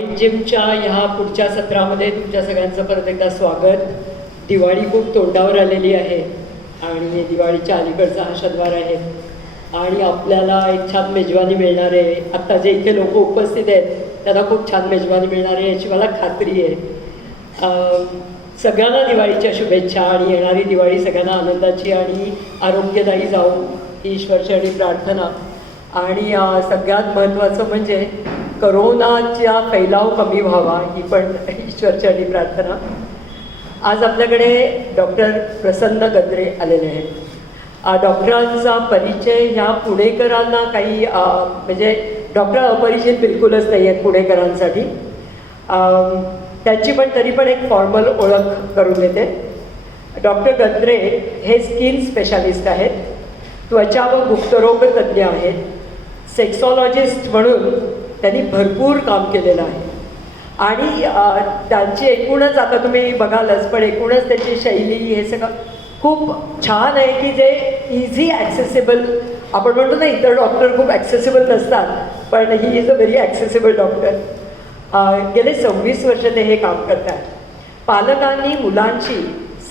जिमच्या ह्या पुढच्या सत्रामध्ये तुमच्या सगळ्यांचं परत एकदा स्वागत. दिवाळी खूप तोंडावर आलेली आहे आणि दिवाळीच्या अलीकडचा हा शनिवार आहे आणि आपल्याला एक छान मेजवानी मिळणार आहे. आत्ता जे इथे लोक उपस्थित आहेत त्यांना खूप छान मेजवानी मिळणार आहे याची मला खात्री आहे. सगळ्यांना दिवाळीच्या शुभेच्छा आणि येणारी दिवाळी सगळ्यांना आनंदाची आणि आरोग्यदायी जाऊ ही ईश्वरचरणी प्रार्थना. आणि सगळ्यात महत्त्वाचं म्हणजे करोनाचा फैलाव कमी व्हावा ही पण ईश्वरचरणी प्रार्थना. आज आपल्याकडे डॉक्टर प्रसन्न गद्रे आलेले आहेत. डॉक्टरांचा परिचय ह्या पुणेकरांना काही म्हणजे डॉक्टर अपरिचित बिलकुलच नाही आहेत पुणेकरांसाठी. त्यांची पण तरी पण एक फॉर्मल ओळख करून देते. डॉक्टर गद्रे हे स्किन स्पेशालिस्ट आहेत, त्वचा व गुप्तरोग तज्ज्ञ आहेत, सेक्सॉलॉजिस्ट म्हणून त्यांनी भरपूर काम केलेलं आहे आणि त्यांची एकूणच आता तुम्ही बघालच पण एकूणच त्याची शैली हे सगळं खूप छान आहे की जे इझी ॲक्सेसिबल. आपण म्हणतो ना इतर डॉक्टर खूप ॲक्सेसिबल नसतात पण he is a very accessible doctor. गेले 26 वर्ष ते हे काम करतात. पालकांनी मुलांशी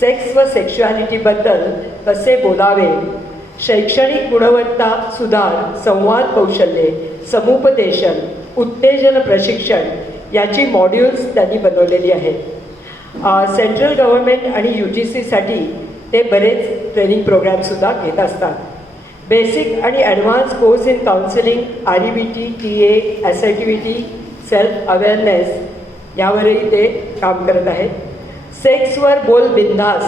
सेक्स व सेक्शुॲलिटीबद्दल कसे बोलावे, शैक्षणिक गुणवत्ता सुधार, संवाद कौशल्ये, समुपदेशन, उत्तेजन प्रशिक्षण याची मॉड्यूल्स त्यांनी बनवलेली आहेत. सेंट्रल गव्हर्नमेंट आणि UGCसाठी ते बरेच ट्रेनिंग प्रोग्रामसुद्धा घेत असतात. बेसिक आणि advance course in counselling, REBT, TA, assertivity, self awareness यावरही ते काम करत आहेत. सेक्सवर बोल बिंदास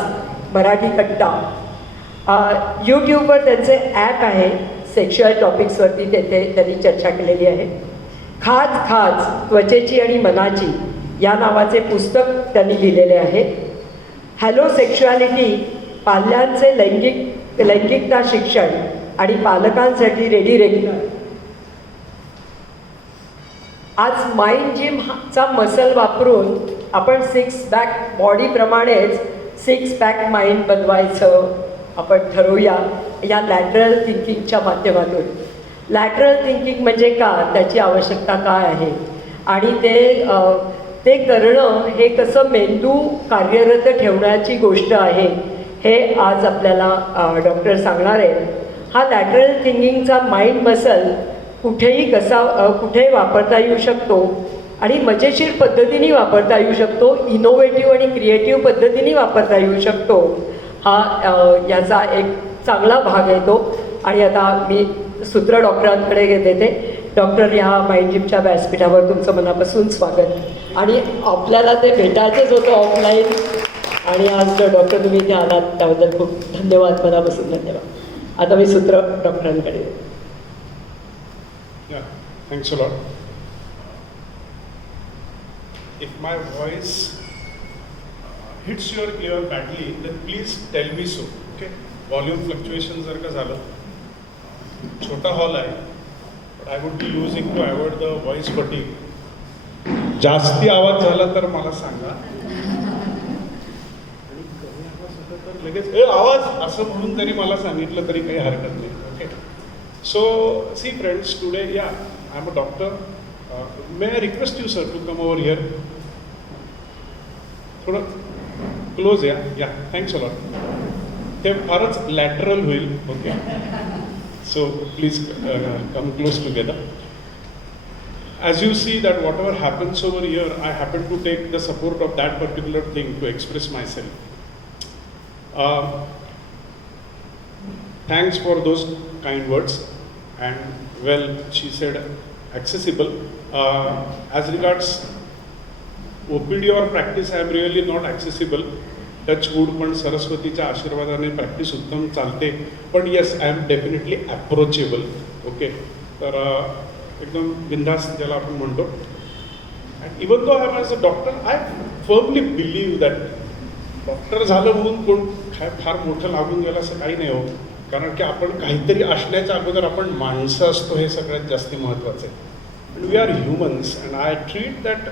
मराठी कट्टा यूट्यूबवर त्यांचे ॲप आहे. सेक्शुअल टॉपिक्सवरती तेथे त्यांनी चर्चा केलेली आहे. खाज खाज त्वचेची आणि मनाची या नावाचे पुस्तक त्यांनी लिहिलेले आहे. हॅलो सेक्शुॲलिटी पाल्यांचे लैंगिकता शिक्षण आणि पालकांसाठी रेडी रेग्युलर. आज माइंड जिमचा मसल वापरून आपण 6 पॅक बॉडीप्रमाणेच 6 पॅक माइंड बनवायचं आपण ठरवूया या लॅटरल थिंकिंगच्या माध्यमातून. लॅटरल थिंकिंग म्हणजे का, त्याची आवश्यकता काय आहे आणि ते करणं हे कसं मेंदू कार्यरत ठेवण्याची गोष्ट आहे हे आज आपल्याला डॉक्टर सांगणार आहेत. हा लॅटरल थिंकिंगचा माइंड मसल कुठे वापरता येऊ शकतो आणि मजेशीर पद्धतीने वापरता येऊ शकतो, इनोव्हेटिव्ह आणि क्रिएटिव्ह पद्धतीने वापरता येऊ शकतो. हा याचा एक चांगला भाग आहे तो. आणि आता मी सूत्र डॉक्टरांकडे देते. डॉक्टर ह्या माइंड जिमच्या व्यासपीठावर तुमचं मनापासून स्वागत. आणि आपल्याला ते भेटायचंच होतं ऑफलाईन आणि आज डॉक्टर तुम्ही इथे आलात त्याबद्दल खूप धन्यवाद, मनापासून धन्यवाद. आता मी सूत्र डॉक्टरांकडे देते. Thanks a lot. If my voice hits your ear badly, then please tell me so. Okay? Volume fluctuation जर का झालं, छोटा हॉल आहे, but I would be using to avoid the voice fatigue. जास्ती आवाज झाला तर मला सांगा आणि कमी आवाज झाला तर लगेच आवाज असं म्हणून तरी मला सांगितलं तरी काही हरकत नाही. Okay. So see friends, today I'm a doctor. May I request you sir to come over here? थोडं क्लोज या. Thanks a lot. ते फारच लॅटरल होईल. Okay. So please come close together. As you see that whatever happens over here, I happen to take the support of that particular thing to express myself. Thanks for those kind words. And well, she said accessible. As regards OPD or practice, I am really not accessible. Touch wood, पण सरस्वतीच्या आशीर्वादाने practice उत्तम चालते. पण yes, I am definitely approachable. Okay. तर एकदम बिंदास ज्याला आपण म्हणतो. And even though I am as a doctor, I firmly believe that doctor झालं म्हणून कोण काय फार मोठं लागून गेलं असं काही नाही हो. कारण की आपण काहीतरी असण्याच्या अगोदर आपण माणसं असतो हे सगळ्यात जास्त महत्त्वाचं आहे. And we are humans and I treat that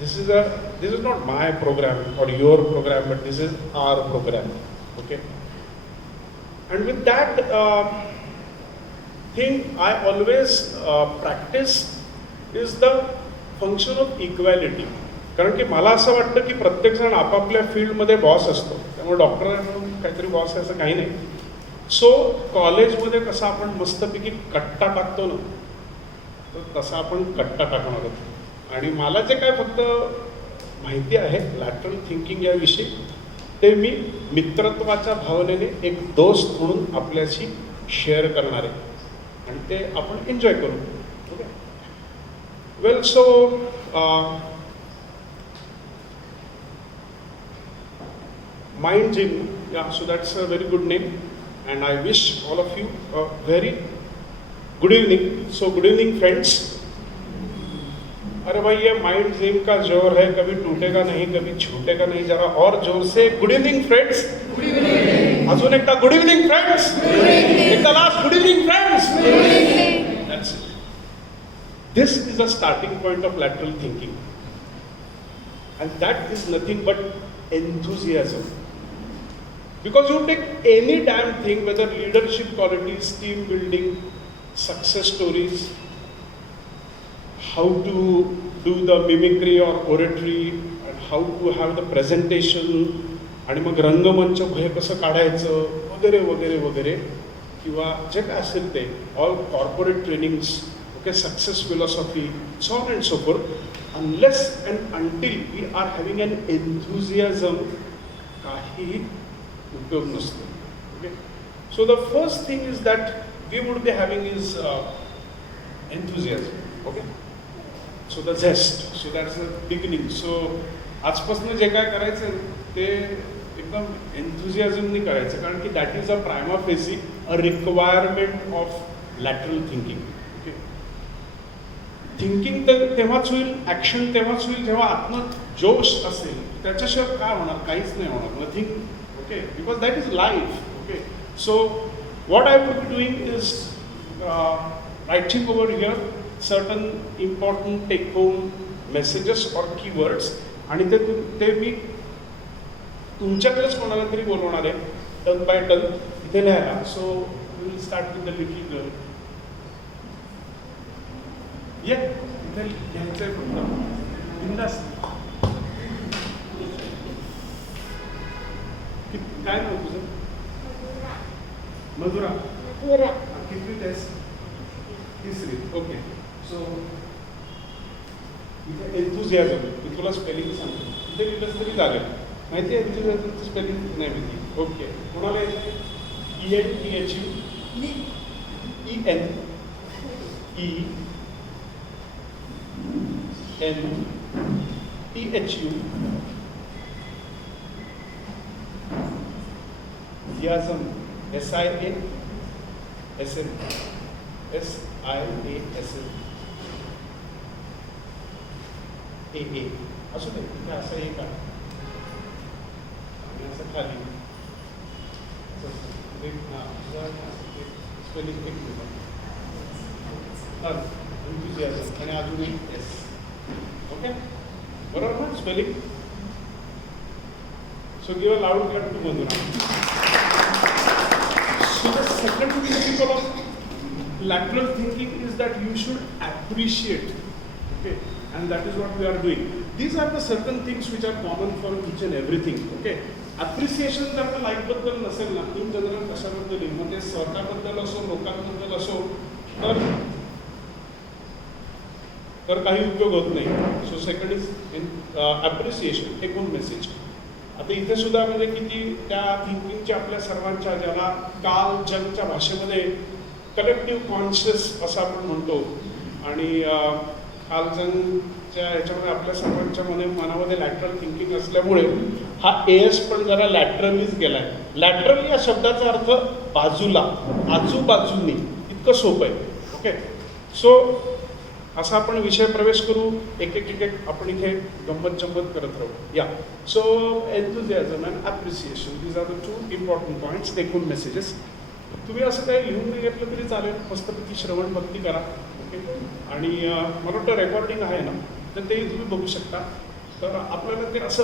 this is not my program or your program, but this is our program. Okay. And with that thing I always practice is the function of equality. कारण की मला असं वाटतं की प्रत्येकजण आपापल्या फील्डमध्ये boss असतो, त्यामुळे डॉक्टर म्हणून काहीतरी बॉस आहे असं काही नाही. सो कॉलेजमध्ये कसं आपण मस्तपैकी कट्टा टाकतो ना, तर तसा आपण कट्टा टाकणार आहोत. आणि मला जे काय फक्त माहिती आहे लॅटरल थिंकिंग याविषयी, ते मी मित्रत्वाच्या भावनेने एक दोस्त म्हणून आपल्याशी शेअर करणार आहे आणि ते आपण एन्जॉय करू. Okay, well, so Mind Gym, yeah, so that's a very good name, and I wish all of you a very good evening. So good evening friends. अरे भाई ये माइंड जिम का जोर है, कभी टूटेगा नहीं कभी छूटेगा नहीं, जरा और जोर से good evening friends. Good evening. अजून एकदा good evening friends. Good evening. एकदा last good evening friends. Good evening. That's it. This is a starting point of lateral thinking, and that is nothing but enthusiasm. Because you take any damn thing, whether leadership qualities, team building, success stories, how to do the mimicry or oratory, and how to have the presentation, आणि मग रंगमंच भय कसं काढायचं वगैरे वगैरे वगैरे, किंवा जे काय असेल ते all corporate trainings, okay, success philosophy, so on and so fourth, unless and until we are having an enthusiasm, काहीही उपयोग नसतो. Okay, so the first thing is that we would be having is enthusiasm. Okay, so the zest, so that's the beginning. So आजपासून जे काय करायचं ते एकदम एन्थुझियाझमनी करायचं, कारण की that is a prima facie a requirement of lateral thinking. Okay, thinking तर तेव्हाच होईल, ॲक्शन तेव्हाच होईल जेव्हा आत्म जोश असेल. त्याच्याशिवाय काय होणार? काहीच नाही होणार, nothing. Okay, because that is life. Okay, so what I would be doing is writing over here certain important take home messages or keywords, आणि ते मी तुमच्याकडेच कोणाला तरी बोलवणार आहे टर्न बाय टर्न इथे लिहायला. So we will start with the little girl. ये इथे लिहायचं आहे फक्त बिंदास. काय नाव तुझं? मधुरा. कितवी टेस्ट? तिसरी. ओके, सो इथे एन्थुझियाझम, मी तुला स्पेलिंग सांगतो, इथे लिहिलंच तरी चालेल. माहिती आहे एन्थुझियाझमचं स्पेलिंग? नाही माहिती. ओके, कोणाला येते? ENTHU, ENTHU, Siasm, SIASM, AA. असू दे, इथे असं एक आहे आणि असं खाली स्पेलिंग एक मिनिट. एन्थुझियाझम आणि अजून एक एस. ओके, बरोबर ना spelling? So give a loud clap to Madhura. So the second principle of lateral thinking is that you should appreciate, okay, and that is what we are doing. These are the certain things which are common for each and everything. Okay, appreciation जर का life बद्दल नसेल ना, in general कशाबद्दल, मग ते स्वतःबद्दल असो लोकांबद्दल असो, तर काही उपयोग होत नाही. So second is appreciation, take home message. आता इथे सुद्धा म्हणजे किती त्या थिंकिंगच्या आपल्या सर्वांच्या, ज्याला काल जगच्या भाषेमध्ये कलेक्टिव्ह कॉन्शियस असं आपण म्हणतो, आणि काल जगच्या ह्याच्यामध्ये आपल्या सर्वांच्या मनामध्ये लॅटरल थिंकिंग असल्यामुळे हा AS पण जरा लॅटरलीच गेला आहे. लॅटरल या शब्दाचा अर्थ बाजूला, आजूबाजूनी, इतकं सोपं आहे. ओके, सो असा आपण विषय प्रवेश करू, एक एक आपण इथे गंमत जम्मत करत राहू. Yeah, so enthusiasm and appreciation, these are the 2 important points, take home messages. तुम्ही असं काही लिहून नाही घेतलं तरी चालेल, मस्तपैकी श्रवण भक्ती करा. ओके, आणि मला वाटतं रेकॉर्डिंग आहे ना, तर तेही तुम्ही बघू शकता. तर आपल्याला ते असं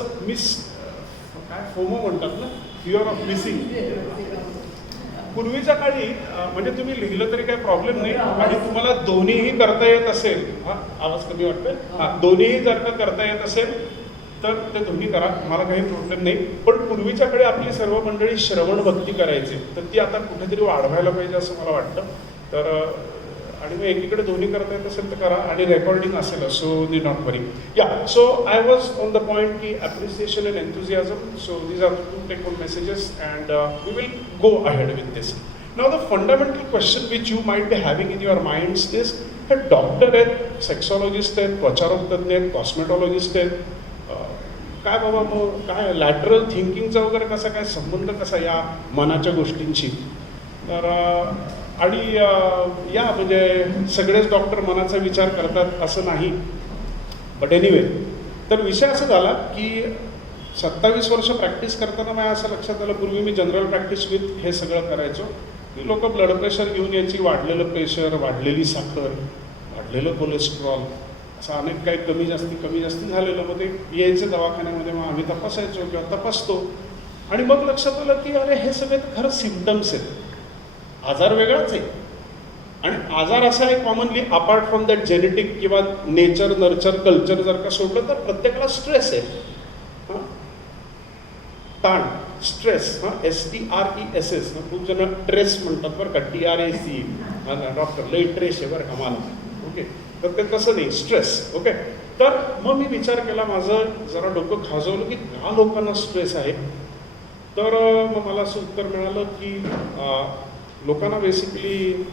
काय फोमो म्हणतात ना, फिअर ऑफ मिसिंग, पूर्वीच्या काळी म्हणजे तुम्ही लिहिलं तरी काही प्रॉब्लेम नाही आणि तुम्हाला दोन्हीही करता येत असेल, हा आवाज कमी वाटतोय, हा दोन्हीही जर का करता येत असेल तर ते दोन्ही करा, मला काही प्रॉब्लेम नाही. पण पूर्वीच्याकडे आपली सर्व मंडळी श्रवण भक्ती करायची, तर ती आता कुठेतरी वाढवायला पाहिजे असं मला वाटतं. तर आणि मग एकीकडे दोन्ही करता येत असेल तर करा आणि रेकॉर्डिंग असेल, सो नी not worry. Yeah so I was on the point की appreciation and enthusiasm. So these are two take home messages and we will go ahead with this. Now the fundamental question which you might be having in your minds is, हे doctor आहेत, sexologist आहेत, त्वचारोग तज्ञ आहेत, कॉस्मेटॉलॉजिस्ट आहेत, काय बाबा मग काय लॅटरल थिंकिंगचा वगैरे कसा काय संबंध कसा या मनाच्या गोष्टींशी. तर आणि या म्हणजे सगळेच डॉक्टर मनाचा विचार करतात असं नाही. बट एनिवे, तर विषय असा झाला की 27 वर्ष प्रॅक्टिस करताना मला असं लक्षात आलं, पूर्वी मी जनरल प्रॅक्टिस विथ हे सगळं करायचो की लोक ब्लड प्रेशर घेऊन यायची, वाढलेलं प्रेशर, वाढलेली साखर, वाढलेलं कोलेस्ट्रॉल, असं अनेक काही कमी जास्ती झालेलं. मग ते यायचं दवाखान्यामध्ये, मग आम्ही तपासायचो किंवा तपासतो आणि मग लक्षात आलं की अरे हे सगळे तर खरं सिम्पटम्स आहेत, आजार वेगळाच आहे. आणि आजार असा आहे commonly apart from that genetic किंवा नेचर नर्चर कल्चर जर का सोडलं तर प्रत्येकाला स्ट्रेस आहे. ताण, स्ट्रेस, STRESS, खूप जण ट्रेस म्हणतात बरं का, TRAC, डॉक्टर लई ट्रेस आहे बरं का मला, ओके. तर ते तसं नाही, स्ट्रेस, ओके. तर मग मी विचार केला, माझं जरा डोकं खाजवलं की का लोकांना स्ट्रेस आहे. तर मग मला असं उत्तर मिळालं की लोकांना बेसिकली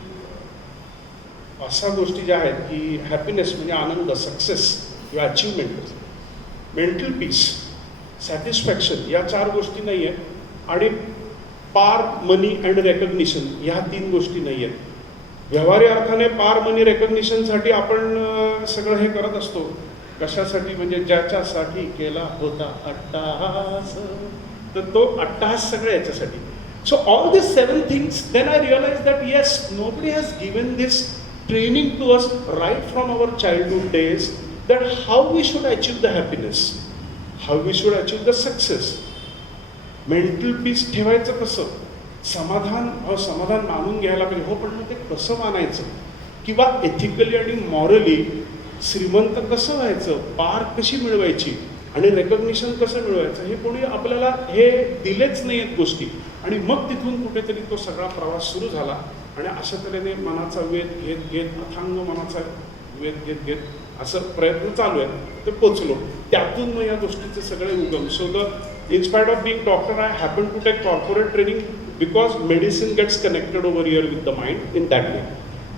अशा गोष्टी ज्या आहेत की हॅपीनेस म्हणजे आनंद, सक्सेस किंवा अचिव्हमेंट, मेंटल पीस, सॅटिस्फॅक्शन या 4 गोष्टी नाही आहेत आणि पार, मनी अँड रेकग्निशन ह्या 3 गोष्टी नाही आहेत. व्यवहारी अर्थाने पार, मनी, रेकग्निशनसाठी आपण सगळं हे करत असतो. कशासाठी म्हणजे ज्याच्यासाठी केला होता अट्टाहास, तर तो अट्टाहास सगळं याच्यासाठी. So all these 7 things, then I realized that yes, nobody has given this training to us right from our childhood days, that how we should achieve the happiness, how we should achieve the success, mental peace ठेवायचं कसं, समाधान मानून घ्यायला पाहिजे. हो, पण मग ते कसं मानायचं, किंवा एथिकली आणि मॉरली श्रीमंत कसं व्हायचं, पार कशी मिळवायची आणि रेकग्निशन कसं मिळवायचं, हे कोणी आपल्याला हे दिलेच नाही आहेत गोष्टी. आणि मग तिथून कुठेतरी तो सगळा प्रवास सुरू झाला आणि अशा तऱ्हेने मनाचा वेध घेत अथांग मनाचा वेध घेत असं प्रयत्न चालू आहे, ते पोचलो. त्यातून मग या गोष्टीचे सगळे उगम. So the inspired of being doctor I happen to take corporate training because medicine gets connected over here with the mind in that way.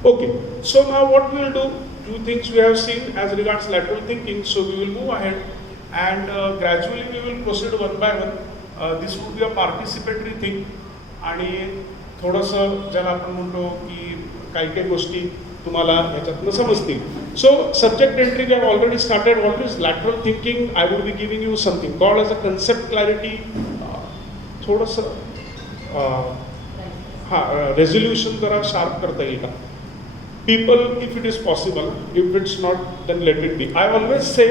Okay, so now what we will do, 2 things we have seen as regards lateral thinking, so we will move ahead and gradually we will proceed one by one. This would be a participatory thing आणि थोडंसं ज्याला आपण म्हणतो की काही गोष्टी तुम्हाला ह्याच्यातनं समजतील. So subject entry we have already started. What is lateral thinking? I would be giving you something called as a concept clarity. थोडंसं रेझोल्युशन जरा शार्प करता येईल का? People, if it is possible, if it's not, then let it be. I always say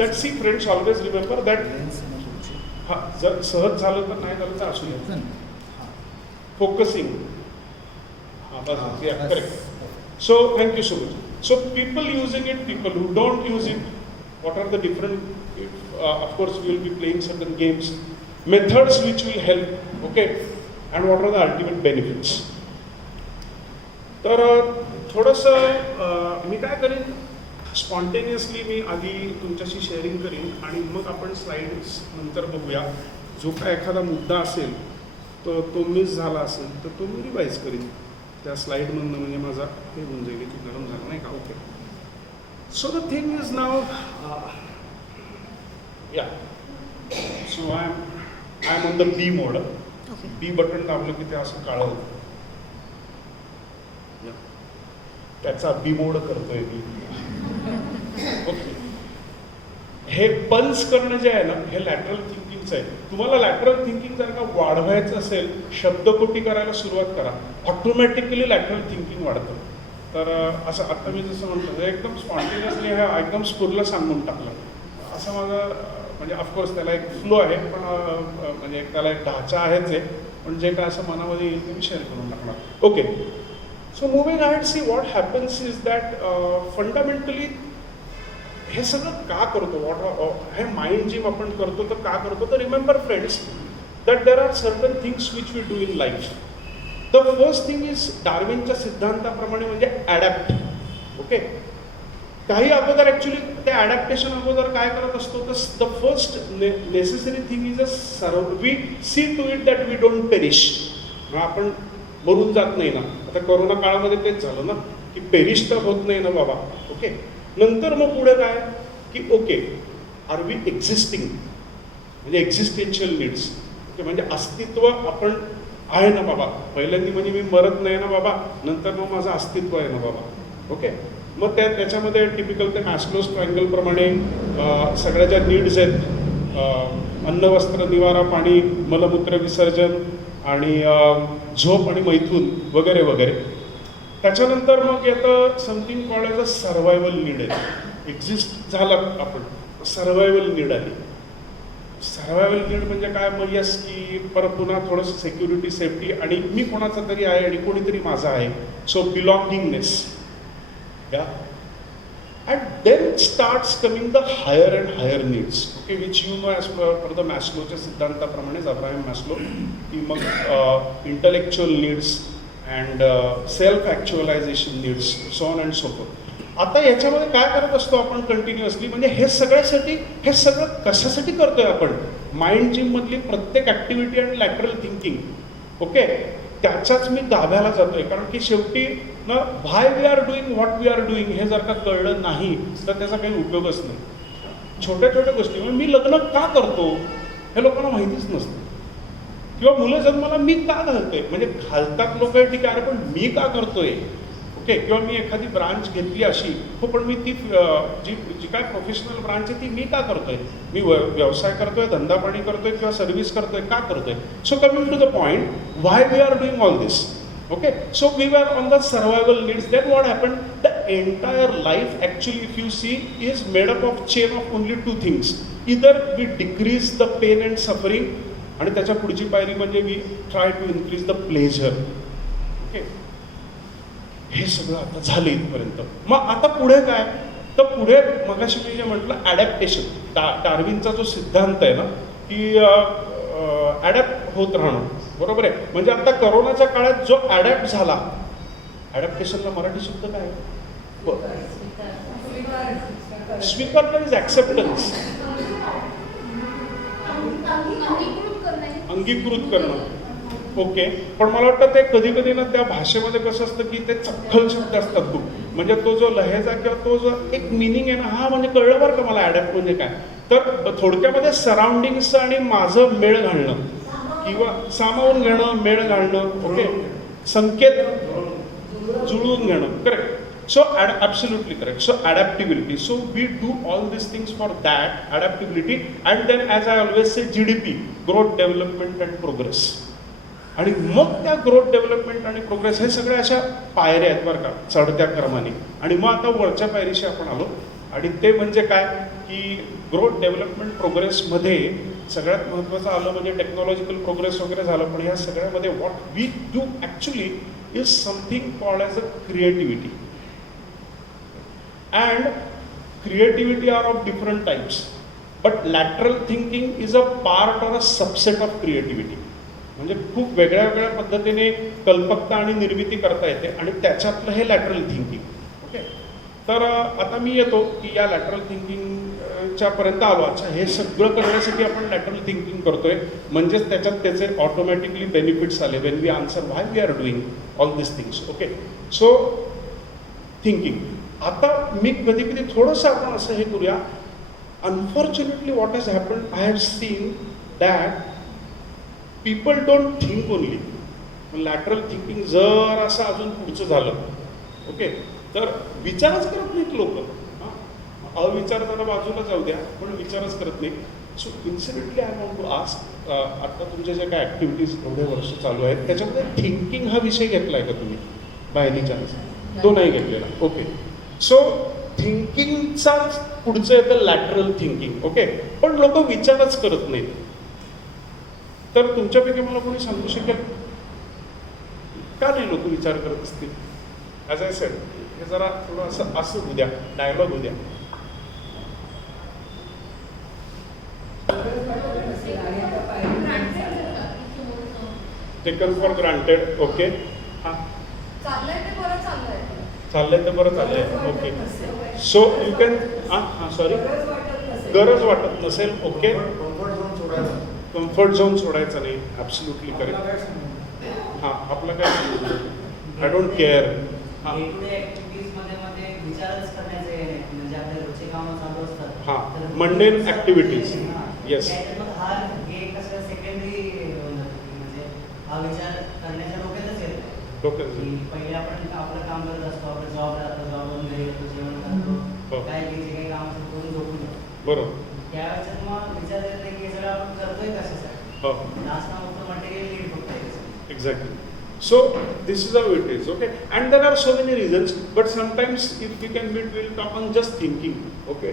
that, see friends, always remember that जर सहज झालं तर नाही झालं तर असू द्या. Focusing. Correct. So, thank you so much. So, people using it, people who don't use it, what are the different, of course, we will be playing certain games, methods which will help, okay, and what are the ultimate benefits. तर थोडंसं मी काय करीन, spontaneously मी आधी तुमच्याशी sharing करीन आणि मग आपण स्लाइड्स नंतर बघूया. जो काय एखादा मुद्दा असेल तर तो मिस झाला असेल तर तो मी रिवाईज करीन त्या स्लाईडमधनं, म्हणजे माझा हे होऊन जाईल की गरम झालं नाही का. Okay, so the thing is now yeah, so I am on the B mode. B button दाबलं की ते असं काळं होतं, त्याचा बिमोड करतोय मी. ओके, हे पल्स करणं जे आहे ना, हे लॅटरल थिंकिंगचं आहे. तुम्हाला लॅटरल थिंकिंग जर का वाढवायचं असेल, शब्दकोटी करायला सुरुवात करा, ऑटोमॅटिकली लॅटरल थिंकिंग वाढतं. तर असं आता मी जसं म्हणतो एकदम स्पॉन्टेनियसली हे एकदम स्फुरलं सांगून टाकलं, असं माझं म्हणजे ऑफकोर्स त्याला एक फ्लो आहे, पण म्हणजे त्याला एक ढाचा आहेच आहे, पण जे काय असं मनामध्ये येईल ते मी शेअर करून टाकणार. Okay, so moving ahead, see what happens is that fundamentally हे सगळं का करतो, हे माइंड जिम आपण करतो तर का करतो, तर remember friends that there are certain things which we do in life. The first thing is डार्विनच्या सिद्धांताप्रमाणे म्हणजे ॲडॅप्ट. ओके, काही अगोदर ॲक्च्युली ते ॲडॅप्टेशन अगोदर काय करत असतो, तर the first necessary thing is we see to it that we don't perish. आपण मरून जात नाही ना. आता कोरोना काळामध्ये तेच झालं ना, की पेरिश तर होत नाही ना बाबा. ओके, नंतर मग पुढे काय, की ओके आर वी एक्झिस्टिंग, म्हणजे एक्झिस्टेन्शियल नीड्स. ओके, म्हणजे अस्तित्व आपण आहे ना बाबा. पहिल्यांदा म्हणजे मी मरत नाही ना बाबा, नंतर मग माझं अस्तित्व आहे ना बाबा. ओके, मग त्याच्यामध्ये टिपिकल ते मॅस्लोज ट्रायंगलप्रमाणे सगळ्या ज्या नीड्स आहेत, अन्न वस्त्र निवारा पाणी मलमूत्र विसर्जन आणि झोप आणि मैथून वगैरे वगैरे. त्याच्यानंतर मग येतं समथिंग कॉल्ड एज अ सर्वायवल नीड आहे. एक्झिस्ट झालं आपण, सर्वायवल नीड आली. सर्वायवल नीड म्हणजे काय, मग यस की परत पुन्हा थोडंसं सेक्युरिटी सेफ्टी आणि मी कोणाचा तरी आहे आणि कोणीतरी माझा आहे. So बिलॉंगिंगनेस. Yeah, and then starts coming the higher and higher needs, okay, which you know as per the Maslowच्या सिद्धांताप्रमाणे, अब्राहम मॅस्लो, की मग intellectual needs and self actualization needs, so on and so forth. आता याच्यामध्ये काय करत असतो आपण कंटिन्युअसली, म्हणजे हे सगळं कशासाठी करतोय आपण, माइंड जिममधली प्रत्येक ॲक्टिव्हिटी आणि लॅटरल थिंकिंग. ओके, त्याच्याच मी गाभ्याला जातोय. कारण की शेवटी ना why we are doing what we are doing हे जर का कळलं नाही तर त्याचा काही उपयोगच नाही. छोट्या छोट्या गोष्टी, म्हणजे मी लग्न का करतो हे लोकांना माहितीच नसतं. किंवा मुलं जन्माला मी का घालतोय, म्हणजे घालतात लोक ठीक आहे, पण मी का करतोय. ओके, किंवा मी एखादी ब्रांच घेतली अशी, हो पण मी ती जी काय प्रोफेशनल ब्रांच आहे ती मी का करतोय, मी व्यवसाय करतोय, धंदा पाणी करतोय किंवा सर्व्हिस करतोय, का करतोय. So coming to the point, why we are doing all this. Okay, so we were on the survival needs. Then what happened? The entire life actually, if you see, is made up of chain of only two things. Either we decrease the pain and suffering, आणि त्याच्या पुढची पायरी म्हणजे we try to increase the pleasure. Okay, हे सगळं आता झालं इथपर्यंत. मग आता पुढे काय, तर पुढे मगाशी मी जे म्हटलं ॲडॅप्टेशन, डार्विनचा जो सिद्धांत आहे ना, की ॲडॅप्ट होत राहणं. बरोबर आहे. म्हणजे आता करोनाच्या काळात जो ॲडॅप्ट झाला, ॲडॅप्टेशनला मराठी शब्द काय, स्वीकारणं इज ॲक्सेप्टन्स, अंगीकृत करणं. ओके, पण मला वाटतं ते कधी कधी ना त्या भाषेमध्ये कसं असतं की ते चक्खल शब्द असतात खूप. म्हणजे तो जो लहेजा किंवा तो जो एक मिनिंग आहे ना, हा म्हणजे कळलं बरं का मला ॲडॅप्ट म्हणजे काय. तर थोडक्यामध्ये सराउंडिंग्स आणि माझं मेळ घालणं किंवा सामावून घेणं, मेळ घालणं. ओके, संकेत जुळवून घेणं. Correct. So absolutely correct. So adaptability. So we do all these things for that adaptability, and then as I always say, GDP, growth, development and progress. आणि मग त्या ग्रोथ, डेव्हलपमेंट आणि प्रोग्रेस हे सगळ्या अशा पायऱ्या आहेत बरं का, चढत्या क्रमाने. आणि मग आता वरच्या पायरीशी आपण आलो, आणि ते म्हणजे काय, की ग्रोथ, डेव्हलपमेंट, प्रोग्रेसमध्ये सगळ्यात महत्त्वाचं आलं म्हणजे टेक्नॉलॉजिकल प्रोग्रेस वगैरे झालं. पण ह्या सगळ्यामध्ये what we do actually is something called as a creativity. And creativity are of different types, but lateral thinking is a part or a subset of creativity. म्हणजे खूप वेगळ्या वेगळ्या पद्धतीने कल्पकता आणि निर्मिती करता येते, आणि त्याच्यातलं हे लॅटरल थिंकिंग. ओके, तर आता मी येतो की या लॅटरल थिंकिंगच्या पर्यंत आलो. अच्छा, हे सगळं करण्यासाठी आपण लॅटरल थिंकिंग करतोय, म्हणजेच त्याच्यात त्याचे ऑटोमॅटिकली बेनिफिट्स आले when we answer why we are doing all this things. Okay, so thinking. आता मी कधी कधी थोडंसं आपण असं हे करूया. Unfortunately what has happened, I have seen that people don't think only. Lateral thinking जर असं अजून पुढचं झालं, ओके, तर विचारच करत नाहीत लोक. अविचार जरा बाजूला जाऊ द्या, पण विचारच करत नाही. So incidentally I want to ask, आता तुमच्या ज्या काय ॲक्टिव्हिटीज एवढे वर्ष चालू आहेत त्याच्यामध्ये थिंकिंग हा विषय घेतला आहे का तुम्ही बाय एनी चान्स? तो नाही घेतलेला. ओके, सो थिंकिंगचाच पुढचं येतं लॅटरल थिंकिंग. ओके, पण लोक विचारच करत नाहीत. तर तुमच्यापैकी मला कोणी सांगू शकेल का नाही लोक विचार करत असतील? ॲज आय सेड, हे जरा थोडं असं होऊ द्या, डायलॉग होऊ द्या. Taken for granted. ओके, हां, चाललंय तर बरं चाललंय. ओके, सो यू कॅन, हां सॉरी, गरज वाटत नसेल. ओके, कम्फर्ट झोन सोडायचा नाही. Absolutely correct. हां, आपलं काय, आय डोंट केअर. हां हां, मंडेन ॲक्टिव्हिटीज. येस, हा विचार करण्याच्या डोक्यातच येतो की पहिले आपण आपलं काम करत असतो, आपलं जॉब राहतो, जॉबवरून घरी येतो, जेवण करतो, काय जे काही काम असतं करून झोपून जातो. बरोबर. त्यावेळेस मग विचार येतो की हे सगळं आपण करतोय कशासाठी. जास्त फक्त मटेरियल नीड फक्त आहे. Exactly. So this is how it is. Okay, and there are so many reasons, but sometimes if we can meet, we'll talk on just thinking. Okay,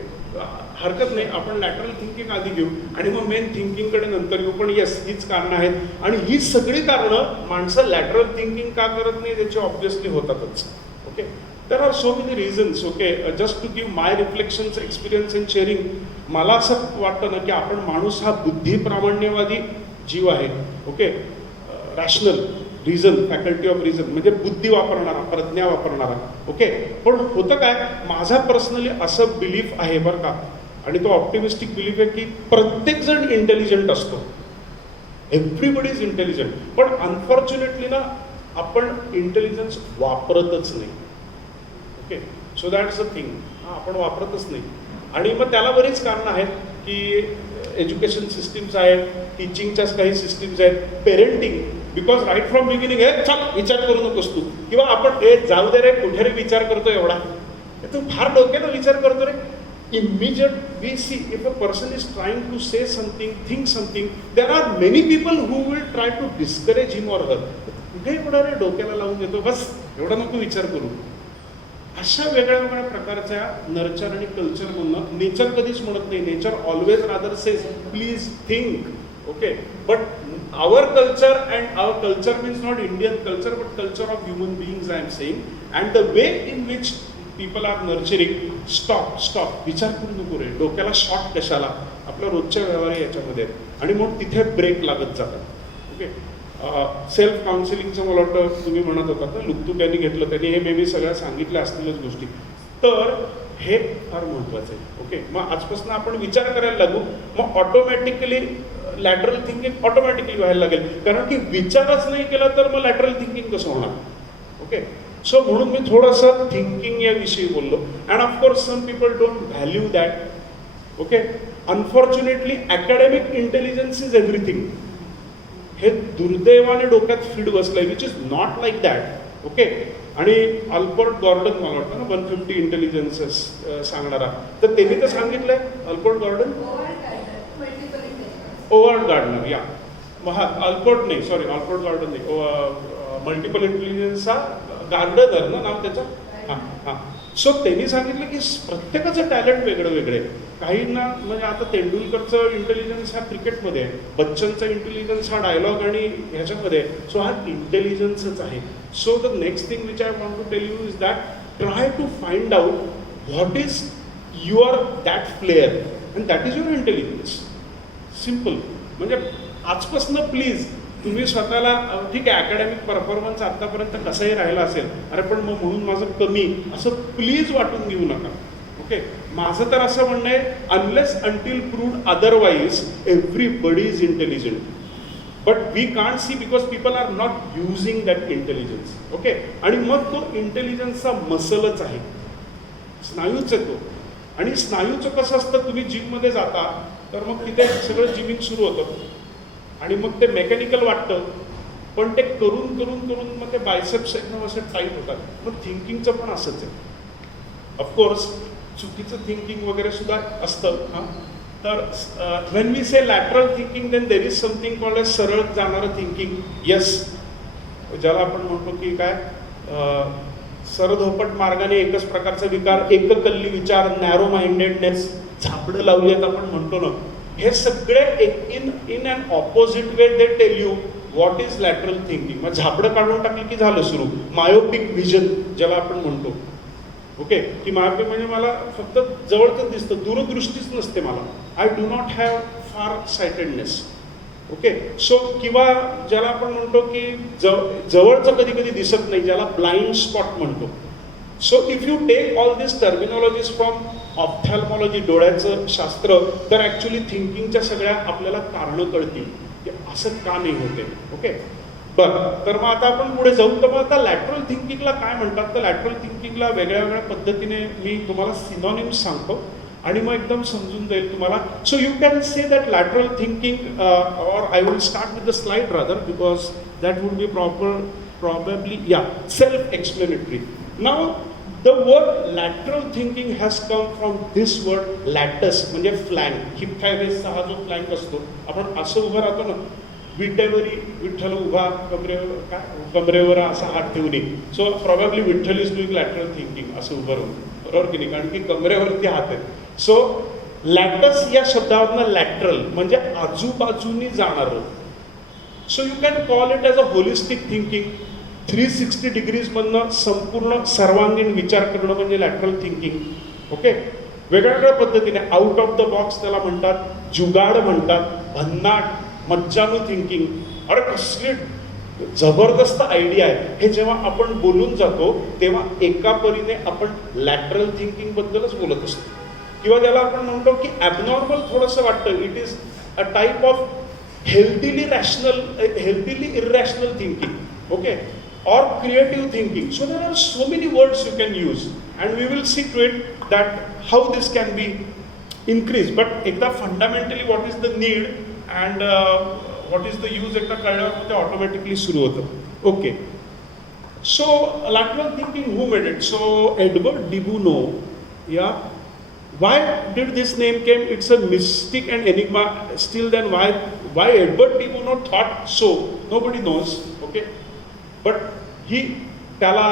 हरकत नाही, आपण लॅटरल थिंकिंग आधी घेऊ आणि मग मेन थिंकिंग कडे नंतर येऊ. पण येस, हीच कारणं आहेत आणि ही सगळी कारणं माणसं लॅटरल थिंकिंग का करत नाही त्याची ऑब्व्हियसली होतातच. Okay, there are so many reasons. Okay, just to give my reflections, experience and sharing. मला असं वाटतं ना की आपण माणूस हा बुद्धिप्रामाण्यवादी जीव आहे. Okay, rational, reason, faculty of reason म्हणजे बुद्धी वापरणारा, प्रज्ञा वापरणारा. ओके, पण होतं काय, माझा पर्सनली असं बिलीफ आहे बरं का, आणि तो ऑप्टिमिस्टिक बिलीफ आहे की प्रत्येकजण इंटेलिजंट असतो. एव्हरीबडी इज इंटेलिजंट, पण अनफॉर्च्युनेटली ना आपण इंटेलिजन्स वापरतच नाही. Okay, so that's a thing. आपण वापरतच नाही आणि मग त्याला बरीच कारणं आहेत की एज्युकेशन सिस्टीम्स आहेत, टीचिंगच्याच काही सिस्टीम्स आहेत, parenting. Because right from beginning हे चल विचार करू नकोस तू, किंवा आपण जाऊ दे रे, कुठे रे विचार करतो एवढा, तू फार डोक्यानं विचार करतो रे. Immediate we see if a person is trying to say something, think something, there are many people who will try to discourage him or her. कुठे एवढा रे डोक्याला लावून देतो, बस एवढा नको विचार करू. अशा वेगळ्या वेगळ्या प्रकारच्या नर्चर आणि कल्चर म्हणणं नेचर कधीच म्हणत नाही. Nature always rather says please think. Okay, but our culture, and our culture means not Indian culture but culture of human beings I am saying, and the way in which people are nurturing, stop विचार करू नको रे, डोक्याला shot कशाला, आपल्या रोजच्या व्यवहार याच्यामध्ये, आणि मग तिथे ब्रेक लागत जातात. ओके, सेल्फ काउन्सिलिंगचं मला वाटतं तुम्ही म्हणत होता ना, लुकतूक यांनी घेतलं, त्यांनी हे मे बी सगळ्या सांगितल्या असतीलच गोष्टी, तर हे फार महत्त्वाचं आहे. ओके, मग आजपासून आपण विचार करायला लागू, मग ऑटोमॅटिकली लॅटरल थिंकिंग ऑटोमॅटिकली व्हायला लागेल, कारण की विचारच नाही केला तर मग लॅटरल थिंकिंग कसं होणार. ओके, सो म्हणून मी थोडंसं थिंकिंग याविषयी बोललो, and of course some people don't value that. Okay, unfortunately academic intelligence is everything, हे दुर्दैवाने डोक्यात फीड बसलंय, which is not like that. Okay, आणि अल्बर्ट गॉर्डन मला वाटतं ना 150 इंटेलिजन्सेस सांगणारा, तर त्यांनी तर सांगितलंय, अल्बर्ट गॉर्डन, ओवर्ड गार्डनर, या अल्बर्ट नाही, सॉरी अल्बर्ट गार्डन नाही, मल्टिपल इंटेलिजन्सचा गार्डनर ना नाव त्याचं. हां हां, सो त्यांनी सांगितलं की प्रत्येकाचं टॅलेंट वेगळं वेगळे. काहींना म्हणजे आता तेंडुलकरचं इंटेलिजन्स हा क्रिकेटमध्ये आहे, बच्चनचा इंटेलिजन्स हा डायलॉग आणि ह्याच्यामध्ये आहे. सो हा इंटेलिजन्सच आहे. So the next thing which I want to tell you is that try to find out what is your that flair and that is your intelligence. Simple. म्हणजे आजपासून प्लीज तुम्ही स्वतःला, ठीक आहे अकॅडमिक परफॉर्मन्स आत्तापर्यंत कसंही राहिला असेल, अरे पण मग म्हणून माझं कमी, असं प्लीज वाटून घेऊ नका. ओके, माझं तर असं म्हणणं आहे, unless until proved otherwise everybody is intelligent, but we can't see because people are not using that intelligence. Okay, आणि मग तो इंटेलिजन्सचा मसलच आहे, स्नायूच आहे तो. आणि स्नायूचं कसं असतं, तुम्ही जिममध्ये जाता तर मग तिथे सगळं जिमिंग सुरू होतं आणि मग ते मेकॅनिकल वाटतं, पण ते करून करून करून मग ते बायसेप्स एकदम असे टाईट होतात. मग थिंकिंगचं पण असंच आहे. ऑफकोर्स चुकीचं थिंकिंग वगैरे सुद्धा असतं. हां, तर when we say lateral thinking then there is something called as सरळ जाणारं थिंकिंग. येस, ज्याला आपण म्हणतो की काय सरधोपट मार्गाने एकच प्रकारचा विकार, एककल्ली विचार, नॅरो माइंडेडनेस, झापडं लावली आहेत आपण म्हणतो ना, हे सगळे in an opposite way they tell you what is lateral thinking. मग झापडं काढून टाकलं की झालं सुरू. मायोपिक व्हिजन ज्याला आपण म्हणतो, ओके, की मायोपिक म्हणजे मला फक्त जवळच दिसतं, दूरदृष्टीच नसते मला. आय डू नॉट हॅव फार सायटेडनेस. ओके, सो किंवा ज्याला आपण म्हणतो की जवळचं कधी कधी दिसत नाही, ज्याला ब्लाइंड स्पॉट म्हणतो. So if you take all this terminologies from ophthalmology, डोळ्याचं शास्त्र, तर ॲक्च्युली थिंकिंगच्या सगळ्या आपल्याला कारणं कळतील की असं का नाही होते. ओके, बरं, तर मग आता आपण पुढे जाऊ. तर मग आता लॅटरल थिंकिंगला काय म्हणतात, तर लॅटरल थिंकिंगला वेगळ्या वेगळ्या पद्धतीने मी तुम्हाला सिनॉनिम्स सांगतो आणि मग एकदम समजून जाईल तुम्हाला. So you can say that lateral thinking, और I will start with the slide rather, because that would be probably self-explanatory. Now the word lateral thinking has come from this word latus, म्हणजे flank. Heap थायरसचा हा जो flank असतो, आपण असं उभं राहतो ना, विठ्ठलवरी, विठ्ठल उभा, कमरेवर असा हात ठेवणे. So probably Vitthal is doing lateral thinking, असं उभं राहून, बरोबर की नाही, कारण की कमरेवरती हात आहे. सो लॅटस या शब्दावरनं लॅटरल म्हणजे आजूबाजूनी जाणारं. So you can call it as a holistic thinking. 360 डिग्रीजमधनं संपूर्ण सर्वांगीण विचार करणं म्हणजे लॅटरल थिंकिंग. ओके, वेगवेगळ्या पद्धतीने आउट ऑफ द बॉक्स त्याला म्हणतात, जुगाड म्हणतात, भन्नाट, मज्जानू थिंकिंग. अरे कसली जबरदस्त आयडिया आहे, हे जेव्हा आपण बोलून जातो तेव्हा एका परीने आपण लॅटरल थिंकिंग बद्दलच बोलत असतो. किंवा त्याला आपण म्हणतो की ॲबनॉर्मल थोडंसं वाटतं. It is a type of healthily irrational thinking. Okay, or creative thinking. So there are so many words you can use, and we will see to it that how this can be increased. But ekda fundamentally what is the need and what is the use ekda कळल्यावर ते automatically सुरू होतं. Okay, so lateral thinking, who made it? So Edward de Bono. Yeah, why did this name came? It's a mystic and enigma still. Then why Edward de Bono thought so, nobody knows. Okay, but त्याला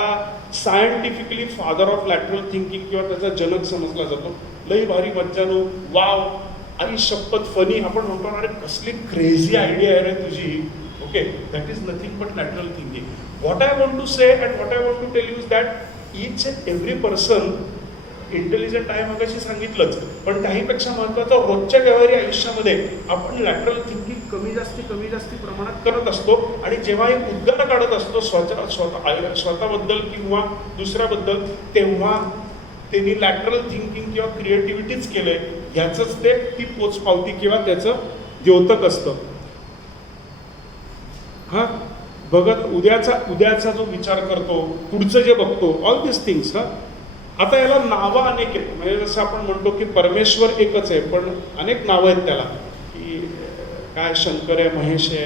scientifically father of lateral thinking किंवा त्याचा जनक समजला जातो. लई भारी मज्जानो, wow, आई शपथ funny, आपण म्हणतो अरे कसली क्रेझी आयडिया आहे रे तुझी. Okay, that is nothing but lateral thinking. What I want to say and what I want to tell you is that each and every person intelligent आहे, मगाशी सांगितलंच, पण त्याहीपेक्षा महत्त्वाचं रोजच्या व्यवहारी आयुष्यामध्ये आपण लॅटरल थिंकिंग कमी जास्ती प्रमाणात करत असतो. आणि जेव्हा एक उद्गार काढत असतो स्वतःबद्दल किंवा दुसऱ्याबद्दल, तेव्हा त्यांनी लॅटरल थिंकिंग किंवा क्रिएटिव्हिटीच केलंय ह्याचंच ते ती पोचपावती किंवा त्याचं द्योतक असतं. हा बघत उद्याचा जो विचार करतो, पुढचं जे बघतो, ऑल दिस थिंग्स. आता याला नावं अनेक आहेत. म्हणजे जसं आपण म्हणतो की परमेश्वर एकच आहे, पण अनेक नावं आहेत त्याला, की काय शंकर आहे, महेश आहे,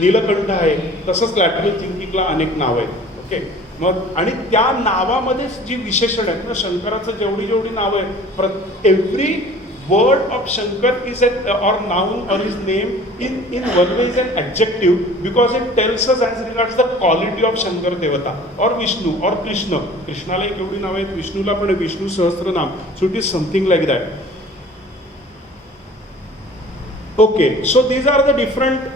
नीलकंठ आहे. तसंच लॅटरल थिंकिंगला अनेक नावं आहेत. ओके, मग आणि त्या नावामध्येच जी विशेषण आहेत ना, शंकराचं जेवढी नावं आहेत, every word of Shankar is or noun or his name in one way is an adjective, because it tells us as regards the quality of Shankar Devata or Vishnu or Krishna. Krishnaला एक एवढी नाव आहेत, विष्णूला पण Vishnu Sahasranama. So it is something like that. Okay, so these are the different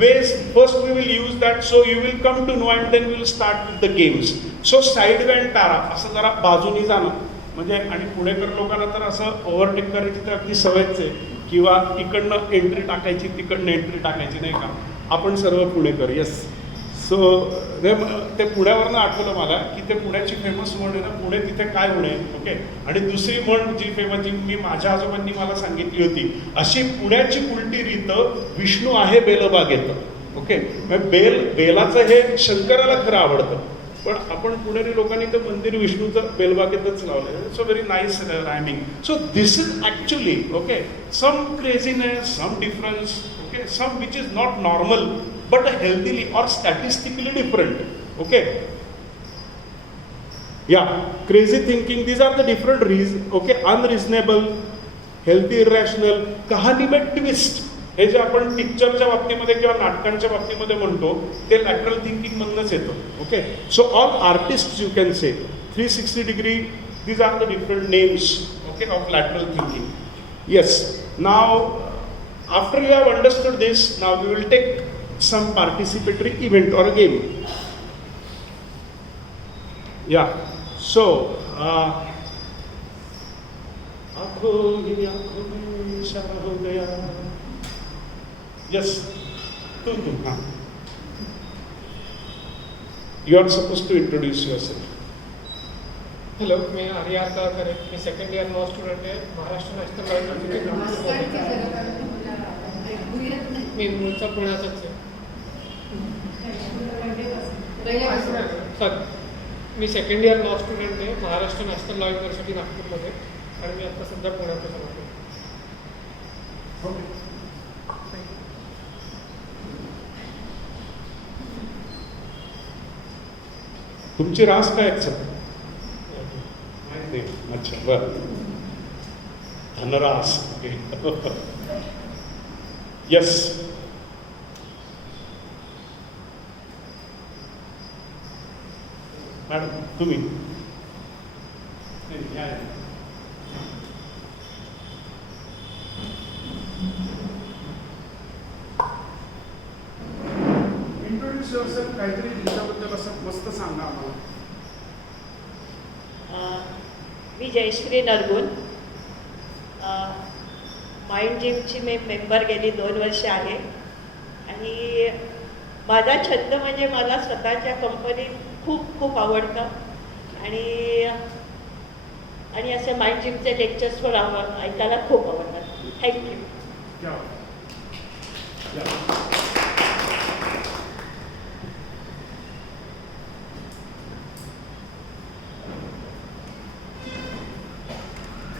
ways. First we will use that, so you will come to know, and then we will start with the games. So sideway तारा, असं जरा बाजूनी जाणं म्हणजे, आणि पुणेकर लोकांना तर असं overtake करायची तर अगदी सवयच आहे, किंवा इकडनं एंट्री टाकायची तिकडनं एंट्री टाकायची, नाही का, आपण सर्व पुणेकर. येस, सो ते पुण्यावरनं आठवलं मला की ते पुण्याची फेमस म्हण आहे ना, पुणे तिथे काय म्हणे. ओके, आणि दुसरी म्हण जी फेमस, जी मी माझ्या आजोबांनी मला सांगितली होती, अशी पुण्याची उलटी रीत, विष्णू आहे बेलबाग येतं. ओके, बेलाचं हे शंकराला खरं आवडतं, पण आपण पुणेरी लोकांनी तर मंदिर विष्णूचं बेलबागेतच लावलं. So very nice rhyming. So this is actually okay some craziness, some difference, okay, some which is not normal but healthily और statistically different. Okay, yeah crazy thinking, these are the different okay, unreasonable, healthy irrational, कहाणी में twist. हे जे आपण पिक्चरच्या बाबतीमध्ये किंवा नाटकांच्या बाबतीमध्ये म्हणतो ते लॅटरल थिंकिंग मधनच येतं. Okay, so all artist you can say 360 degree, these are the different names, okay, of lateral thinking. Yes, now after you have understood this, now we will take some participatory event or a game. Yeah, so आँखों ही आँखों में इशारा हो गया. Yes, तुम हाँ. You are supposed to introduce yourself. Hello, मी आर्या करे, मी second year law student आहे, महाराष्ट्र नॅशनल लॉ युनिव्हर्सिटी. मी मूळचा पुण्याचाच आहे. सर, मी सेकंड इयर लॉ स्टुडंट आहे, महाराष्ट्र नॅशनल लॉ युनिव्हर्सिटी नागपूरमध्ये, आणि मी आता सध्या पुण्यातच राहतो. तुमची रास काय आहेत सर? माहिती नाही. अच्छा, बरं. धनरास. ओके. यस. मॅडम तुम्ही इंट्रोड्यूस युअरसेल्फ, काहीतरी तुमच्याबद्दल असं मस्त सांगा आम्हाला. मी जयश्री नरगुण, माइंड जिमची मी मेंबर गेली 2 वर्ष आहे. आणि माझा छंद म्हणजे मला स्वतःच्या कंपनीत खूप खूप आवडतं, आणि असे माइंड जिमचे लेक्चर्स पण ऐकायला खूप आवडतात. Thank you.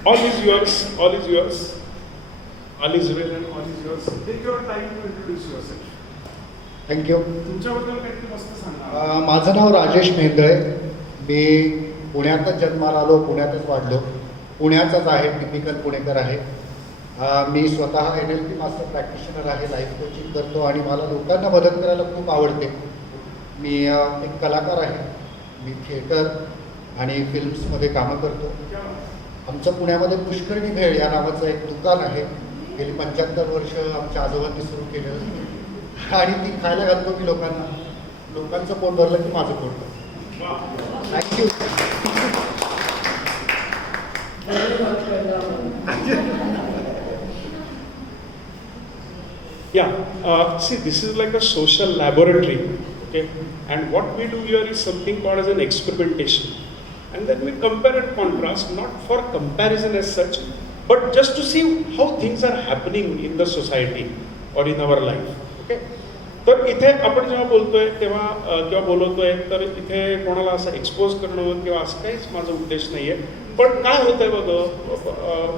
All is yours, all is yours. All is well and all is yours. Take your time to introduce yourself. Thank you. तुमच्याबद्दल काहीतरी मस्त सांगा. माझं नाव राजेश मेंदळे. मी पुण्यातच जन्माला आलो, पुण्यातच वाढलो, पुण्याचाच आहे, टिपिकल पुणेकर आहे. मी स्वतः NLP मास्टर प्रॅक्टिशनर आहे, लाईफ कोचिंग करतो आणि मला लोकांना मदत करायला खूप आवडते. मी एक कलाकार आहे. मी थिएटर आणि फिल्म्समध्ये कामं करतो. आमचं पुण्यामध्ये पुष्करणी भेळ या नावाचं एक दुकान आहे. गेली 75 वर्ष आमच्या आजोबांनी सुरू केलेलं, आणि ती खायला घालतो मी लोकांना. लोकांचं पोट भरलं की माझं पोट भरलं. Thank you. Yeah, see, this is like a social laboratory, okay? And what we do here is something called as an experimentation. And then we compare and contrast, not for comparison as such, but just to see how things are happening in the society or in our life, okay? तर इथे आपण जेव्हा बोलतोय तेव्हा किंवा बोलवतोय, तर इथे कोणाला असं एक्सपोज करणं किंवा असं काहीच माझा उद्देश नाही आहे. पण काय होतंय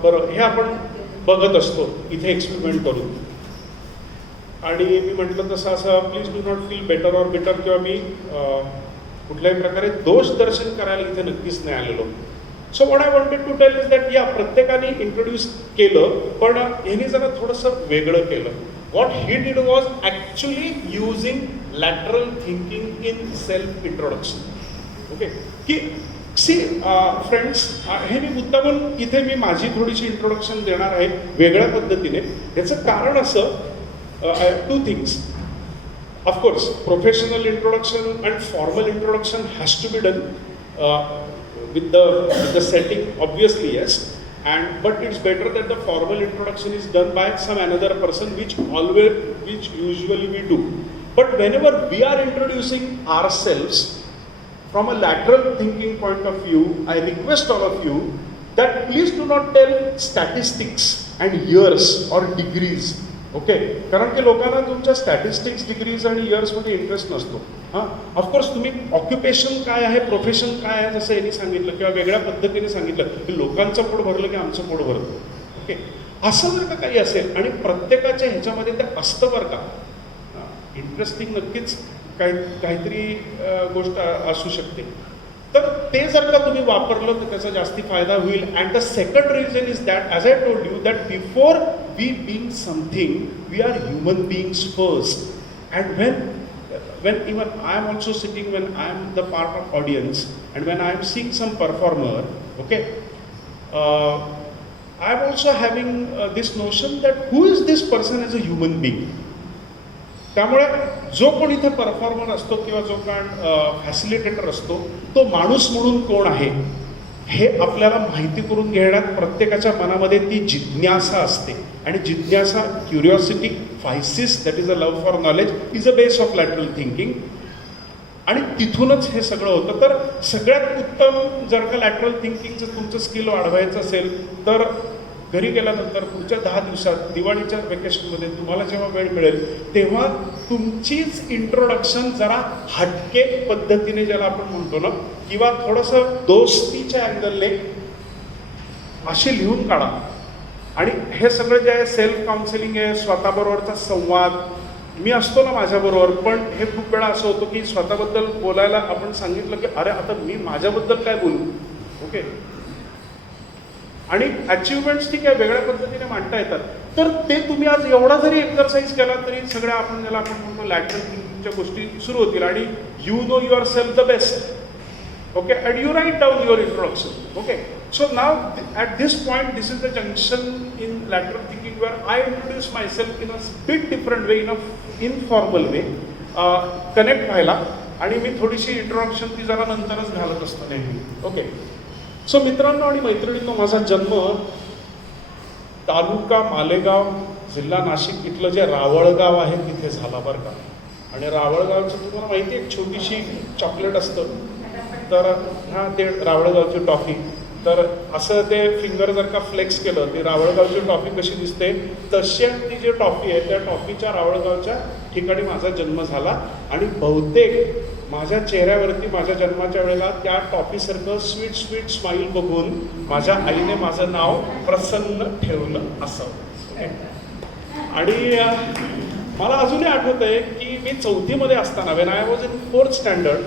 बरं, हे आपण बघत असतो इथे एक्सपेरिमेंट करून. आणि मी म्हटलं तसं असं please do not feel better or better, किंवा मी कुठल्याही प्रकारे दोष दर्शन करायला इथे नक्कीच नाही आलेलो. So what I wanted to tell is that या प्रत्येकाने इंट्रोड्यूस केलं, पण ह्याने जरा थोडंसं वेगळं केलं. What he did was actually using lateral thinking in self introduction. Okay, की सी फ्रेंड्स, हे मी मुद्दामून इथे मी माझी थोडीशी इंट्रोडक्शन देणार आहे वेगळ्या पद्धतीने. याचं कारण असं, two things. Of course, professional introduction and formal introduction has to be done with the setting, obviously, yes. But it's better that the formal introduction is done by some another person, which usually we do. But whenever we are introducing ourselves from a lateral thinking point of view, I request all of you that please do not tell statistics and years or degrees. Okay, कारण की लोकांना तुमच्या statistics, degrees आणि इयर्समध्ये interest नसतो. हां, of course तुम्ही occupation काय आहे, प्रोफेशन काय आहे, जसं यांनी सांगितलं किंवा वेगळ्या पद्धतीने सांगितलं की लोकांचं पोट भरलं की आमचं पोट भरतं. ओके, असं जर का काही असेल आणि प्रत्येकाच्या ह्याच्यामध्ये ते असतं बरं का, इंटरेस्टिंग नक्कीच काहीतरी गोष्ट असू शकते. तर ते जर का तुम्ही वापरलं तर त्याचा जास्ती फायदा होईल. And the second reason is that, as I told you, that before we being something, we are human beings first. And when even I am also sitting, when I am the part of audience, and when I am seeing some performer, okay, I am also having this notion that who is this person as a human being. त्यामुळे जो कोण इथे performer असतो किंवा जो कोण facilitator असतो तो माणूस म्हणून कोण आहे हे आपल्याला माहिती करून घेण्यात प्रत्येकाच्या मनामध्ये ती जिज्ञासा असते. आणि जिज्ञासा, क्युरिओसिटी, फायसिस, that is a love for knowledge, is a base of lateral thinking. आणि तिथूनच हे सगळं होतं. तर सगळ्यात उत्तम जर का लॅटरल थिंकिंगचं तुमचं स्किल वाढवायचं असेल तर घरी गेल्यानंतर पुढच्या 10 दिवसात दिवाळीच्या वेकेशनमध्ये तुम्हाला जेव्हा वेळ मिळेल तेव्हा तुमचीच इंट्रोडक्शन जरा हटके पद्धतीने, ज्याला आपण म्हणतो ना, किंवा थोडंसं दोस्तीच्या अँगलने अशी लिहून काढा. आणि हे सगळं जे आहे सेल्फ काउन्सिलिंग आहे, स्वतःबरोबरचा संवाद. मी असतो ना माझ्याबरोबर, पण हे खूप वेळा असं होतं की स्वतःबद्दल बोलायला आपण सांगितलं की अरे आता मी माझ्याबद्दल काय बोलू, ओके. आणि अचिव्हमेंट्स ठीक आहे वेगळ्या पद्धतीने मांडता येतात. तर ते तुम्ही आज एवढा जरी एक्सरसाइज केला तरी सगळ्या आपण ज्याला आपण म्हणतो लॅटरल थिंकिंगच्या गोष्टी सुरू होतील. आणि you know yourself the best, okay, and you write down your introduction, okay. So now at this point this is the junction in lateral thinking where I introduce myself in a bit different way, in a informal way, connect व्हायला. आणि मी थोडीशी introduction ती जरा नंतरच घालत असतो नेहमी, okay. So मित्रांनो आणि मैत्रिणींनो, माझा जन्म तालुका मालेगाव, जिल्हा नाशिक इथलं जे रावळगाव आहे तिथे झाला बरं का. आणि रावळगावचं तुम्हाला माहिती आहे एक छोटीशी चॉकलेट असतं, तर हां ते रावळगावची टॉफी. तर असं ते फिंगर जर का फ्लेक्स केलं ती रावळगावची टॉफी कशी दिसते तशी ती जी टॉफी आहे त्या टॉफीच्या रावळगावच्या ठिकाणी माझा जन्म झाला. आणि बहुतेक माझ्या चेहऱ्यावरती माझ्या जन्माच्या वेळेला त्या टॉफीसारखं स्वीट स्वीट स्माईल बघून माझ्या आईने माझं नाव प्रसन्न ठेवलं असावं. आणि मला अजूनही आठवत आहे की मी 4थीमध्ये असताना, when I was in 4th standard,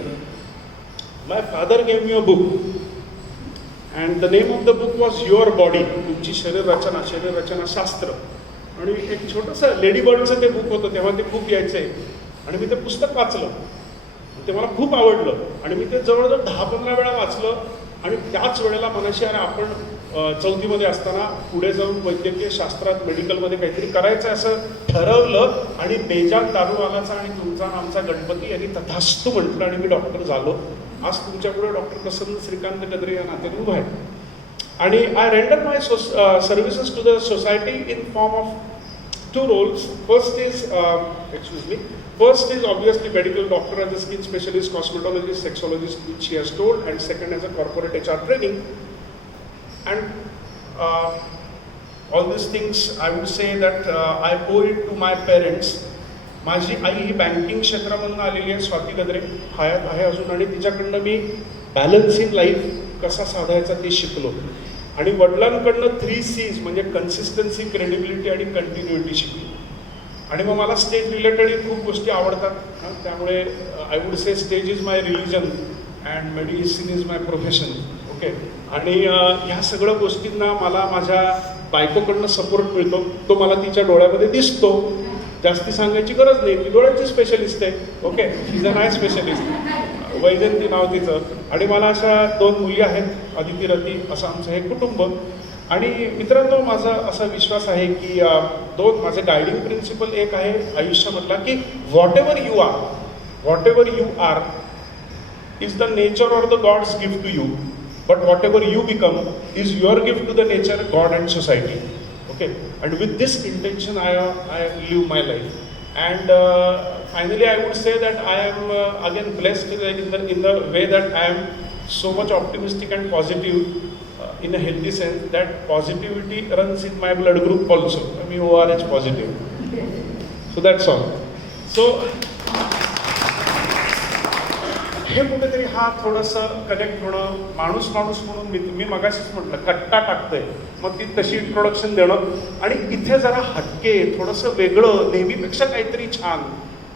my father gave me a book and the name of the book was your body, तुमची शरीररचना शास्त्र. आणि एक छोटंसं लेडी बर्डचं ते बुक होतं, तेव्हा ते खूप यायचं आहे. आणि मी ते पुस्तक वाचलं, ते मला खूप आवडलं. आणि मी ते जवळजवळ 10-15 वेळा वाचलं. आणि त्याच वेळेला मनाशी अरे आपण 4थीमध्ये असताना पुढे जाऊन वैद्यकीय शास्त्रात मेडिकलमध्ये काहीतरी करायचं असं ठरवलं. आणि बेजान दारूवालाचा आणि तुमचा आमचा गणपती यांनी तथास्तु म्हटलं आणि मी डॉक्टर झालो. आज तुमच्यापुढे डॉक्टर प्रसन्न श्रीकांत गद्रे या नात्याने उभा आहे. आणि I render my services to the society in form of 2 roles. First is obviously medical doctor as a skin specialist, cosmetologist, sexologist, which she has told, and second as a corporate HR training. And all these things I would say that I owe it to my parents. माझी आई ही banking क्षेत्रामधून आलेली आहे, स्वाती गद्रे हयात आहे अजून. आणि तिच्याकडनं मी balancing life कसा साधायचा ते शिकलो. आणि वडिलांकडनं 3 C's म्हणजे कन्सिस्टन्सी, क्रेडिबिलिटी आणि कंटिन्युइटी शिकली. आणि मग मला स्टेज रिलेटेड खूप गोष्टी आवडतात. त्यामुळे I would say stage is my religion and medicine is my profession, okay. आणि ह्या सगळ्या गोष्टींना मला माझ्या बायकोकडनं सपोर्ट मिळतो. तो मला तिच्या डोळ्यामध्ये दिसतो. जास्ती सांगायची गरज नाही, ती डोळ्याची स्पेशलिस्ट आहे, ओके. इज अ नाय स्पेशलिस्ट, वैजयंती नाव तिचं. आणि मला अशा 2 मुली आहेत, अदिती रती, असं आमचं हे कुटुंब. आणि मित्रांनो माझा असा विश्वास आहे की 2 माझे गायडिंग प्रिन्सिपल एक आहे आयुष्यामधला की whatever you are is the nature or the god's gift to you, but whatever you become is your gift to the nature, god and society, okay. And with this intention I live my life. And finally, I would say that I am again blessed in the way that I am so much optimistic and positive in a healthy sense. That positivity runs in my blood group also. I mean, ORH positive. So that's all. So हे कुठेतरी हा थोडंसं connect होणं, माणूस म्हणून मी मगाशीच म्हटलं कट्टा टाकतोय, मग ती तशी इंट्रोडक्शन देणं. आणि इथे जरा हटके, थोडंसं वेगळं, नेहमीपेक्षा काहीतरी छान.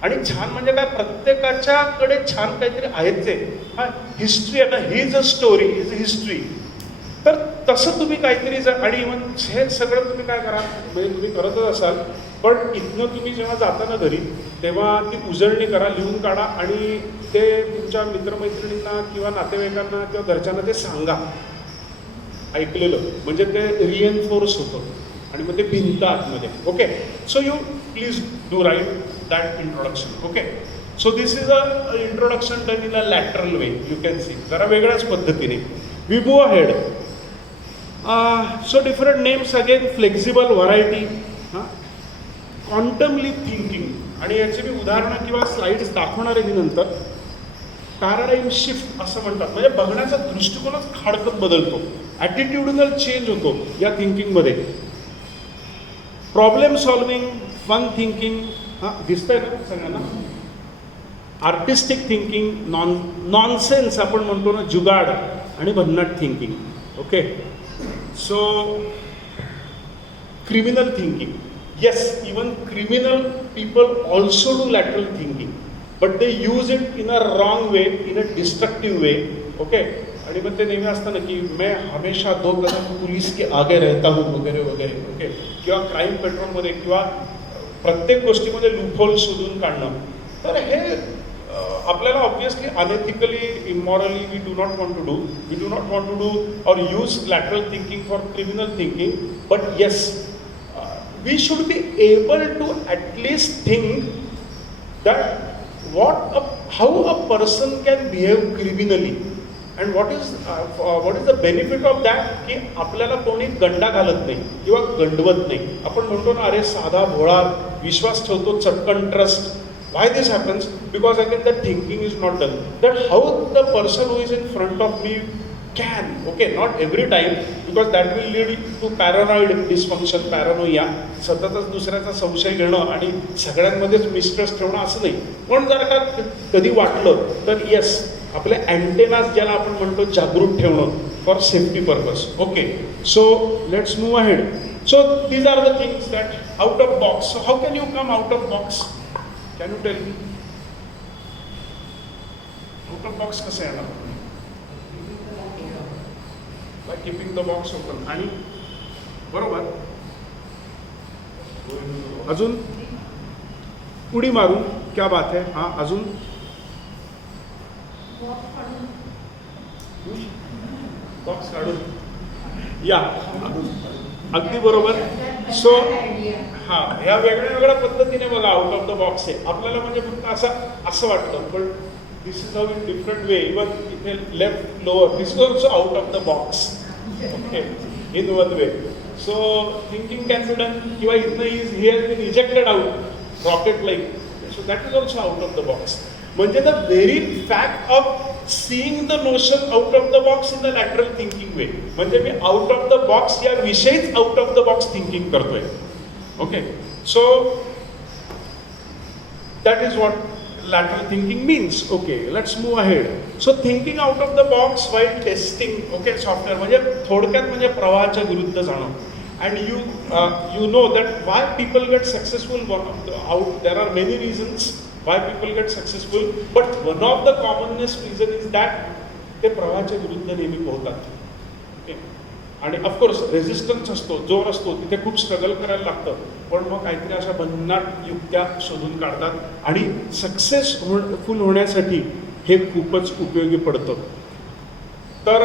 आणि छान म्हणजे काय, प्रत्येकाच्याकडे छान काहीतरी आहेच आहे. हा हिस्ट्री आहे ना, he is a story, is a history. तर तसं तुम्ही काहीतरी आणि इव्हन हे सगळं तुम्ही काय करा, म्हणजे तुम्ही करतच असाल, पण इथनं तुम्ही जेव्हा जाता ना घरी, तेव्हा ती उजळणी करा, लिहून काढा आणि ते तुमच्या मित्रमैत्रिणींना किंवा नातेवाईकांना किंवा घरच्यांना ते सांगा ऐकलेलं, म्हणजे ते रिएन्फोर्स होतं आणि मग ते भिंत आतमध्ये. Okay, so you please do write that introduction. Okay, so this is a introduction done in a lateral way, you can see, जरा वेगळ्याच पद्धतीने. We move ahead. So different names again, flexible, variety, quantumly thinking, आणि याची मी उदाहरणं किंवा slides दाखवणार आहे मी नंतर. पॅराडाईम शिफ्ट असं म्हणतात, म्हणजे बघण्याचा दृष्टिकोनच खाडकत बदलतो, ॲटिट्यूडनल चेंज होतो या थिंकिंगमध्ये. प्रॉब्लेम सॉल्विंग, फन थिंकिंग, दिसतंय ना सगळ्यांना, आर्टिस्टिक थिंकिंग, नॉनसेन्स आपण म्हणतो ना, जुगाड आणि भन्नाट thinking. Okay, so criminal thinking, yes, even criminal people also do lateral thinking, but they use it in a wrong way, in a destructive way. Okay, आणि मग ते नेहमी असतं ना की मैं हमेशा 2 कदम पुलिस के आगे रहता हूँ वगैरे वगैरे. ओके, किंवा क्राईम पेट्रोलमध्ये किंवा प्रत्येक गोष्टीमध्ये लूपहोल शोधून काढणं. तर हे आपल्याला obviously unethically, immorally we do not want to do. We do not want to do or use lateral thinking for criminal thinking. But yes, we should be able to at least think that how a person can behave criminally and what is the benefit of that, की आपल्याला कोणी गंडा घालत नाही किंवा गंडवत नाही. आपण म्हणतो ना, अरे साधा भोळा विश्वास ठेवतो, चटकन trust. Why this happens? Because again the thinking is not done. That how the person who is in front of me can, okay, not every time, because that will lead to paranoid dysfunction, paranoia, सततच दुसऱ्याचा संशय घेणं आणि सगळ्यांमध्येच mistrust ठेवणं असं नाही. पण जर का कधी वाटलं तर येस, आपले अँटेनाज ज्याला आपण म्हणतो जागृत ठेवणं for safety purpose. Okay, so let's move ahead. So these are the things that out of box. So how can you come out of box? Can you tell me? Out of box कसं येणार? By keeping the box open. आणि बरोबर, अजून उडी मारून, क्या बात है. हां, अजून बॉक्स काढून, या, अगदी बरोबर. सो हां, ह्या वेगळ्या वेगळ्या पद्धतीने बघा आउट ऑफ द बॉक्स आहे. आपल्याला म्हणजे फक्त असं वाटतं, पण this is how in different way. Even इथे left lower, this is also out of the box. Okay, in one way. So thinking can be done, किंवा इथनं he has been ejected out rocket like. So that is also out of the box. म्हणजे the very fact of seeing the notion out of the box in the lateral thinking way, म्हणजे मी out of the box या विषयीच out of the box thinking करतोय. Okay, so that is what lateral thinking means. Okay, let's move ahead. So thinking out of the box while testing, okay, software, म्हणजे थोडक्यात म्हणजे प्रवाहाच्या विरुद्ध जाणं. And you know that why people get successful. There are many reasons why people get successful, but one of the commonest reason is that ते प्रवाहाच्या विरुद्ध नेहमी पोहतात. ओके, आणि ऑफकोर्स रेझिस्टन्स असतो, जोर असतो, तिथे खूप स्ट्रगल करायला लागतं, पण मग काहीतरी अशा भन्नाट युक्त्या शोधून काढतात आणि सक्सेसफुल होण्यासाठी हे खूपच उपयोगी पडतं. तर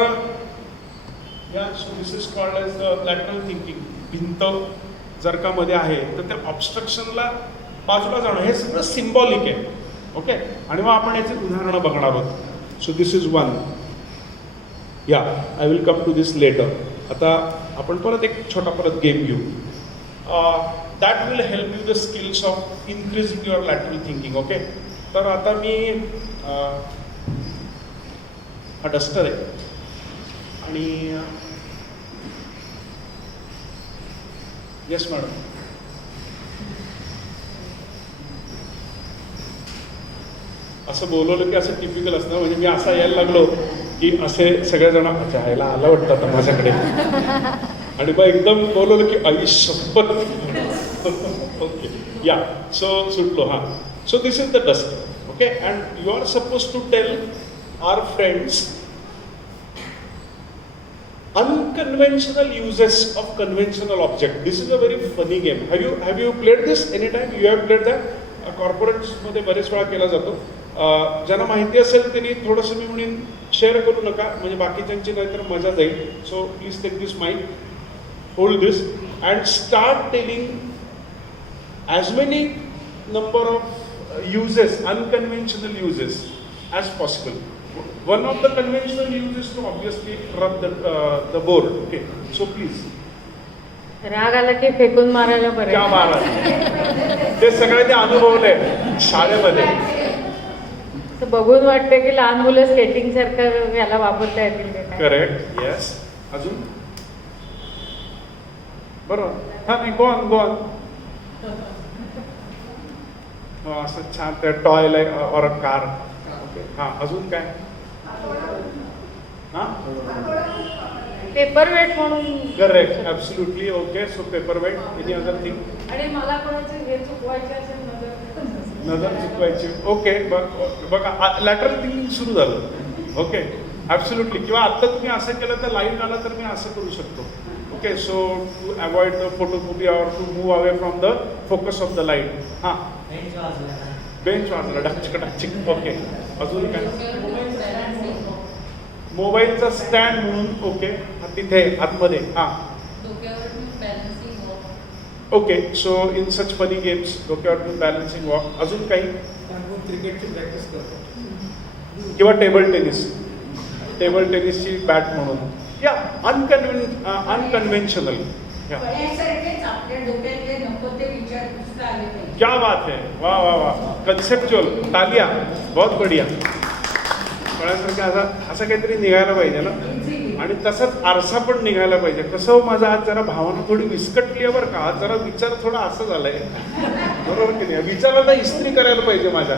या this is called as the lateral thinking. भिंत जर का मध्ये आहे तर त्या ऑब्स्ट्रक्शनला बाजूला जाणं, हे सगळं सिम्बॉलिक आहे. ओके, आणि मग आपण याचे उदाहरणं बघणार आहोत. So this is one. Yeah, I will come to this later. आता आपण परत एक छोटा गेम घेऊ. That will help you the skills of increasing your lateral thinking. Okay, तर आता मी हा डस्टर आहे आणि येस मॅडम, असं बोलवलं की असं टिपिकल असतं. म्हणजे मी असा यायला लागलो की असे सगळेजण अच्छा ह्याला आला वाटतं आता माझ्याकडे, आणि मग एकदम बोलवलं की आयुष्यपत. ओके, या, सो सुटलो. हां, so this is the duster. Okay, and you are suppose to tell our friends unconventional uses of conventional object. This is a very funny game. Have you played this anytime? You have played that? कॉर्पोरेट्समध्ये बरेच वेळा केला जातो. ज्यांना माहिती असेल त्यांनी थोडंसं मी म्हणेन शेअर करू नका, म्हणजे बाकीच्यांची नाहीतर मजा जाईल. So please take this mic, hold this and start telling as many number of uses, unconventional uses as possible. One of the conventional uses to obviously rub the board. Okay, so please. राग आला की फेकून मारायला बरं. क्या मारा, ते सगळे ते अनुभवलंय शाळेमध्ये. तर बघून वाटतं की लहान मुलं स्केटिंग सारखं याला वापरता येतील का काय. Correct, yes. अजून बरोबर. हा नाही, गो ऑन. असं छान ते toy like or a car. Okay, हां अजून काय. हां पेपर वेट म्हणून. Correct, absolutely. Okay, so paper weight. Any other thing. आणि मला कोणाचे हे चुकवायचे असेल नजर चुकवायची. ओके, बघा लॅटरल थिंकिंग सुरू झालं. Okay, absolutely. किंवा आत्ता तुम्ही असं केलं तर लाईन आला तर मी असं करू शकतो. Okay, so to avoid the photocopy or to move away from the focus of the light. हां, बेंच वाजला डाचिक. ओके, अजून काय. मोबाईलचा स्टँड म्हणून. ओके, तिथे आतमध्ये. हां, okay, so in such funny games डोक्यावर बॅलन्सिंग वॉक. अजून काही. क्रिकेटची प्रॅक्टिस करतो किंवा टेबल टेनिसची बॅट म्हणून. या अनकन्व्हेन्शनल. क्या बात है, वा वा वा. कन्सेप्च्युअल. तालिया, बहुत बढिया. कळण्यासारखं असं काहीतरी निघायला पाहिजे ना. आणि तसंच आरसा पण निघायला पाहिजे. कसं माझा आज जरा भावना थोडी विस्कटली आहे बरं का. आज जरा विचार थोडा असं झालाय, बरोबर की नाही. विचारांना इस्त्री करायला पाहिजे माझ्या.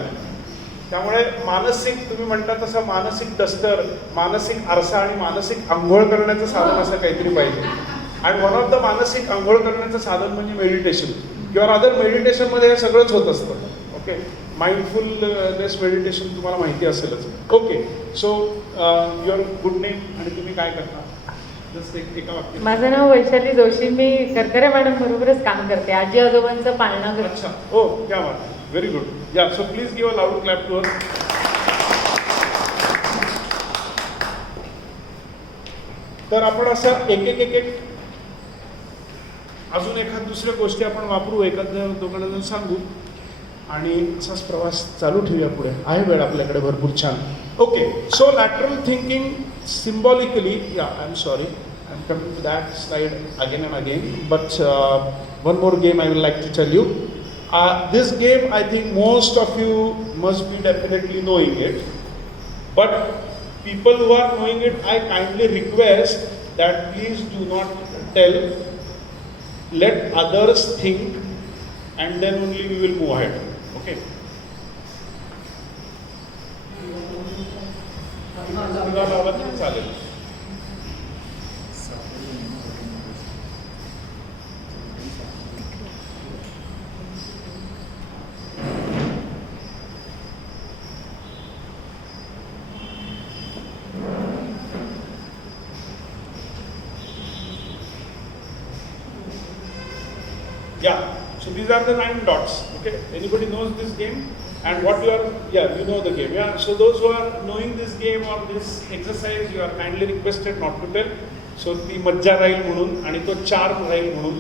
त्यामुळे मानसिक, तुम्ही म्हणता तसं मानसिक डस्टर, मानसिक आरसा आणि मानसिक आंघोळ करण्याचं साधन असं काहीतरी पाहिजे. आणि वन ऑफ द मानसिक आंघोळ करण्याचं साधन म्हणजे मेडिटेशन किंवा अदर मेडिटेशनमध्ये हे सगळंच होत असतं. ओके, माइंडफुलनेस मेडिटेशन तुम्हाला माहिती असेलच. Okay, so your good name आणि तुम्ही काय करता. जस्ट एका वाक्यात. माझं नाव वैशाली जोशी. मी करकरे मॅडम बरोबरच काम करते. आजी आजोबांचं पाळणं करते. अच्छा, हो, क्या बात, very good. Yeah, so please give a loud clap to us. तर आपण असं एक अजून एखाद दुसऱ्या गोष्टी आपण वापरू, एखाद्या दोघांना सांगू आणि असाच प्रवास चालू ठेवूया पुढे. आहे वेळ आपल्याकडे भरपूर. छान. Okay, so lateral thinking symbolically. Yeah, I am sorry, I am coming to that slide again and again, but one more game I will like to tell you. This game, I think most of you must be definitely knowing it, but people who are knowing it, I kindly request that please do not tell, let others think and then only we will move ahead. Okay? चालेल. Yeah, so these are the 9 dots. Okay, anybody knows this game and what you are, yeah, you know the game. Yeah, so those who are knowing this game or this exercise, you are kindly requested not to tell. So ती मज्जा राहील म्हणून आणि तो charm राहील म्हणून.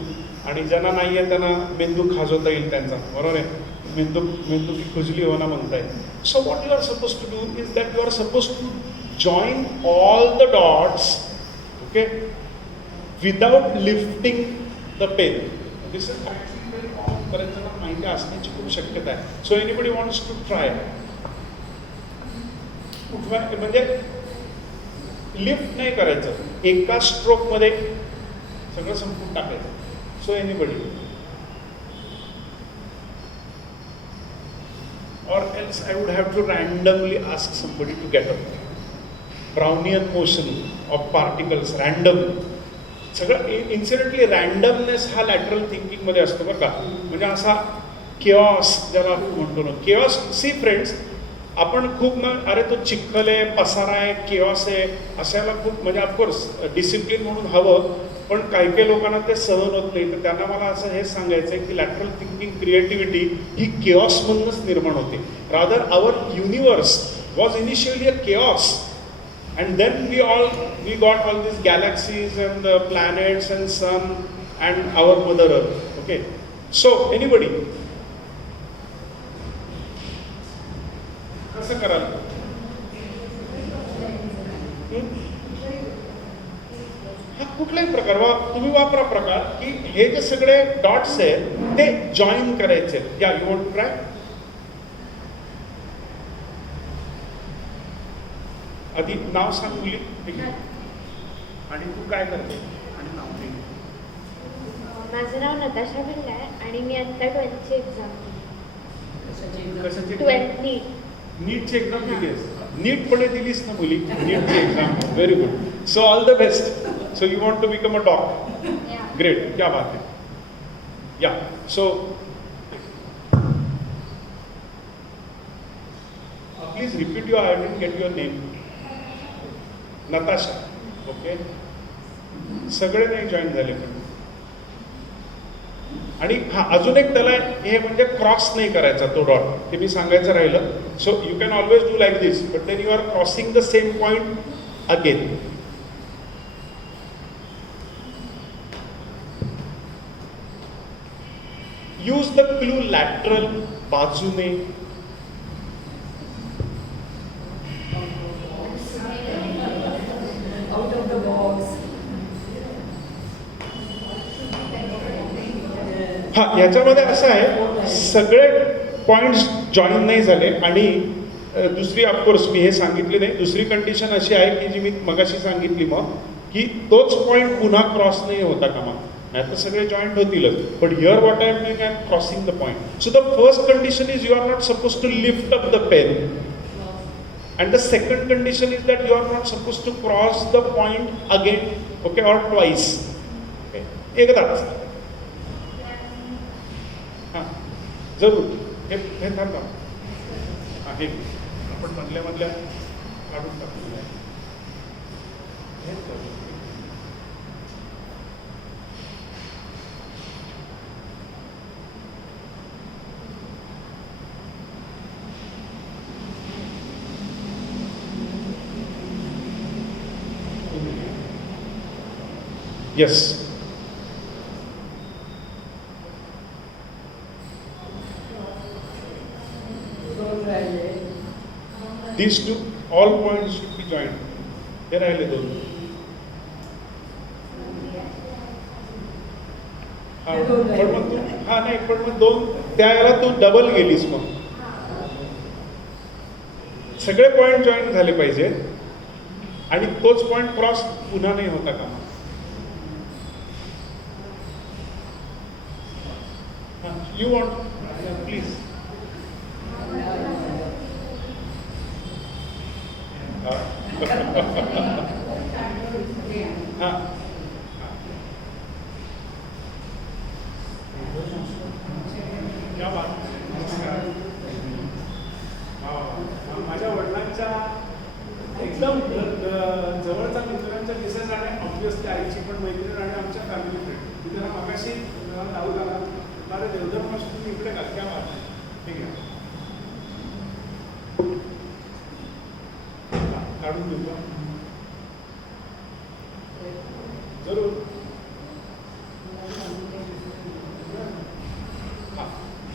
आणि ज्यांना नाही आहे त्यांना मेंदू खाजवता येईल त्यांचा, बरोबर आहे. मेंदू की खुजली होना म्हणताय. So what you are suppose to do is that you are suppose to join all the dots, okay, without lifting the pen. This is actually very common. बऱ्याच जणांना माहिती असण्याची खूप शक्यता आहे. So anybody wants to try. म्हणजे lift नाही करायचं, एका स्ट्रोकमध्ये सगळं संपून टाकायचं. So anybody. Or else I would have to randomly ask somebody to get up. Brownian motion of particles random. सगळं इन्सिडेंटली रँडमनेस हा लॅटरल थिंकिंगमध्ये असतो बरं का. म्हणजे असा केऑस ज्याला आपण म्हणतो ना, केऑस. सी फ्रेंड्स, आपण खूप मग अरे तो चिखल आहे, पसारा आहे, केऑस आहे, असायला खूप म्हणजे ऑफकोर्स डिसिप्लिन म्हणून हवं, पण काही काही लोकांना ते सहन होत नाही. तर त्यांना मला असं हेच सांगायचं आहे की लॅटरल थिंकिंग क्रिएटिव्हिटी ही केऑसमधूनच निर्माण होते. Rather our universe was initially a chaos and then we got all these galaxies and the planets and sun and our mother earth. Okay, so anybody कसं कराल? हा कुठलाही प्रकार तुम्ही वापरा प्रकार की हे जे सगळे डॉट्स आहेत ते जॉईन करायचे. या यू वॉन्ट टू ट्राय? आधी नाव सांग मुली, ठीक आहे, आणि तू काय करते आणि नाव दे. माझं नाव नताशा भिल्ला आहे आणि मी आता 12th एक्झाम कशाची? 12th नीट. नीटची एक्झाम दिली आहेस? नीटपणे दिलीस ना मुली नीटची exam? Very good. So all the best. So you want to become a doctor? Great, क्या बात है. Yeah so please repeat your, I didn't get your name. Natasha. Okay, सगळे नाही जॉईन झाले पण. आणि हा अजून एक त्याला हे म्हणजे क्रॉस नाही करायचा तो डॉट, ते मी सांगायचं राहिलं. So you can always do like this, but then you are crossing the same point again. Use the clue lateral, बाजूने. Out of the box. हा, याच्यामध्ये असं आहे सगळे पॉइंट्स जॉईन नाही झाले. आणि दुसरी ऑफकोर्स मी हे सांगितले नाही, दुसरी कंडिशन अशी आहे की जी मी मगाशी सांगितली मग, की तोच पॉइंट पुन्हा क्रॉस नाही होता कामा. नाही तर सगळे जॉईंट होतीलच, but here what I am doing, I am crossing the point. So the first condition is you are not suppose to lift up the pen, and the second condition is that you are not supposed to cross the point again, okay, or twice. Okay, एकदाच. हां, जरूर. हे थांबा. हां, हे आपण मधल्या काढून टाकूया. हेच करू. Yes. These two, all points should be joined. हे राहिले दोन. हा, पण मग तू हा नाही, पण मग दोन त्याला तू डबल गेलीस. मग सगळे पॉइंट जॉईन झाले पाहिजे आणि तोच पॉइंट क्रॉस पुन्हा नाही होता का? You want, please. क्या बात. माझ्या वडिलांच्या एकदम जवळचा मित्रांच्या दिसेस आणि ऑब्विसली आईची पण मैत्रीण आणि आमच्या फॅमिली फ्रेंड. तिथे मगाशी राहुल आला, अरे देवधर्म तुम्ही इकडे का? क्या बात आहे. ठीक आहे, काढून देऊ का? जरूर.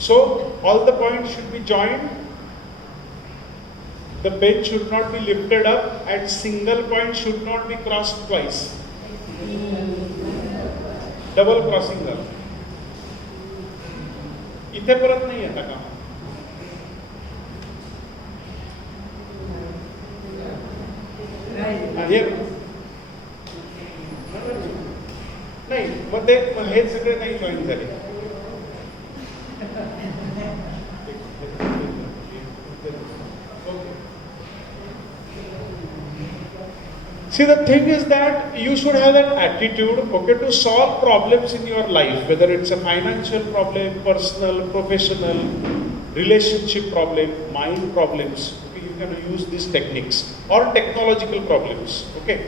So all the points should be joined. The pen should not be lifted up and single point should not be crossed twice. Double crossing झालं. इथे परत नाही येता का? नाही, मग ते हे सगळे नाही जॉईन झाले. See, the thing is that you should have an attitude, okay, to solve problems in your life, whether it's a financial problem, personal, professional, relationship problem, mind problems. Okay? can use these techniques or technological problems. Okay.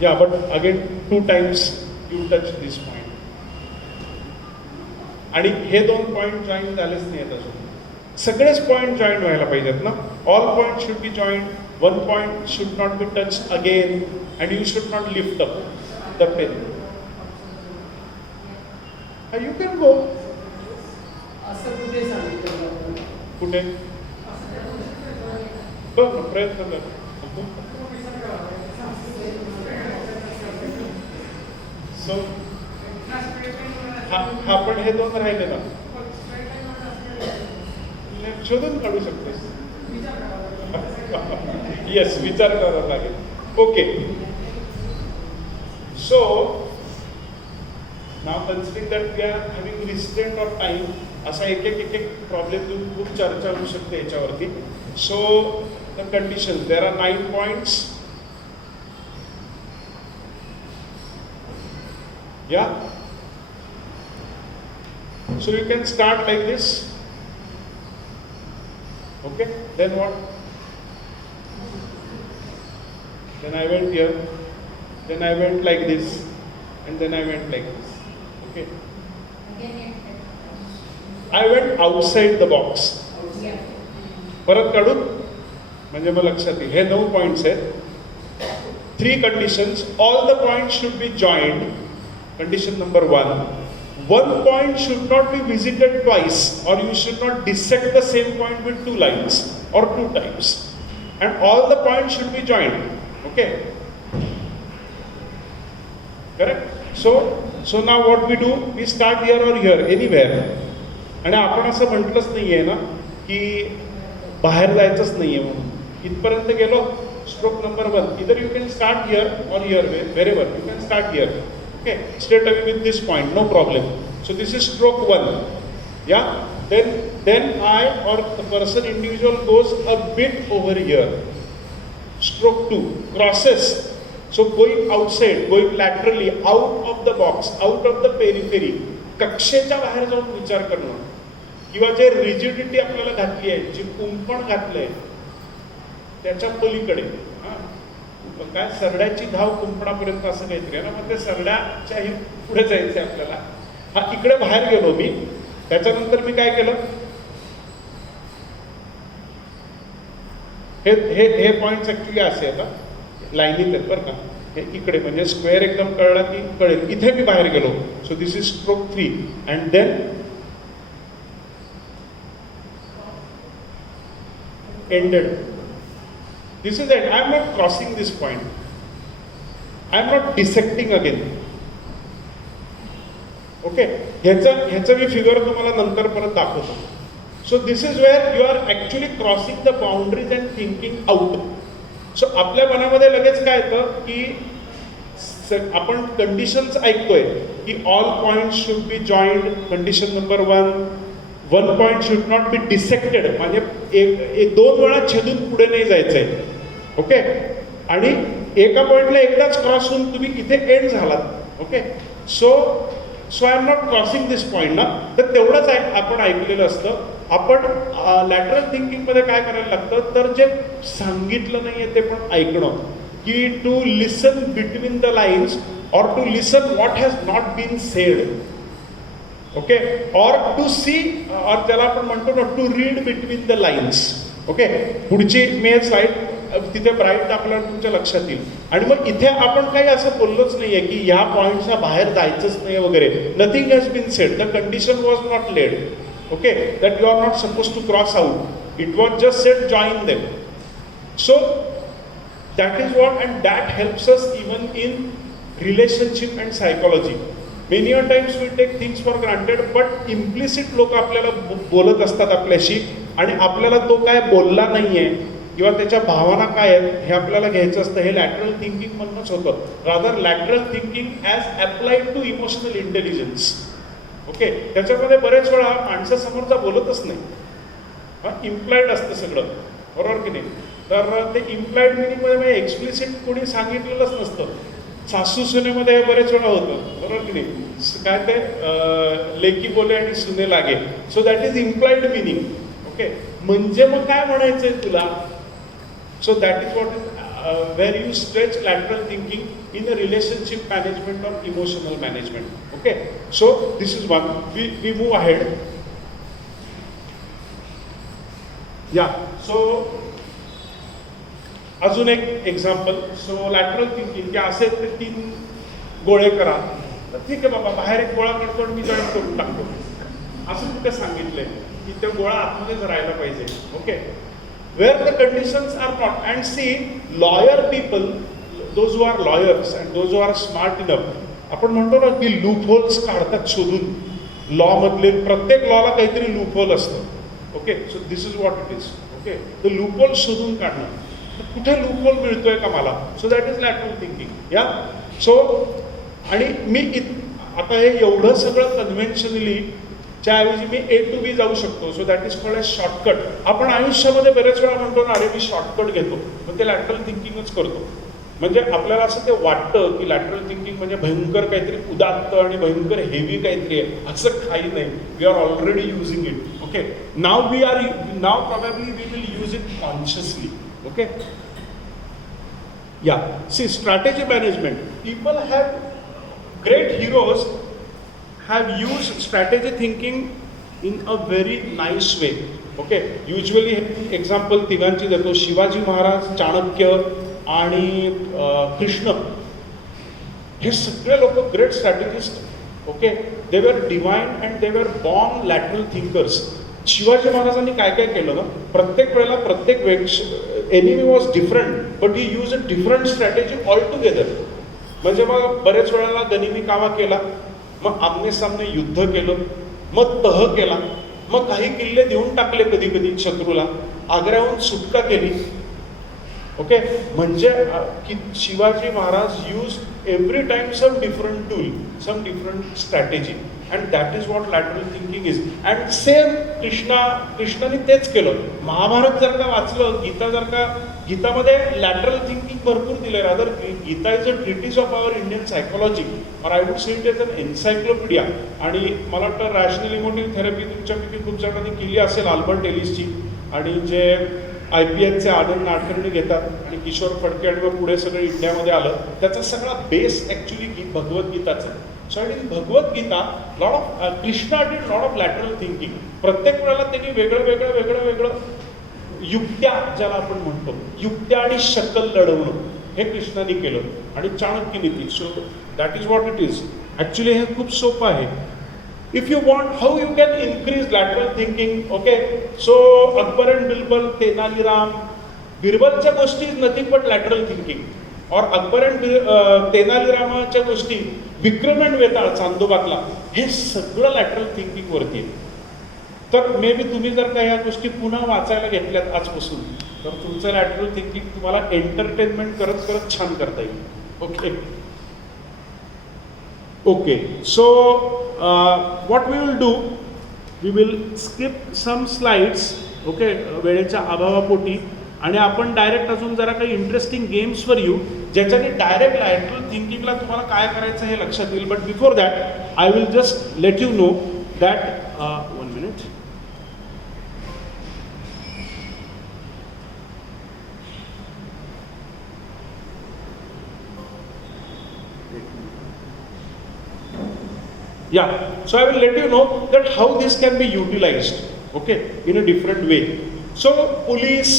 Yeah, but again 2 times you touch this point. आणि हे 2 point join झालेच नाही आहेत अजून. सगळेच point join व्हायला पाहिजेत ना. All point should be join. 1 point should not be touch again and you should not lift up the pen. You can go. असं कुठे सांगितलं कुठे बघ ना, प्रयत्न कर. सो हा पण हे 2 राहिले ना, शोधून काढू शकतोस. येस, विचार करावा लागेल. Okay. So now considering that we are having restraint of time, असा एक प्रॉब्लेम खूप चर्चा होऊ शकते याच्यावरती. So the condition, there are 9 points. Yeah. So you can start like this. Okay. Then what? Then I went here. Then I went like this. And then I went like this. Okay. I went outside the box. परत काढू म्हणजे मग लक्षात येईल. हे 9 points आहेत. 3 conditions. All the points should be joined. Condition number 1, 1 point should not be visited twice, or you should not dissect the same point with 2 lines or 2 times, and all the points should be joined. Okay, correct? So now what we do, we start here or here, anywhere. आणि आपण असं म्हटलंच नाहीये ना की बाहेर जायचंच नाहीये म्हणून. इथपर्यंत गेलो, stroke number 1, either you can start here or here, wherever you can start here. Okay, straight away with this point, no problem. So this is stroke 1. Yeah, then I or the person individual goes a bit over here. Stroke 2, crosses. So going outside, going laterally, out of the box, out of the periphery. कक्षेच्या बाहेर जाऊन विचार करणं, किंवा जे rigidity आपल्याला घातली आहे, जी कुंपण घातलंय त्याच्या पलीकडे. काय सरड्याची धाव कुंपणापर्यंत असं काहीतरी आहे ना. मग ते सरड्याच्याही पुढे जायचंय आपल्याला. हा, इकडे बाहेर गेलो मी. त्याच्यानंतर मी काय केलं, हे पॉइंट्स ऍक्च्युली असे आहेत, लाईनीत आहेत बरं का. हे इकडे म्हणजे स्क्वेअर एकदम कळला की कळेल. इथे मी बाहेर गेलो. So this is stroke 3 and then ended. This is it. I am not crossing this point. I am not dissecting again. Okay. ह्याचं मी फिगर तुम्हाला नंतर परत दाखवतो. So this is where you are actually crossing the boundaries and thinking out. So आपल्या मनामध्ये लगेच काय येतं की आपण कंडिशन्स ऐकतोय की all points should be joined. Condition number 1 point should not B dissected, म्हणजे 2 वेळा छेदून पुढे नाही जायचंय. ओके. आणि एका पॉइंटला एकदाच क्रॉस होऊन तुम्ही इथे एंड झालात. Okay. So I am not crossing this point ना. तर तेवढंच आपण ऐकलेलं असतं. आपण लॅटरल थिंकिंगमध्ये काय करायला लागतं, तर जे सांगितलं नाहीये ते पण ऐकणं, की to listen between the lines or to listen what has not been said. Okay, or to see, or त्याला आपण म्हणतो ना to read between the lines. Okay, पुढची मी स्लाइड तिथे ब्राईट आपल्याला तुमच्या लक्षात येईल. आणि मग इथे आपण काही असं बोललोच नाहीये की ह्या पॉइंटच्या बाहेर जायचंच नाही वगैरे. Nothing has been said. The condition was not laid. Okay, that you are not suppose to cross out. It was just said join them. So that is what, and that helps us even in relationship and psychology. Many a times we take things for granted, but implicit लोक आपल्याला बोलत असतात आपल्याशी, आणि आपल्याला तो काय बोलला नाहीये किंवा त्याच्या भावना काय आहेत हे आपल्याला घ्यायचं असतं. हे लॅटरल थिंकिंग म्हणूनच होतं. Rather lateral thinking as applied to emotional intelligence. Okay, त्याच्यामध्ये बरेच वेळा माणसं समोरचा बोलतच नाही, इम्प्लाइड असतं सगळं, बरोबर की नाही. तर ते इम्प्लाइड मिनिंगमध्ये म्हणजे एक्सप्लिसिट कोणी सांगितलेलंच नसतं. सासू सुनेमध्ये हे बरेच वेळा होतं, बरोबर की नाही? काय ते लेकी बोले आणि सुने लागे. So that is implied meaning. Okay, म्हणजे मग काय म्हणायचंय तुला? So that is what is where you stretch lateral thinking in a relationship management or emotional management. Okay, so this is one. We move ahead. Yeah, so अजून एक example. So lateral thinking की असे ते 3 गोळे करा. तर ठीक आहे बाबा, बाहेर एक गोळा करतो आणि मी जॉईन करून टाकतो, असं कुठे सांगितलंय की ते गोळा आतमध्येच राहायला पाहिजे. Okay, where the conditions are not. And see, lawyer people, those who are lawyers and those who are smart enough, आपण म्हणतो ना की लूप होल्स काढतात शोधून. लॉ मधले प्रत्येक लॉला काहीतरी लूप होल असतं. Okay, so this is what it is. Okay, the loophole शोधून काढणं. कुठे लूप होल मिळतोय का मला? So that is lateral thinking. Yeah, so आणि मी आता हे एवढं सगळं कन्व्हेन्शनली च्याऐवजी मी A to B जाऊ शकतो. So that is called a shortcut. आपण आयुष्यामध्ये बरेच वेळा म्हणतो ना, अरे मी शॉर्टकट घेतो, पण ते लॅटरल थिंकिंगच करतो. म्हणजे आपल्याला असं ते वाटतं की लॅटरल थिंकिंग म्हणजे भयंकर काहीतरी उदात्त आणि भयंकर हेवी काहीतरी आहे. असं काही नाही. We are already using it. Okay, now probably we will use it consciously. Okay, yeah, see, strategy management, people have, great heroes have used strategy thinking in a very nice way. Okay, usually example तिघांची देतो. शिवाजी महाराज, चाणक्य आणि कृष्ण, हे सगळे लोक great strategist. Okay, दे वर divine and they were born lateral thinkers. Shivaji महाराजांनी काय काय केलं ना, प्रत्येक वेळेला प्रत्येक enemy was different, but he use a different strategy all together. म्हणजे मग बरेच वेळेला गनिमी कावा केला, मग आमने सामने युद्ध केलं, मग तह केला, मग काही किल्ले देऊन टाकले कधी कधी शत्रूला, आग्र्याहून सुटका केली. ओके, म्हणजे की Shivaji Maharaj use every time some different tool, some different strategy, and that is what lateral thinking is. And same कृष्णाने तेच केलं. महाभारत जर का वाचलं, गीतामध्ये लॅटरल थिंकिंग भरपूर दिलं. Rather Gita is a treatise of our Indian psychology, or I would say it is an encyclopedia. आणि मला वाटतं रॅशनल इमोटिव्ह थेरपी तुमच्यापैकी खूप जणांनी केली असेल अल्बर्ट एलिसची, आणि जे IPSचे आनंद नाडकर्णी घेतात आणि किशोर फडके आणि मग पुढे सगळं इंडियामध्ये आलं, त्याचा सगळा बेस ॲक्च्युली भगवद्गीताचा. So in Bhagavad Gita lot of Krishna did lot of lateral thinking. प्रत्येक वेळेला त्यांनी वेगळं युक्त्या, ज्याला आपण म्हणतो युक्त्या आणि शकल लढवणं, हे कृष्णाने केलं, आणि चाणक्य नीती. So that is what it is. Actually हे खूप सोपं आहे. If you want, how you can increase lateral thinking? Okay, so Akbar and Birbal, Tenali Ram, बिरबलच्या गोष्टी is nothing but lateral thinking. और अकबर अँड तेनाली रामाच्या गोष्टी, विक्रम अँड वेताळ चांदोबातला, हे सगळं लॅटरल थिंकिंग वरती आहे. तर मे बी तुम्ही जर का ह्या गोष्टी पुन्हा वाचायला घेतल्यात आजपासून, तर तुमचं लॅटरल थिंकिंग तुम्हाला एंटरटेनमेंट करत करत छान करता येईल. Okay okay, so what we will do, we will skip some slides. Okay, वेळेच्या अभावापोटी, आणि आपण डायरेक्ट अजून जरा काही इंटरेस्टिंग गेम्सवर येऊ, ज्याच्याने डायरेक्ट लॅटरल थिंकिंगला तुम्हाला काय करायचं हे लक्षात येईल. But before that I will just let you know that, 1 minute. Yeah, so I will let you know that how this can be utilized, okay, in a different way. So police,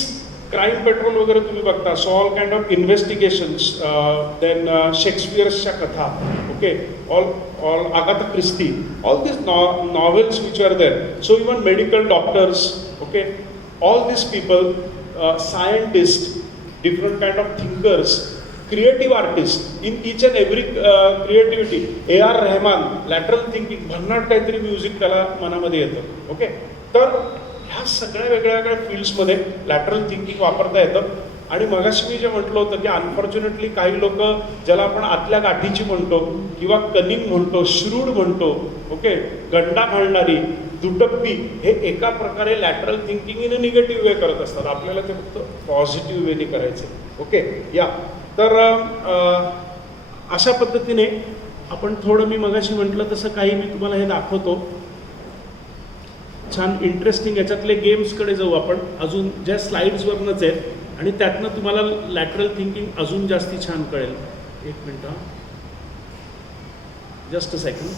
crime patrol वगैरे तुम्ही बघता, so all kind of investigations, then Shakespeare'sच्या कथा, okay, all Agatha Christie, all these novels which are there. So even medical doctors, okay, all these people, scientists, different kind of thinkers, creative artist, in each and every creativity. A.R. Rahman, lateral thinking, भन्नाट काहीतरी music त्याला मनामध्ये येतं. Okay, तर ह्या सगळ्या वेगळ्या फील्ड्समध्ये lateral thinking वापरता येतं. आणि मगाशी मी जे म्हटलं होतं की अनफॉर्च्युनेटली काही लोक, ज्याला आपण आतल्या गाठीची म्हणतो किंवा कनिंग म्हणतो, श्रूड म्हणतो, ओके, गंडा घालणारी, दुटप्पी, हे एका प्रकारे lateral thinking in a negative way करत असतात. आपल्याला ते फक्त पॉझिटिव्ह वेने करायचं. ओके, या, तर अशा पद्धतीने आपण थोडं, मी मगाशी म्हटलं तसं काही मी तुम्हाला हे दाखवतो. छान इंटरेस्टिंग याच्यातले गेम्सकडे जाऊ आपण, अजून ज्या स्लाईड्सवरनंच आहेत आणि त्यातनं तुम्हाला लॅटरल थिंकिंग अजून जास्ती छान कळेल. एक मिनटं, just a second.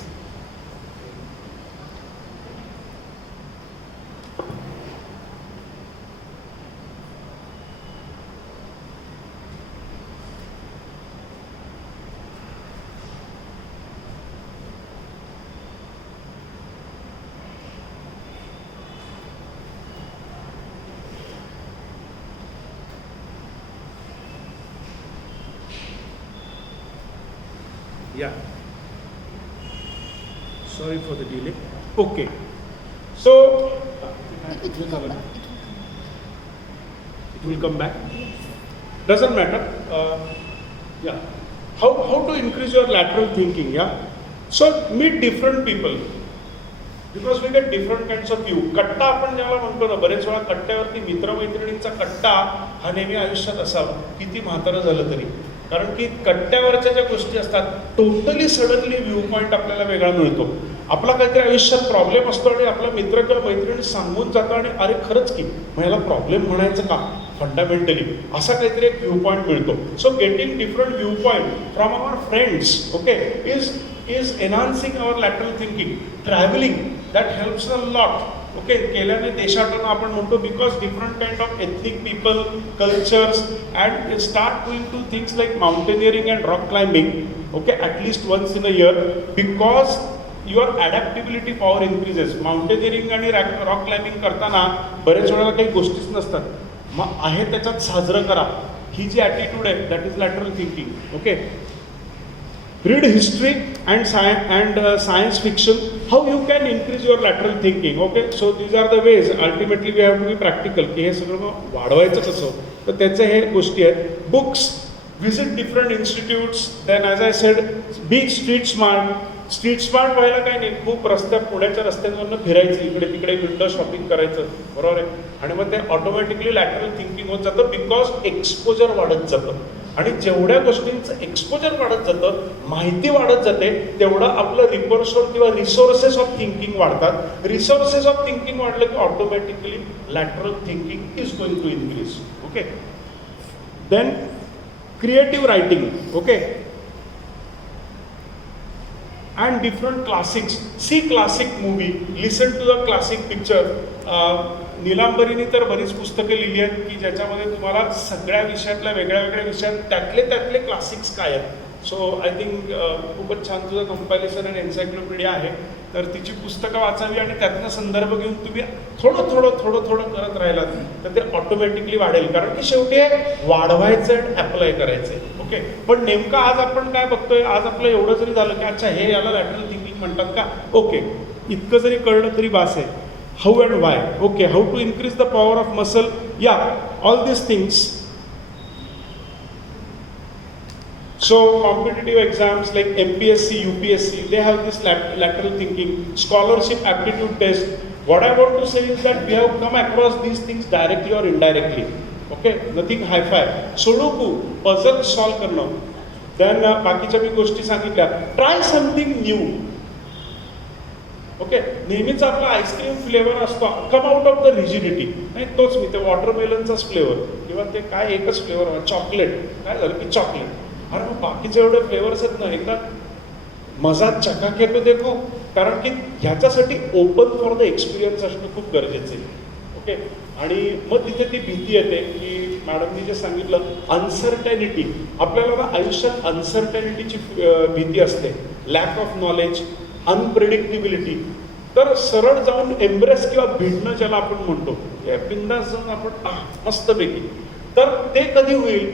Yeah. Sorry for the delay. Okay. So, it will come back. Doesn't matter. Yeah. How to increase your lateral thinking? Yeah. So meet different people. Because we get different kinds of view. कट्टा आपण ज्याला म्हणतो ना, बरेच वेळा कट्ट्यावरती मित्रमैत्रिणींचा कट्टा हा नेहमी आयुष्यात असावा, किती म्हातारं झालं तरी. कारण की कट्ट्यावरच्या ज्या गोष्टी असतात, टोटली सडनली व्ह्यू पॉईंट आपल्याला वेगळा मिळतो. आपला काहीतरी आयुष्यात प्रॉब्लेम असतो आणि आपला मित्र किंवा मैत्रिणी सांगून जातो आणि अरे खरंच की मग याला प्रॉब्लेम म्हणायचं का फंडामेंटली, असा काहीतरी एक व्ह्यू पॉईंट मिळतो. So getting different view point from our friends, okay, is enhancing our lateral thinking. Travelling that helps a lot. Okay, केल्याने देशाटन आपण म्हणतो, because different kind of ethnic people, cultures, and start doing two things like mountaineering and rock climbing, okay, at least once in a year, because your adaptability power increases. Mountaineering आणि rock climbing करताना बरेच वेळेला काही गोष्टीच नसतात, मग आहे त्याच्यात साजरं करा, ही जी ॲटिट्यूड आहे that is lateral thinking. Okay, read history and science fiction, how you can increase your lateral thinking. Okay, so these are the ways. Ultimately we have to be practical की हे सगळं वाढवायचं कसं, तर त्याचे हे गोष्टी आहेत. Books, visit different institutes, then as I said, be street smart. Street smart व्हायला काही नाही, खूप पुण्याच्या रस्त्यांवरनं फिरायचं, इकडे तिकडे विंडो शॉपिंग करायचं, बरोबर आहे. आणि मग ते ऑटोमॅटिकली लॅटरल थिंकिंग होत जातं, बिकॉज एक्सपोजर वाढत जातं. आणि जेवढ्या गोष्टींचं एक्सपोजर वाढत जातं, माहिती वाढत जाते, तेवढं आपलं रिपर्सल किंवा रिसोर्सेस ऑफ थिंकिंग वाढतात. रिसोर्सेस ऑफ थिंकिंग वाढलं की automatically lateral thinking is going to increase. Okay, then creative writing. Okay, and different classics. See classic movie, listen to the classic picture. नीलांबरीने तर बरीच पुस्तकं लिहिली आहेत की ज्याच्यामध्ये तुम्हाला सगळ्या विषयातल्या वेगळ्या वेगळ्या विषयात त्यातले क्लासिक्स काय आहेत. सो आय थिंक खूपच छान तुझं कंपायलेशन आणि एन्सायक्लोपीडिया आहे, तर तिची पुस्तकं वाचावी आणि त्यातनं संदर्भ घेऊन तुम्ही थोडं करत राहिलात तर ते ऑटोमॅटिकली वाढेल. कारण की शेवटी वाढवायचं आहे, अप्लाय करायचं आहे. ओके, पण नेमकं आज आपण काय बघतोय, आज आपलं एवढं जरी झालं की अच्छा हे याला लॅटरल थिंकिंग म्हणतात का, ओके, इतकं जरी कळलं तरी बास आहे. How and why, okay, how to increase the power of muscle, yeah all this things. So competitive exams like MPSC, UPSC, they have this lateral thinking, scholarship aptitude test. What I want to say is that we have come across these things directly or indirectly. Okay, nothing high-fi. Sudoku, puzzle solve करणं. Then बाकीच्या मी गोष्टी सांगितल्या. Try something new. Okay, नेहमीच आपला ice cream flavour असतो, कम out of the rigidity. नाही, तोच मी ते वॉटरमेलनचाच फ्लेवर किंवा ते काय एकच फ्लेवर, चॉकलेट, काय झालं की चॉकलेट. अरे मग बाकीचे एवढे फ्लेवर्स आहेत ना, एकदा मजा चकाक येतो देखो. कारण की ह्याच्यासाठी ओपन फॉर द एक्सपिरियन्स असणं खूप गरजेचं आहे. ओके, आणि मग तिथे ती भीती येते की मॅडमनी जे सांगितलं, अनसर्टॅनिटी. आपल्याला ना आयुष्यात अनसर्टॅनिटीची भीती असते, लॅक ऑफ नॉलेज, अनप्रेडिक्टिबिलिटी. तर सरळ जाऊन एम्ब्रेस किंवा भिडणं ज्याला आपण म्हणतो, या बिंदास जाऊन आपण मस्तपैकी, तर ते कधी होईल,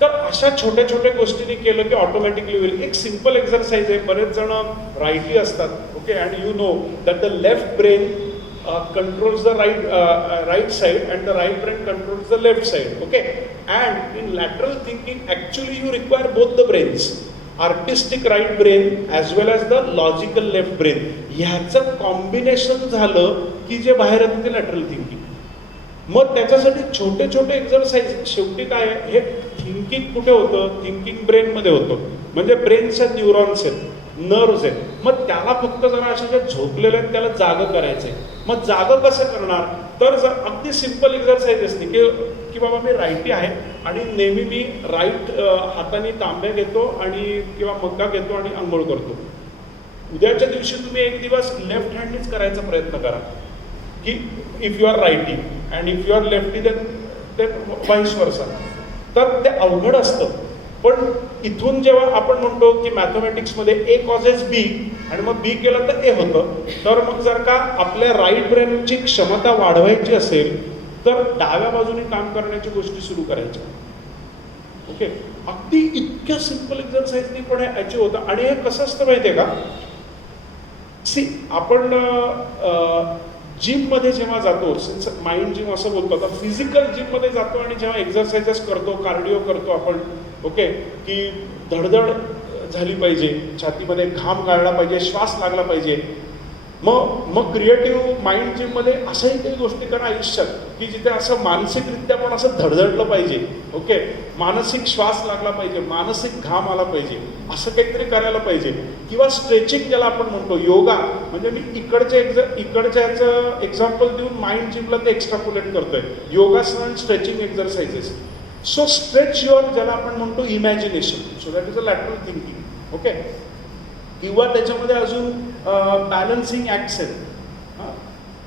तर अशा छोट्या छोट्या गोष्टींनी केलं की ऑटोमॅटिकली होईल. एक सिम्पल एक्झरसाइज आहे, बरेच जण राईटी असतात. Okay, and you know that the left brain controls the right side and the right brain controls the left side. Okay, and in lateral thinking actually you require both the brains, artistic right brain as well as the logical left brain. ह्याचं combination झालं की जे बाहेर येतं ते lateral thinking. मग त्याच्यासाठी छोटे छोटे एक्झरसाइज. शेवटी काय आहे, हे थिंकिंग कुठे होतं, थिंकिंग ब्रेनमध्ये होतं. म्हणजे ब्रेनच्या न्यूरॉन्स आहेत, नर्व्स आहेत. मग त्याला फक्त जरा असे जे झोपलेले आहेत त्याला जागं करायचंय. मग जागं कसं करणार? तर जर अगदी सिम्पल एक्झरसाईज असते की बाबा मी राईटी आहे आणि नेहमी मी राईट हाताने तांब्या घेतो आणि किंवा मग्गा घेतो आणि आंघोळ करतो. उद्याच्या दिवशी तुम्ही एक दिवस लेफ्ट हँडनीच करायचा प्रयत्न करा की if you are righty and if you are lefty then vice versa. तर ते अवघड असतं. पण इथून जेव्हा आपण म्हणतो की मॅथमॅटिक्समध्ये ए कॉजेस बी आणि मग बी केलं तर ए होतं, तर मग जर का आपल्या राईट ब्रेनची क्षमता वाढवायची असेल तर डाव्या बाजूने काम करण्याची गोष्टी सुरू करायच्या. ओके, अगदी इतक्या सिम्पल एक्झरसाईजनी पण हे अचीव होतं. आणि हे कसं असतं माहिती आहे का? आपण जिममध्ये जेव्हा जातो, माइंड जिम असं बोलतो, आता फिजिकल जिममध्ये जातो आणि जेव्हा एक्झरसाइजेस करतो, कार्डिओ करतो आपण, ओके, की धडधड झाली पाहिजे, छातीमध्ये घाम गाळला पाहिजे, श्वास लागला पाहिजे. मग क्रिएटिव्ह माइंड जिममध्ये असंही काही गोष्टी करा आयुष्यात की जिथे असं मानसिकरित्या पण असं धडधडलं पाहिजे. ओके, मानसिक श्वास लागला पाहिजे, मानसिक घाम आला पाहिजे, असं काहीतरी करायला पाहिजे. किंवा स्ट्रेचिंग ज्याला आपण म्हणतो, योगा. म्हणजे मी इकडच्या याचं एक्झाम्पल देऊन माइंड जिमला ते एक्स्ट्रापोलेट करतोय. योगासन आणि stretching exercises. So stretch your, ज्याला आपण म्हणतो imagination, so that is a lateral thinking. Okay, किंवा त्याच्यामध्ये अजून बॅलन्सिंग ॲक्ट्स आहेत.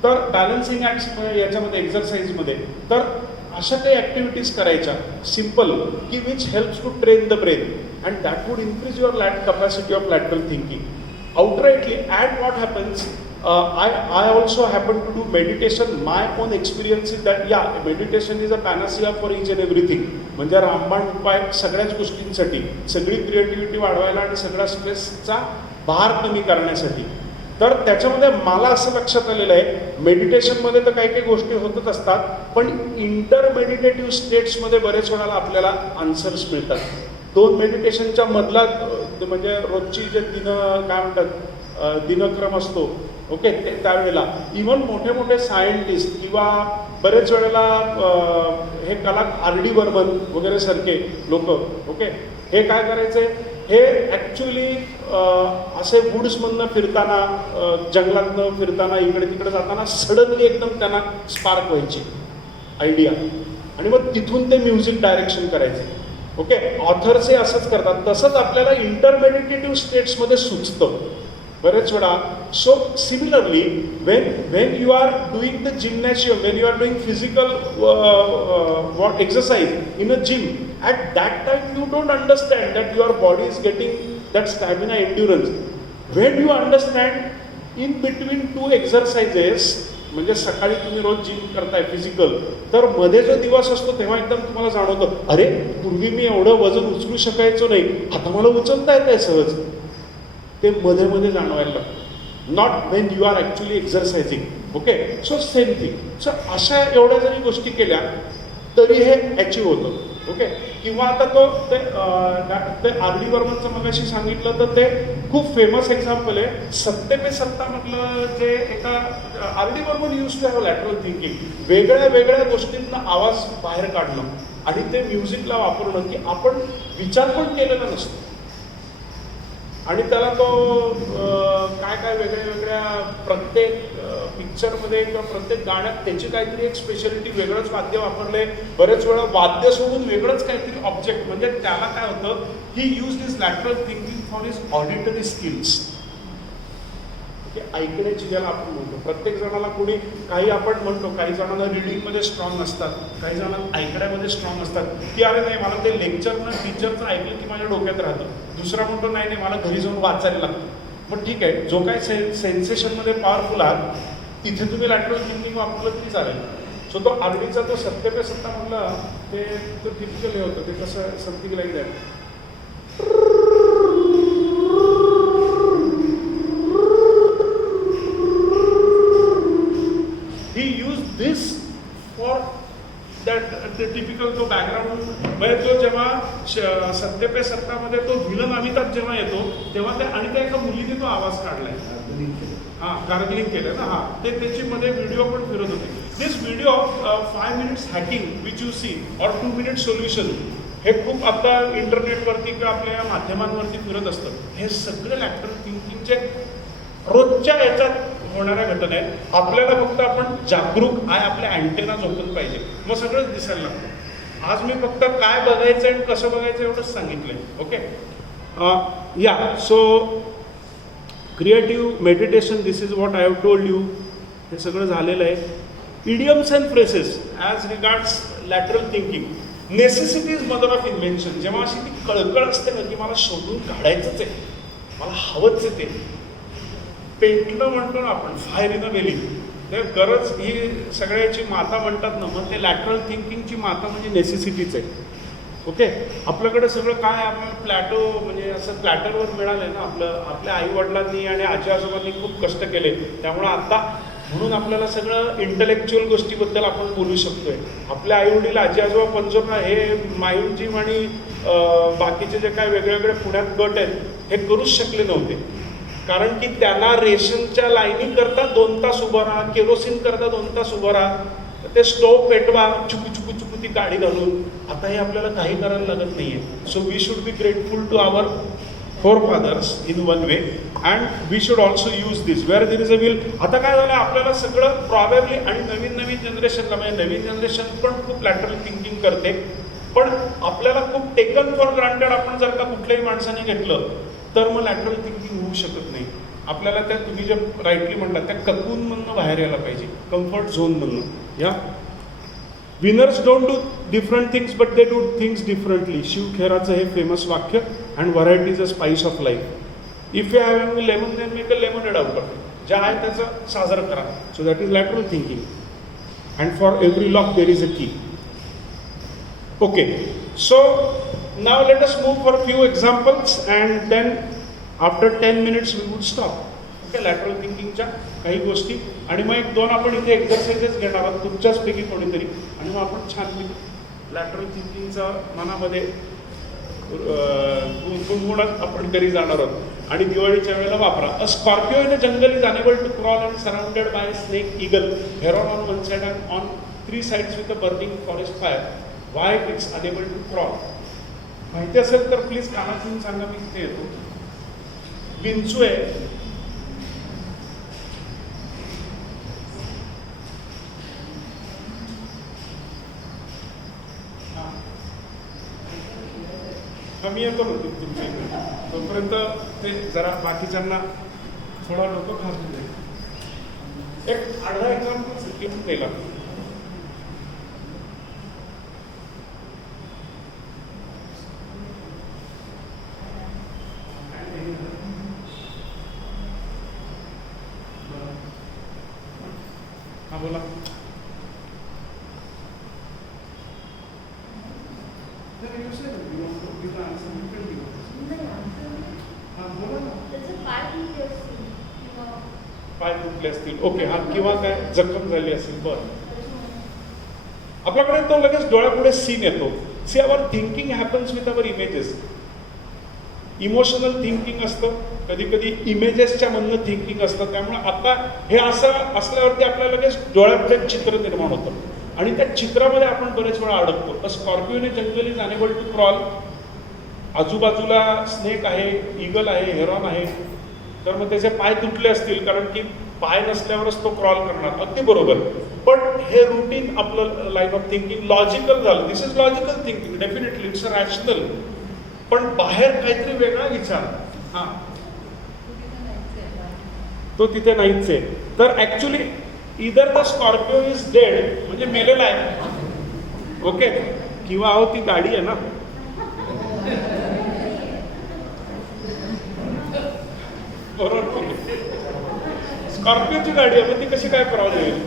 तर बॅलन्सिंग ॲक्ट्स याच्यामध्ये एक्झरसाइजमध्ये तर अशा काही ॲक्टिव्हिटीज करायच्या सिम्पल की which helps to train the brain and that would increase your capacity of lateral thinking. outrightly. And what happens, I also happen to do meditation. My own experience is that meditation is a panacea for each and everything. म्हणजे रामबाण उपाय सगळ्याच गोष्टींसाठी, सगळी creativity वाढवायला आणि सगळ्या स्ट्रेसचा भार कमी करण्यासाठी. तर त्याच्यामध्ये मला असं लक्षात आलेलं आहे, मेडिटेशनमध्ये तर काही काही गोष्टी होतच असतात, पण इंटरमेडिटेटिव्ह स्टेट्समध्ये बरेच वेळाला आपल्याला आन्सर्स मिळतात. दोन मेडिटेशनच्या मधला म्हणजे रोजची जे काय म्हणतात दिनक्रम असतो, ओके, त्यावेळेला इव्हन मोठे मोठे सायंटिस्ट किंवा बरेच वेळेला हे R.D. बर्मन वगैरे सारखे लोक, ओके, हे काय करायचे, हे ॲक्च्युली असे वुड्समधनं फिरताना, जंगलातनं फिरताना, इकडे तिकडे जाताना सडनली एकदम त्यांना स्पार्क व्हायची आयडिया आणि मग तिथून ते म्युझिक डायरेक्शन करायचे. ओके, ऑथर्स हे असंच करतात. तसंच आपल्याला इंटरमेडिटेटिव्ह स्टेट्समध्ये सुचतं बरेच वेळा. So similarly when you are doing the gymnasium, when you are doing physical exercise in a gym, at that time you don't understand that your body is getting that stamina, endurance. When you understand in between two exercises, म्हणजे सकाळी तुम्ही रोज gym करताय physical, तर मध्ये जो दिवस असतो तेव्हा एकदम तुम्हाला जाणवतं, अरे पूर्वी मी एवढं वजन उचलू शकायचो नाही, आता मला उचलता येत आहे सहज. ते मध्ये मध्ये जाणवायला लागतं. Not when you are actually exercising. Okay, so same thing. So अशा एवढ्या जरी गोष्टी केल्या तरी हे अचीव होतं. ओके, किंवा आता ते R.D. बर्मनचं मगाशी सांगितलं तर ते खूप फेमस एक्झाम्पल आहे. सत्ते पे सत्ता म्हटलं, जे एका R.D. Burman use to have lateral thinking, वेगळ्या वेगळ्या गोष्टींना आवाज बाहेर काढणं आणि ते म्युझिकला वापरणं की आपण विचार पण केलेला नसतो. आणि त्याला तो काय वेगळ्या वेगळ्या प्रत्येक पिक्चरमध्ये किंवा प्रत्येक गाण्यात त्याची काहीतरी एक स्पेशालिटी, वेगळंच वाद्य वापरले, बरेच वेळा वाद्य सोडून वेगळंच काहीतरी ऑब्जेक्ट. म्हणजे त्याला काय होतं, he use this lateral thinking for his auditory skills. Okay, ऐकण्याची ज्याला आपण म्हणतो. प्रत्येक जणाला कोणी काही आपण म्हणतो, काही जणांना रिडिंगमध्ये स्ट्रॉंग असतात, काही जणांना ऐकण्यामध्ये स्ट्रॉंग असतात की अरे नाही मला ते लेक्चरनं टीचरचं ऐकलं की माझ्या डोक्यात राहतं. दुसरा म्हणतो नाही मला घरी जाऊन वाचायला लागतं. मग ठीक आहे, जो काही सेन्सेशनमध्ये पॉवरफुल आहात तिथे तुम्ही लॅटरल थिंकिंग वापरलं तरी चालेल. सो तो R.D.चा तो सत्ते पे सत्ता म्हटला, ते तो टिपिकल हे होतं, ते कसं something like that. He used this for that the typical तो बॅकग्राऊंड. म्हणजे तो जेव्हा सत्ते पे सत्तामध्ये तो व्हिलन अमिताभ जेव्हा येतो तेव्हा ते, आणि त्या एका मुलीने तो आवाज काढलाय, गार्गलिंग केलं ना, ते त्याची मध्ये व्हिडिओ पण फिरत होते. This video 5 minutes hacking which you see or 2 minute solution, हे खूप आता इंटरनेटवरती किंवा आपल्या या माध्यमांवरती फिरत असतं. हे सगळे लॅटरल थिंकिंगचे रोजच्या याच्यात होणाऱ्या घटना आहेत. आपल्याला फक्त आपण जागरूक आहे, आपल्या अँटेना झोपत पाहिजे, मग सगळंच दिसायला लागतं. आज मी फक्त काय बघायचं आणि कसं बघायचं एवढंच सांगितलंय. Okay, yeah so creative meditation, this is what I have told you. हे सगळं झालेलं आहे. Idioms and phrases as regards lateral thinking. Necessity is mother of invention. जेव्हा अशी ती कळकळ असते ना की मला शोधून काढायचंच आहे, मला हवंच आहे, ते पेटलं म्हणतो ना आपण, फायर इन अ बेली. तर गरज ही सगळ्याची माता म्हणतात ना, मग ते लॅटरल थिंकिंगची माता म्हणजे नेसेसिटीच आहे. ओके, आपल्याकडे सगळं काय, आपण प्लॅटो म्हणजे असं प्लॅटरवर मिळालं आहे ना. आपल्या आईवडिलांनी आणि आजी आजोबांनी खूप कष्ट केले, त्यामुळं आता म्हणून आपल्याला सगळं इंटलेक्च्युअल गोष्टीबद्दल आपण बोलू शकतोय. आपल्या आईवडील आजी आजोबा पंजोबा हे मायूंजिम आणि बाकीचे जे काय वेगवेगळे पुण्यात गट आहेत हे करूच शकले नव्हते. कारण की त्यांना रेशनच्या लाईनी करता 2 तास उभं राहा, केरोसिन करता 2 तास उभं राहा, ते स्टोव पेटवा, चुकू चुकू चुकू ती गाडी घालून. आता हे आपल्याला काही करायला लागत नाहीये. So we should be grateful to our forefathers in one way and we should also use this where there is a will. आता काय झालं, आपल्याला सगळं प्रॉबेबली, आणि नवीन जनरेशनला, म्हणजे नवीन जनरेशन पण खूप लॅटरल थिंकिंग करते, पण आपल्याला खूप टेकन फॉर ग्रांटेड आपण जर का कुठल्याही माणसाने घेतलं तर मग लॅटरल थिंकिंग होऊ शकत नाही. आपल्याला त्या, तुम्ही जे राईटली म्हणतात, त्या ककूनमधनं बाहेर यायला पाहिजे, कम्फर्ट झोनमधनं. Yeah winners don't do different things but they do things differently. Shiv खेराचं हे फेमस वाक्य. And variety is a spice of life. If you have a lemon then make a lemonade out of it. जे आहे त्याचं साजरं करा. So that is lateral thinking. And for every lock there is a key. Okay, so now let us move for a few examples and then after 10 minutes we would stop. Okay, lateral thinking च्या काही गोष्टी, आणि मग 1-2 आपण इथे exercises घेणार आहोत तुमच्याचपैकी कोणीतरी, आणि मग आपण छान लॅटरल थिंकिंगचा मनामध्ये गुणगुणत आपण घरी जाणार आहोत. आणि दिवाळीच्या वेळेला वापरा. A scorpio in a jungle is unable to crawl and surrounded by snake eagle, heron on one side and on 3 sides with a burning forest fire. Why it's unable to crawl? माहिती असेल तर please कानातून सांगा, मी तिथे येतो. विंचू आहे, कमी येतो ना तुमच्या इकडे, तोपर्यंत ते जरा बाकीच्यांना थोडा डोकं खाजून जाईल. एक आडवा एक्झाम्पल दिला. हा बोला. पाय तुटले असतील, ओके, हा, किंवा काय जखम झाली असेल. बरं, आपल्याकडे तो लगेच डोळ्यापुढे सीन येतो. See, our thinking happens with our images. Emotional thinking असतं, कधी कधी इमेजेसच्या मधनं थिंकिंग असतं. त्यामुळे आता हे असं असल्यावरती आपल्याला लगेच डोळ्यापुढे चित्र निर्माण होतं, आणि त्या चित्रामध्ये आपण बरेच वेळा अडकतो. स्कॉर्पिओने jungle is unable to crawl. आजूबाजूला स्नेक आहे, ईगल आहे, हेरॉन आहे, तर मग त्याचे पाय तुटले असतील, कारण की पाय नसल्यावरच तो क्रॉल करणार. अगदी बरोबर. पण हे रुटीन आपलं लाईन ऑफ थिंकिंग लॉजिकल झालं. This is logical thinking, definitely it's a rational. पण बाहेर काहीतरी वेगळा विचार, हा, तो तिथे नाहीच आहे. तर actually either the Scorpio is dead, म्हणजे मेलेला आहे, ओके, किंवा अहो ती गाडी आहे ना, बरोबर, स्कॉर्पिओची गाडी आहे, मग ती कशी काय क्रॉल होईल?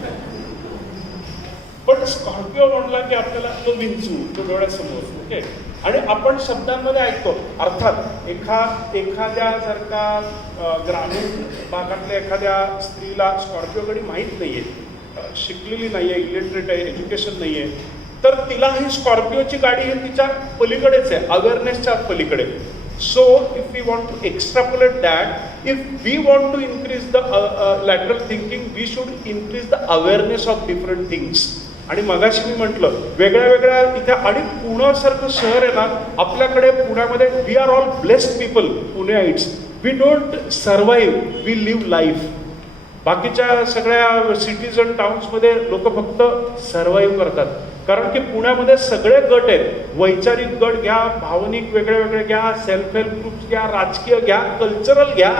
पण स्कॉर्पिओ म्हणला की आपल्याला तो विंचू, तो डोळ्यासमोर, ओके. आणि आपण शब्दांमध्ये ऐकतो. अर्थात एखाद्या जर का ग्रामीण भागातल्या एखाद्या स्त्रीला स्कॉर्पिओ गाडी माहीत नाहीये, शिकलेली नाहीये, इलिटरेट आहे, एज्युकेशन नाहीये, तर तिला ही स्कॉर्पिओची गाडी ही तिच्या पलीकडेच आहे, अवेअरनेसच्या पलीकडे. So if we want to extrapolate that, if we want to increase the lateral thinking, we should increase the awareness of different things. आणि मगाशी मी म्हटलं वेगळ्या वेगळ्या इथे, आणि पुण्यासारखं शहर आहे ना, आपल्याकडे पुण्यामध्ये we are all blessed people, Puneites. We don't survive, we live life. बाकीच्या सगळ्या सिटीज अँड टाउन्समध्ये लोक फक्त सर्वाईव्ह करतात. कारण की पुण्यामध्ये सगळे गट आहेत. वैचारिक गट घ्या, भावनिक वेगळे वेगळे घ्या, सेल्फ हेल्प ग्रुप्स घ्या, राजकीय घ्या, कल्चरल घ्या,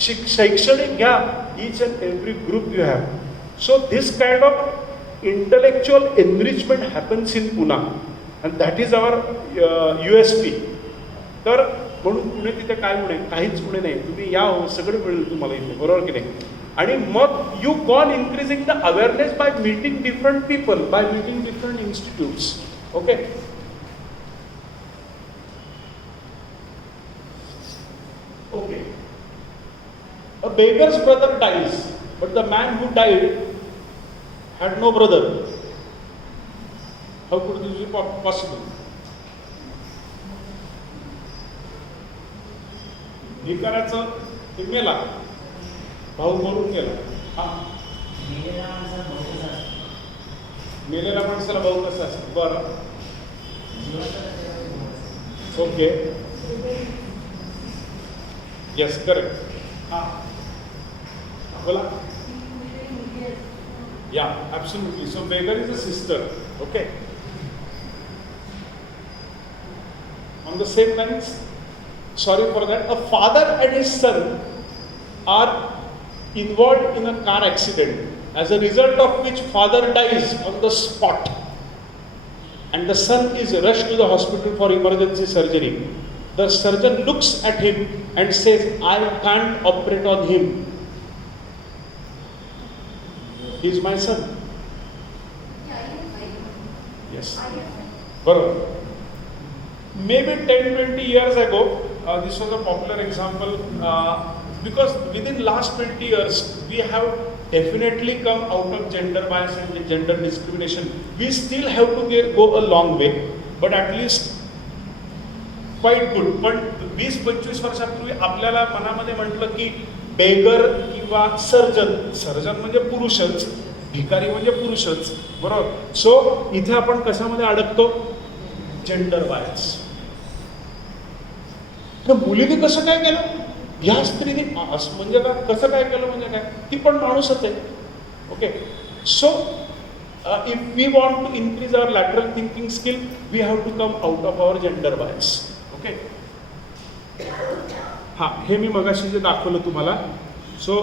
शैक्षणिक घ्या, each and every group you have. So this kind of intellectual enrichment happens in Pune and that is our USP. तर म्हणून पुणे तिथे काय पुणे, काहीच पुणे नाही. तुम्ही या हो, सगळं मिळेल तुम्हाला इथे, बरोबर की नाही. आणि मग you gone increasing the awareness by meeting different people, by meeting different institutes. Okay. Okay. A beggar's brother dies, but the man who died had no brother. How could this be possible? भिकाऱ्याचं ते मेला, भाऊ मरून गेला. हा, मेलेल्या माणसाला भाऊ कसा असतो? मेलेल्या माणसाला भाऊ कसा असतो? बरं, जिवंत त्याच्यावर भाऊ असतो. Okay, yes, correct. हा, बोला. या, absolutely. So beggar is a sister. Okay. On the same lines, sorry for that, a father and his son are involved in a car accident, as a result of which father dies on the spot and the son is rushed to the hospital for emergency surgery. The surgeon looks at him and says, I can't operate on him, he is my son. Yes, barabar. Maybe 10-20 years ago, this was a popular example, because within last 20 years we have definitely come out of gender bias and gender discrimination. We still have to go a long way, but at least quite good. पण 20-25 वर्षापूर्वी आपल्याला मनामध्ये म्हटलं की beggar किंवा surgeon, surgeon म्हणजे पुरुषच, भिकारी म्हणजे पुरुषच, बरोबर. सो इथे आपण कशामध्ये अडकतो? Gender bias. मुलीने कसं काय केलं, ह्या स्त्रीने असं म्हणजे काय, कसं काय केलं म्हणजे काय, ती पण माणूसच आहे. Okay. So if we want to increase our lateral thinking skill, we have to come out of our gender bias. Okay. हां, हे मी मगाशी जे दाखवलं तुम्हाला. सो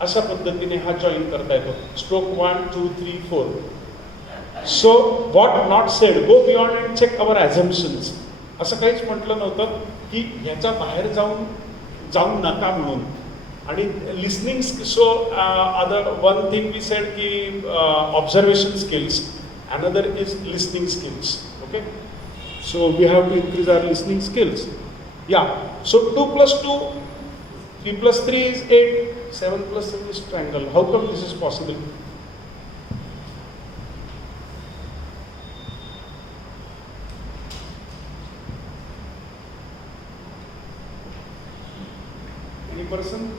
अशा पद्धतीने हा जॉईन करता येतो. Stroke 1, 2, 3, 4. So what not said, go beyond and check our assumptions. असं काहीच म्हटलं नव्हतं की ह्याच्या बाहेर जाऊन नका म्हणून. आणि listening, so other one thing we said की observation skills, another is listening skills. Okay. So we have to increase our listening skills. Yeah, so 2 + 2, 3 + 3 is 8, 7 + 7 is triangle. How come this is possible? Any person?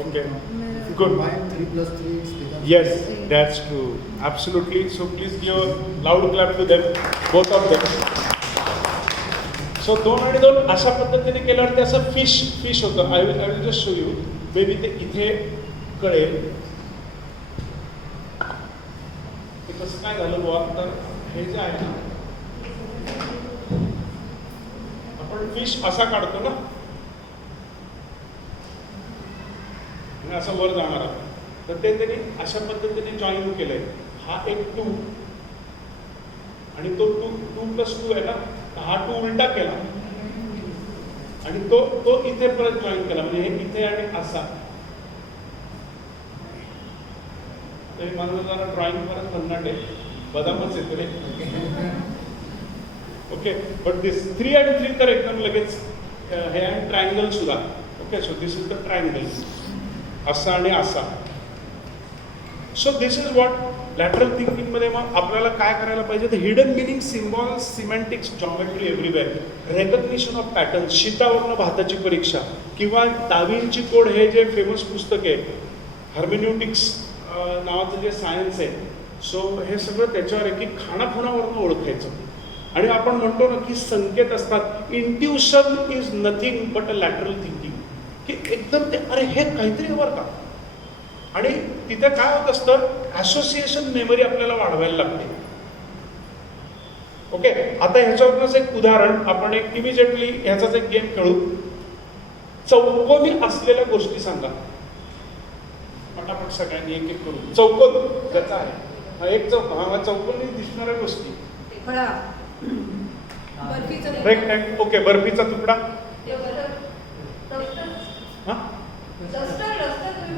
Okay, good. 3 + 3 becomes Yes, that's true. Absolutely. So please give a loud clap to them, both of them. So 2 आणि 2 अशा पद्धतीने केल्यावर ते असं fish होतं. I will just show you. Baby ते इथे कळेल ते कसं काय झालं बुवा. तर हे जे आहे ना, आपण फिश असा काढतो ना, आणि असं वर जाणार आहे. तर ते त्यांनी अशा पद्धतीने जॉईन केलंय. हा एक 2 आणि तो 2 + 2 आहे ना, हा 2 उलटा केला आणि तो इथे परत जॉईन केला. म्हणजे हे इथे आणि असा. तरी मला जरा ड्रॉइंग परत भन्नाट आहे, बदामच येतो रे. ओके. बट दिस 3 आणि 3 तर एकदम लगेच हे आहे. ट्रायंगल सुद्धा. Okay. So this is the triangle, असा आणि असा. So this is what lateral थिंकिंगमध्ये मग आपल्याला काय करायला पाहिजे, तर hidden meaning, symbol, semantics, geometry everywhere, recognition of pattern, शीतावरनं भाताची परीक्षा, किंवा दाविंची कोड हे जे फेमस पुस्तक आहे, हर्मेन्युटिक्स नावाचं जे सायन्स आहे. सो हे सगळं त्याच्यावर आहे की खाणाखुणावरनं ओळखायचं. आणि आपण म्हणतो ना की संकेत असतात. Intuition is nothing but a lateral thinking, की एकदम ते अरे हे काहीतरी बरं का. आणि तिथे काय होत असतं, असोसिएशन मेमरी आपल्याला वाढवायला लागते. ओके, आता ह्याच्यावरच एक उदाहरण आपण एक इमिजिएटली ह्याचाच एक गेम खेळू. चौकोनी असलेल्या गोष्टी सांगा पटापट, सगळ्यांनी एक एक करू. चौकोन त्याचा आहे एक चौकोनी दिसणाऱ्या गोष्टी. रेक्टँगल, ओके, बर्फीचा तुकडा,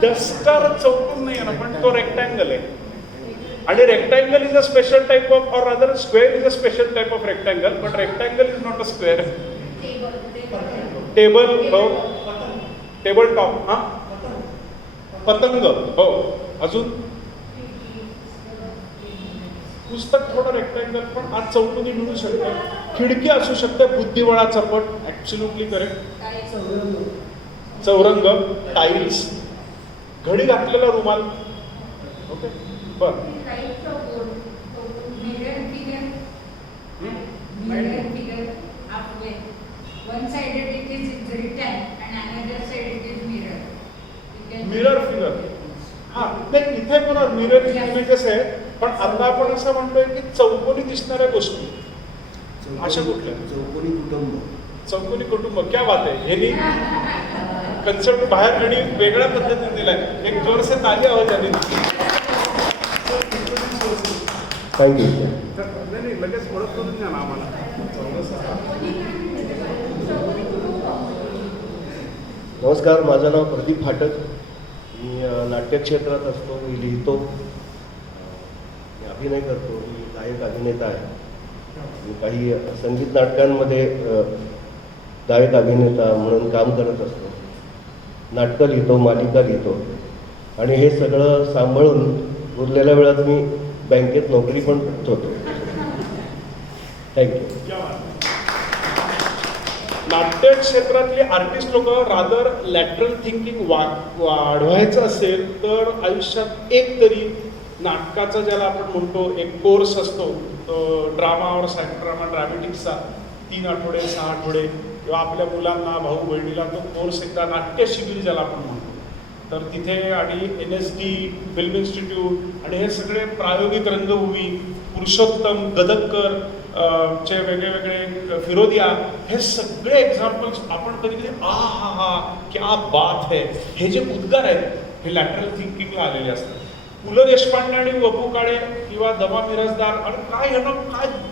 डस्टर चौकोन नाही आहे ना, पण तो रेक्टँगल आहे. आणि rectangle is a special type of, or other square is a special type of rectangle, but rectangle is not a square. Table, हो, टेबल टॉप, हा, पतंग, हो. अजून पुस्तक थोडं रेक्टँगल, पण आज चौकोनी मिळू शकते. खिडकी असू शकते, बुद्धिबळा चपट, ऍब्सोल्युटली करेक्ट. चौरंग, टाईल्स, घडी घातलेला रुमाल. ओके, बर. मिरर फिगर, हा नाही, इथे पण मिरर इमेजेस आहे, पण आता आपण असं म्हणतोय की चौकोनी दिसणाऱ्या गोष्टी अशा कुठल्या. चौकोनी कुटुंब, चौकोनी कुटुंब, क्या बात आहे. हे मी कन्सेप्ट बाहेर आणि वेगळ्या पद्धतीने दिलाय. एक जोरसे ताली आवाज आली. थँक्यू. नाही, लगेच ओळख करून द्या ना आम्हाला. नमस्कार, माझं नाव प्रदीप फाटक. मी नाट्यक्षेत्रात असतो, मी लिहितो, मी अभिनय करतो, मी गायक अभिनेता आहे. मी काही संगीत नाटकांमध्ये गायक अभिनेता म्हणून काम करत असतो. नाटकं लिहितो, मालिका लिहितो, आणि हे सगळं सांभाळून उरलेल्या वेळात मी बँकेत नोकरी पण करत होतो. थँक्यू. नाट्य क्षेत्रातले आर्टिस्ट लोक रादर लॅटरल थिंकिंग वाढवायचं असेल तर आयुष्यात एक तरी नाटकाचा, ज्याला आपण म्हणतो एक कोर्स असतो, ड्रामा और सायको ड्रामा, ड्रामॅटिक्सचा 3 आठवडे 6 आठवडे, किंवा आपल्या मुलांना, भाऊ बहिणीला तो कोर्स एकदा नाट्य शिबिर ज्याला आपण म्हणतो, तर तिथे आणि NSD, फिल्म इन्स्टिट्यूट आणि हे सगळे प्रायोगिक रंगभूमी, पुरुषोत्तम, गदक्कर चे वेगळे फिरोदिया, हे सगळे एक्झाम्पल्स आपण कधी कधी हा क्या बात है, हे जे उद्गार आहेत हे लॅटरल थिंकिंगला आलेले असतात. पु ल देशपांडे आणि वपू काळे किंवा दमा मिराजदार, आणि काय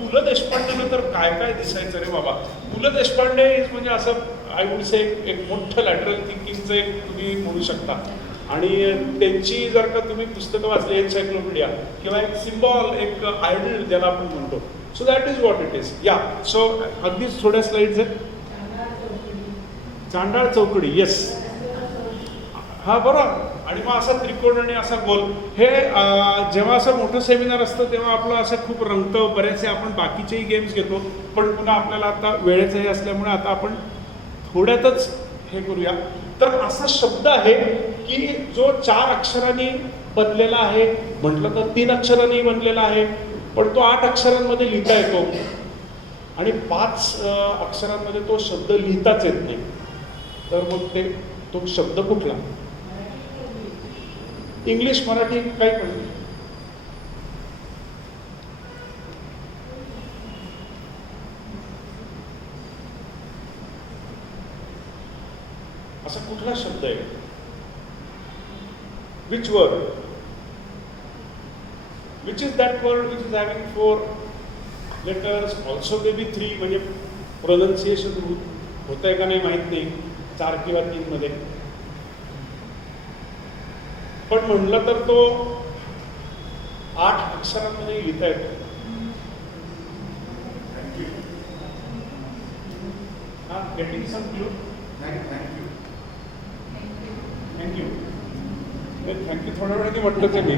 पु ल देशपांडेनं तर काय काय दिसायचं रे बाबा. पु ल देशपांडे म्हणजे असं आय वुड से एक मोठं लॅटरल थिंकिंगचं एक तुम्ही म्हणू शकता. आणि त्यांची जर का तुम्ही पुस्तकं वाचली, एन्सायक्लोपीडिया किंवा एक सिम्बॉल, एक आयडल ज्याला आपण म्हणतो, so that is what it is. या सो अगदीच थोड्या स्लाइड्स आहेत. चांडाळ चौकडी, येस, हा बरोबर. आणि मग असा त्रिकोण आणि असा गोल, हे जेव्हा असं मोठं सेमिनार असतं तेव्हा आपलं असं खूप रंगतं. बरेचसे आपण बाकीचेही गेम्स घेतो, पण पुन्हा आपल्याला आता वेळेचं हे असल्यामुळे आता आपण थोड्यातच हे करूया. तर असा शब्द आहे की जो 4 अक्षरांनी बनलेला आहे, म्हटलं तर 3 अक्षरांनी बनलेला आहे, पण तो 8 अक्षरांमध्ये लिहिता येतो, आणि 5 अक्षरांमध्ये तो शब्द लिहिताच येत नाही. तर मग तो शब्द कुठला? इंग्लिश, मराठी, काही पण. असा कुठला शब्द आहे? Which word? Which is that word which is having 4 letters, also may be 3, म्हणजे प्रोनन्सिएशन होत आहे का नाही माहीत नाही, 4 किंवा 3 मध्ये. पण म्हणलं तर तो 8 अक्षरांमध्ये लिहिता येतो. हा, गेटिंग सम क्लू. थँक्यू. थोड्या वेळाने म्हटलं ते मी.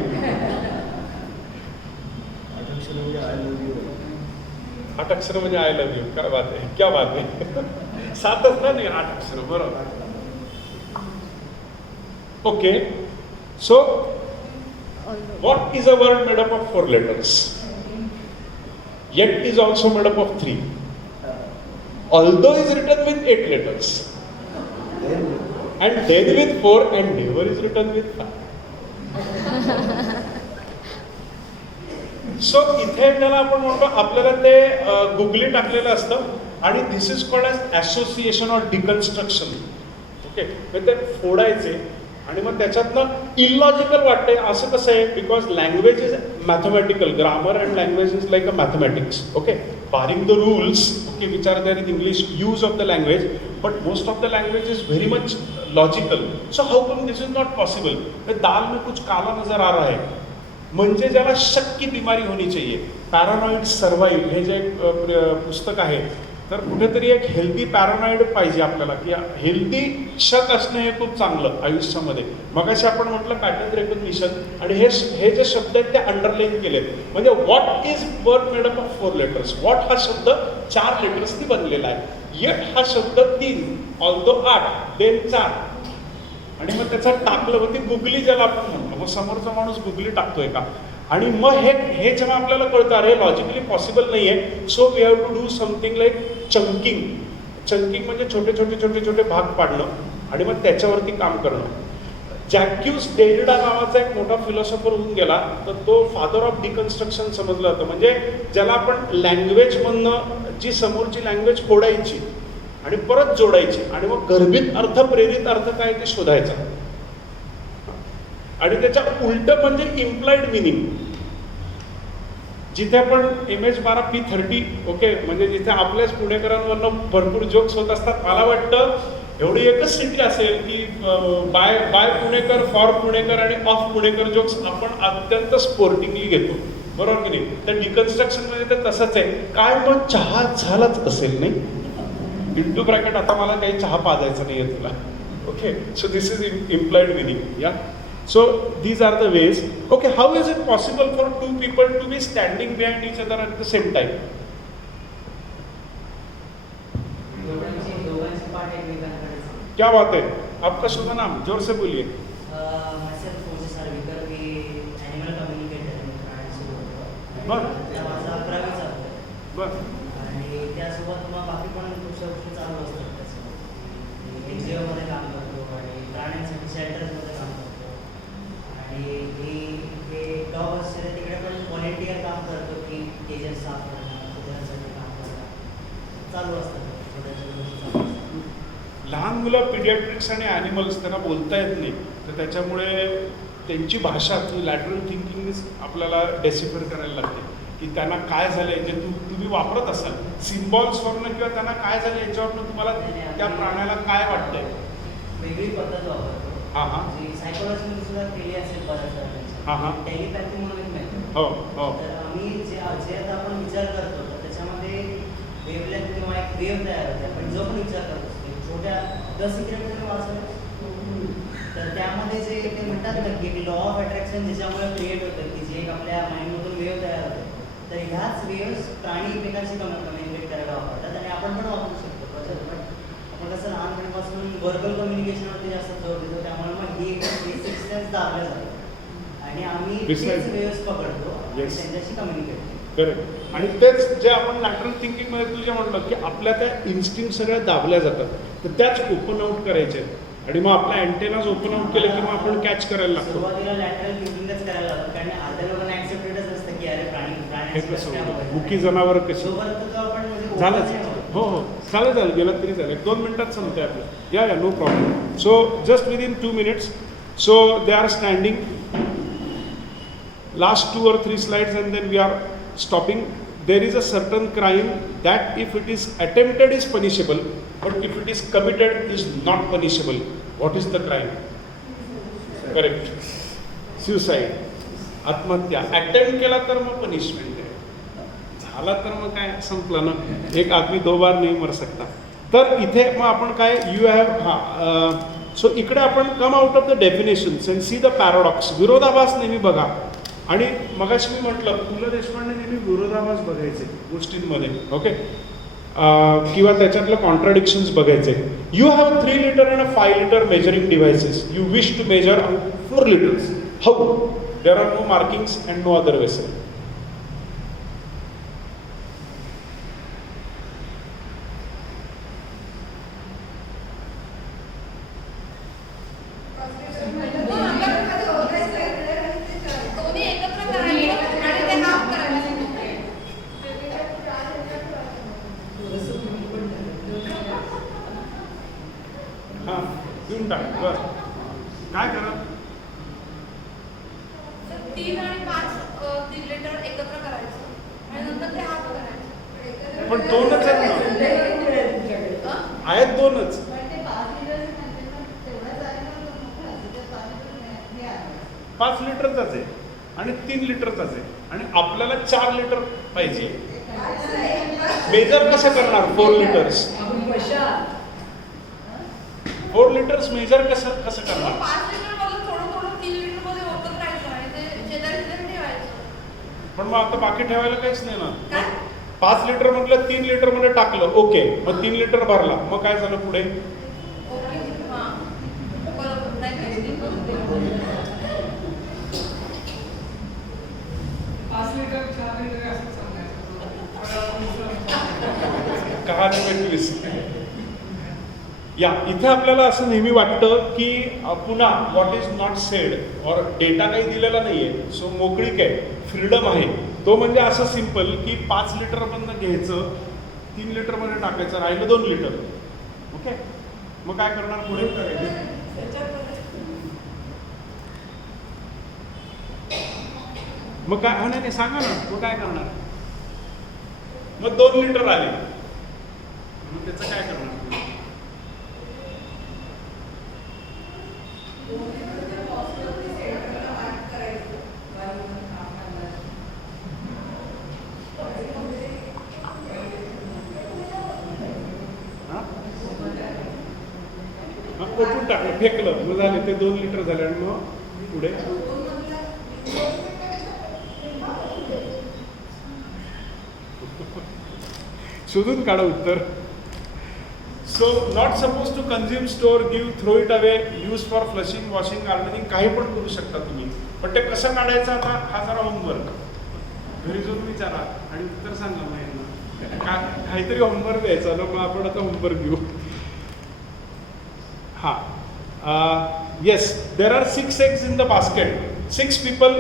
म्हणजे आय लव्ह यू. 8 अक्षर म्हणजे आय लव्ह यू. काय बात आहे, क्या बात आहे. 7च ना, नाही 8 अक्षर, बरोबर. Okay, so what is a word made up of 4 letters? Yet is also made up of 3. Although is written with 8 letters. And then with 4 and never is written with 5. So इथे त्याला आपण म्हणतो, आपल्याला ते गुगली टाकलेलं असतं आणि this is called as association or deconstruction. Okay, म्हणजे ते फोडायचे आणि मग त्याच्यातनं इलॉजिकल वाटतंय. असं कसं आहे, because language is mathematical. Grammar and language is like a mathematics. Okay, barring the rules, okay, which are there in English, use of the language, but most of the language is very much logical. So how come this is not possible. दाल में कुछ काला नजर आ रहा है म्हणजे ज्याला शक की बिमारी होनी चाहिए. पॅरानॉइड सर्वाईव्ह हे जे एक पुस्तक आहे, तर कुठेतरी एक हेल्दी पॅरानॉइड पाहिजे आपल्याला, की हेल्दी शक असणं हे खूप चांगलं आयुष्यामध्ये. मगाशी आपण म्हटलं पॅटर्न रेकग्निशन, आणि हे जे शब्द आहेत ते अंडरलाईन केलेत. म्हणजे what is word made up of 4 letters. What हा शब्द 4 लेटर्सनी बनलेला आहे. येट हा शब्द 3, ऑल्दो 8, देन 4. आणि मग त्याचा टाकलं होती गुगली, ज्याला आपण म्हणतो. मग समोरचा माणूस गुगली टाकतोय का, आणि मग हे जेव्हा आपल्याला कळतं अरे लॉजिकली पॉसिबल नाही आहे, so we have to do something like chunking. Chunking म्हणजे छोटे छोटे छोटे छोटे भाग पाडणं आणि मग त्याच्यावरती काम करणं. जॅक्यूज डेरिडा नावाचा एक मोठा फिलॉसॉफर होऊन गेला, तर तो फादर ऑफ डिकन्स्ट्रक्शन समजलं जातं. म्हणजे ज्याला आपण लँग्वेजमधनं जी समोरची लँग्वेज फोडायची आणि परत जोडायची आणि मग गर्भित अर्थ, प्रेरित अर्थ काय ते शोधायचा. आणि त्याच्या उलट म्हणजे इम्प्लाइड मिनिंग. जिथे आपण MH12P30, ओके, म्हणजे जिथे आपल्याच पुणेकरांवरनं भरपूर जोक्स होत असतात. मला वाटतं एवढी एकच सिटी असेल की बाय पुणेकर, फॉर पुणेकर आणि ऑफ पुणेकर जोक्स आपण अत्यंत स्पोर्टिंगली घेतो, बरोबर की नाही. तर डिकन्स्ट्रक्शन मध्ये तर तसंच आहे. काय मग चहा झालाच असेल नाही, इंटू ब्रॅकेट, आता मला काही चहा पाजायचं नाही आहे तुला. Okay, so this is implied meaning. या, so these are the ways. Okay, how is it possible for 2 people to be standing behind each other at the same time? दोघांची पाठ एकमेकांकडे. क्या बात है, आपका शुभ नाम, जोर से बोलिए. myself Moses Sarvikar, मी ॲनिमल कम्युनिकेटर आहे. बरं माझा 11वी चालू आहे. बरं, आणि त्यासोबत मग बाकी पण खूपशा गोष्टी चालू असतात. त्यासोबत NGO मध्ये काम करतो आणि प्राण्यांसाठी शेल्टर्समध्ये काम करतो. आणि हे डॉग असते तिकडे पण व्हॉलेंटियर काम करतो, की केजेस साफ करणं, कुत्र्यांसाठी काम करणं चालू असतं. छोट्या छोट्या गोष्टी चालू असतात. लहान मुलं पिडियाट्रिक्स आणि ॲनिमल्स त्यांना बोलता येत नाही, तर त्याच्यामुळे त्यांची भाषा ती लॅटरल थिंकिंग आपल्याला डेसिफर करायला लागते, की त्यांना काय झालं आहे. जे तुम्ही वापरत असाल सिम्बॉल्सवरनं किंवा त्यांना काय झालं याच्यावरनं तुम्हाला त्या प्राण्याला काय वाटतंय. वेगळी पद्धत वापरतो. हां हां, जी सायकोलॉजीमध्ये सुद्धा केली असेल बऱ्याच हां हां, टेलिपॅथी म्हणून एक मेथड. हो हो, तर आम्ही जे आता आपण विचार करतो तर त्याच्यामध्ये वेवलेंथ किंवा एक वेव तयार होते. आपण जो पण विचार करतो छोट्या 10 सिक्रेट तुम्ही वाचलं तर त्यामध्ये जे ते म्हणतात ना की लॉ ऑफ अट्रॅक्शन ज्याच्यामुळे क्रिएट होतं, की जे एक आपल्या माइंडमधून वेव तयार होते, तर ह्याच वेव्स प्राणी एकमेकांशी कम्युनिकेट करायला वापरतात आणि आपण पण वापरू शकतो. पण आपण कसं लहानपणीपासून व्हर्बल कम्युनिकेशनवरती जास्त जोर देतो, त्यामुळे मग ही बेसिक सेन्स दाबल्या जातात आणि आम्ही तेच वेव्स पकडतो आणि त्यांच्याशी कम्युनिकेट करतो. करेक्ट. आणि तेच जे आपण लॅटरल थिंकिंगमध्ये तुझे म्हणलं की आपल्या त्या इन्स्टिंक्ट सगळ्या दाबल्या जातात, तर त्याच ओपन आउट करायचे आणि मग आपल्या अँटेनाज ओपन आउट केले की मग आपण कॅच करायला लागतो. सुरुवातीला लॅटरल थिंकिंगच करायला लागतं, कारण अर्ध्या लोकांना ऍक्सेप्टेडच असतं की अरे हे कसं मुकी जनावर कशी झालंच. हो हो, चालेल, गेलं तरी चालेल. 2 मिनिटात संपते आपलं. Yeah no problem. So just within 2 minutes. So they are standing. Last 2 or 3 slides and then we are stopping. There is a certain crime that if it is attempted is punishable, but if it is committed is not punishable. What is the crime? Correct. Suicide. आत्महत्या. Attempt केला तर मग punishment आहे, झाला तर मग काय संपलं ना. एक आदमी 2 बार नाही मर सकता. तर इथे मग आपण काय यू हॅव सो इकडे आपण कम out of the definitions and see the paradox. विरोधाभास नेहमी बघा आणि मगाशी मी म्हटलं पु ल देशपांडे नेहमी विरोधाभास बघायचे गोष्टींमध्ये, ओके, किंवा त्याच्यातलं कॉन्ट्राडिक्शन्स बघायचे. You have 3 liter and 5 liter measuring devices. You wish to measure 4 liters. How? There are no markings and no other vessel. हां, देऊन टाक. बरं, काय करा? 3 आणि 5 लिटर एकत्र करायचं आणि नंतर ते हाफ करायचं. पण 2च आहेत ना, आहेत 2च. 5 लिटरचाच आहे आणि 3 लिटरचाच आहे आणि आपल्याला 4 लिटर पाहिजे. मेजर कसं करणार 4 liters? 4 liters मेजर कसं करणार? 5 लिटर मधून थोडं थोडं 3 लिटर मध्ये होतच राहायचं आणि ते शेजारी ठेवायचं. पण मग आता बाकी ठेवायला काहीच नाही ना. 5 लिटर म्हटलं 3 लिटर मध्ये टाकलं, ओके, मग 3 लिटर भरला, मग काय झालं पुढे? ओके, हां, बरोबर. नाही काही 5 लिटर 4 लिटर असं कहाणी में ट्विस्ट. या इथे आपल्याला असं नेहमी वाटतं की पुन्हा व्हॉट इज नॉट सेड और डेटा काही दिलेला नाहीये, सो मोकळीक आहे, फ्रीडम आहे. तो म्हणजे असं सिम्पल की 5 लिटर बंद घ्यायचं, 3 लिटर मध्ये टाकायचं, राहिलं 2 लिटर. ओके, मग काय करणार पुढे? मग काय? हा नाही सांगा ना, मग काय करणार? मग 2 लिटर आले, मग त्याचं काय करणार? कोठून टाकलं, फेकलं, मग झाले ते 2 लिटर झाले आणि मग पुढे शोधून काढा उत्तर. So not suppose to consume, store, give, throw it away, use for flushing, washing, gardening, काही पण करू शकता तुम्ही. पण ते कसं काढायचं आता हा जरा होमवर्क. घरी जाऊन विचारा आणि उत्तर सांगा मग यांना. काहीतरी होमवर्क द्यायचा ना, मग आपण आता होमवर्क घेऊ. हां, yes, there are 6 eggs in the basket. 6 people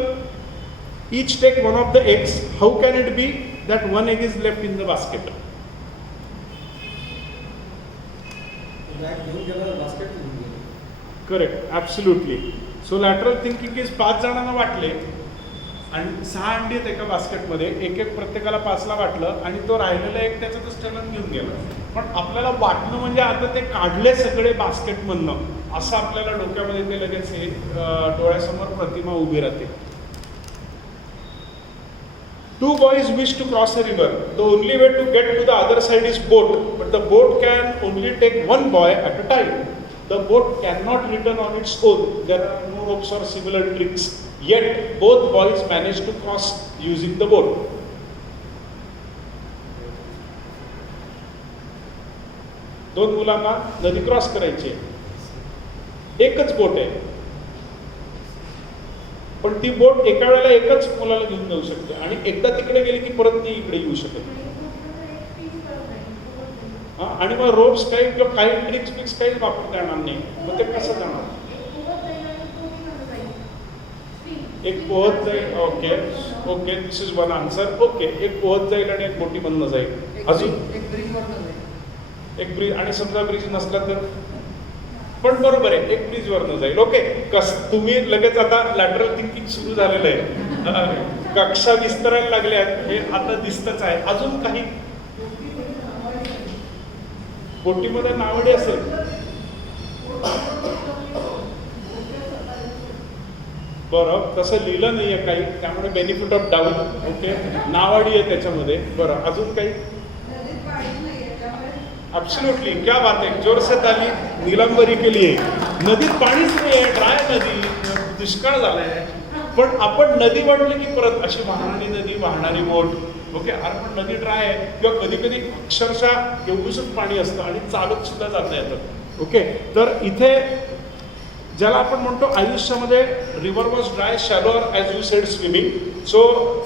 each take one of the eggs. How can it be that 1 egg is left in the basket? Correct, absolutely. So lateral thinking is 5 जणांना वाटले आणि 6 अंडी आहेत एका बास्केटमध्ये, एक प्रत्येकाला 5ला वाटलं आणि तो राहिलेला एक त्याच्यातच टलन घेऊन गेला. पण आपल्याला वाटणं म्हणजे आता ते काढले सगळे बास्केटमधनं, असं आपल्याला डोक्यामध्ये ते लगेच हे डोळ्यासमोर प्रतिमा उभी राहते. 2 boys wish to cross a river. The only way to get to the other side is boat, but the boat can only take 1 boy at a time. The boat cannot return on its own. There are no ropes or similar tricks. Yet both boys manage to cross using the boat. दोन मुलांना नदी cross करायची, एकच बोट आहे, पण ती बोट एका वेळेला एकच मुलाला घेऊन जाऊ शकते आणि एकदा तिकडे गेली की परत ती इकडे येऊ शकत. आणि मग रोप्स काही किंवा काही ट्रिक्स पिक्स काहीच वापरता येणार नाही. मग ते कसं जाणार? एक पोहत जाईल. Okay okay, this is one answer. Okay, एक पोहत जाईल आणि एक बोटी बंद जाईल. अजून एक ब्रिज, आणि समजा ब्रिज नसला तर पण बरोबर आहे, एक ब्रिजवरनं जाईल. ओके, तुम्ही लगेच आता लॅटरल थिंकिंग सुरू झालेलं आहे, कक्षा विस्तारायला लागल्या, हे आता दिसतच आहे. अजून काही बोटीमध्ये नावडी असेल? बरं, तसं लिहिलं नाहीये काही, त्यामुळे बेनिफिट ऑफ डाऊट. ओके, नावाडी आहे त्याच्यामध्ये. बरं, अजून काही? ॲब्सोल्युटली, क्या बात आहे, जोर से ताली नीलांबरी केली आहे. नदीत पाणीच नाही आहे, ड्राय नदी, दुष्काळ झालाय. पण आपण नदी म्हटलं की परत अशी वाहणारी नदी, वाहणारी बोट, ओके. अरे पण नदी ड्राय आहे किंवा कधी कधी अक्षरशः एवढंसंच पाणी असतं आणि चालत सुद्धा जाता येतं, ओके. तर इथे ज्याला आपण म्हणतो आयुष्यामध्ये river was dry, shallower as you said swimming. So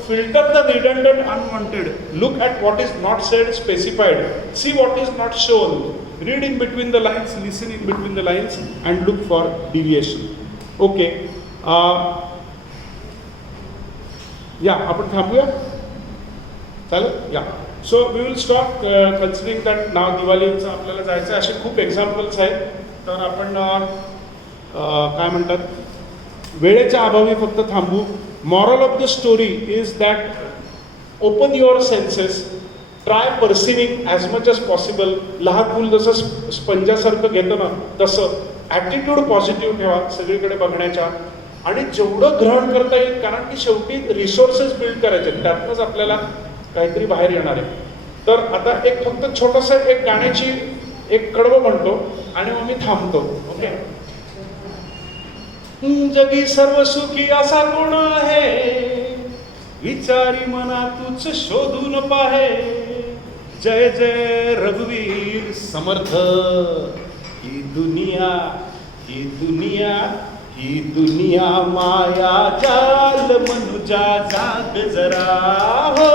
filter the redundant unwanted, look at what is not said specified, see what is not shown, read in between the lines, listen in between the lines and look for deviation, okay. या आपण थांबूया, चालेल. Yeah so we will stop considering that now दिवाळीचं आपल्याला जायचं आहे. असे खूप एक्झाम्पल्स आहेत. तर आपण काय म्हणतात, वेळेच्या अभावी फक्त थांबू. Moral of the story is that open your senses, try perceiving as much as possible. लहान मूल जसं स्पंजासारखं घेतं ना, तसं ॲटिट्यूड पॉझिटिव्ह ठेवा सगळीकडे बघण्याच्या, आणि जेवढं ग्रहण करता येईल, कारण की शेवटी रिसोर्सेस बिल्ड करायचे, त्यातनंच आपल्याला काहीतरी बाहेर येणार आहे. तर आता एक फक्त छोटंसं एक गाण्याची एक कडवं म्हणतो आणि मग मी थांबतो, ओके. जगी सर्व सुखी असा कोण आहे, विचारी मना तूच शोधून पाहे. जय जय रघुवीर समर्थ. ही दुनिया, ही दुनिया, ही दुनिया माया जाल, मनुजा जाग जरा हो.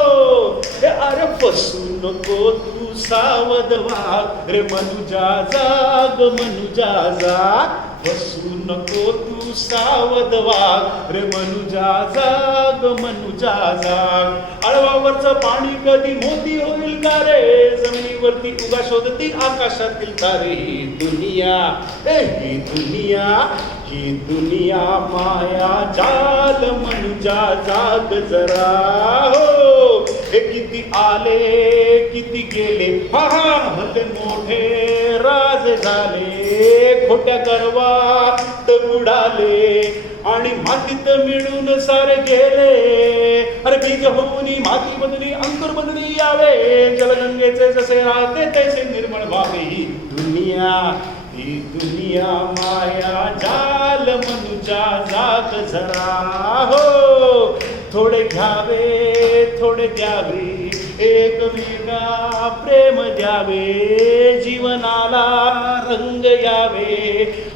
अरे फसू नको तू सावध वाग रे मनुजा जाग, मनुजा जाग. फसू नको तू सावध वाग रे मनुजा जाग, मनुजा जाग. आळवावरचं पाणी कधी मोती होईल का रे, जमिनीवरती उगा शोधती आकाशातील तारे. ही दुनिया, ही दुनिया, ही दुनिया माया जाल, मनुजा जाग जरा हो. हे किती आले किती गेले, हा हा भले मोठे राज झाले. खोट्या गर्वात बुडाले आणि मातीत मिळून सारे गेले. अरे बीज होऊनी माती बदली अंकुर बदली यावे, जलगंगेचे जसे राहते तैसे निर्मळ व्हावे. ही दुनिया, ही दुनिया माया जाल, मनुजा जाग जरा हो. थोडे घ्यावे थोडे द्यावे, एकमेका प्रेम द्यावे, जीवनाला रंग यावे,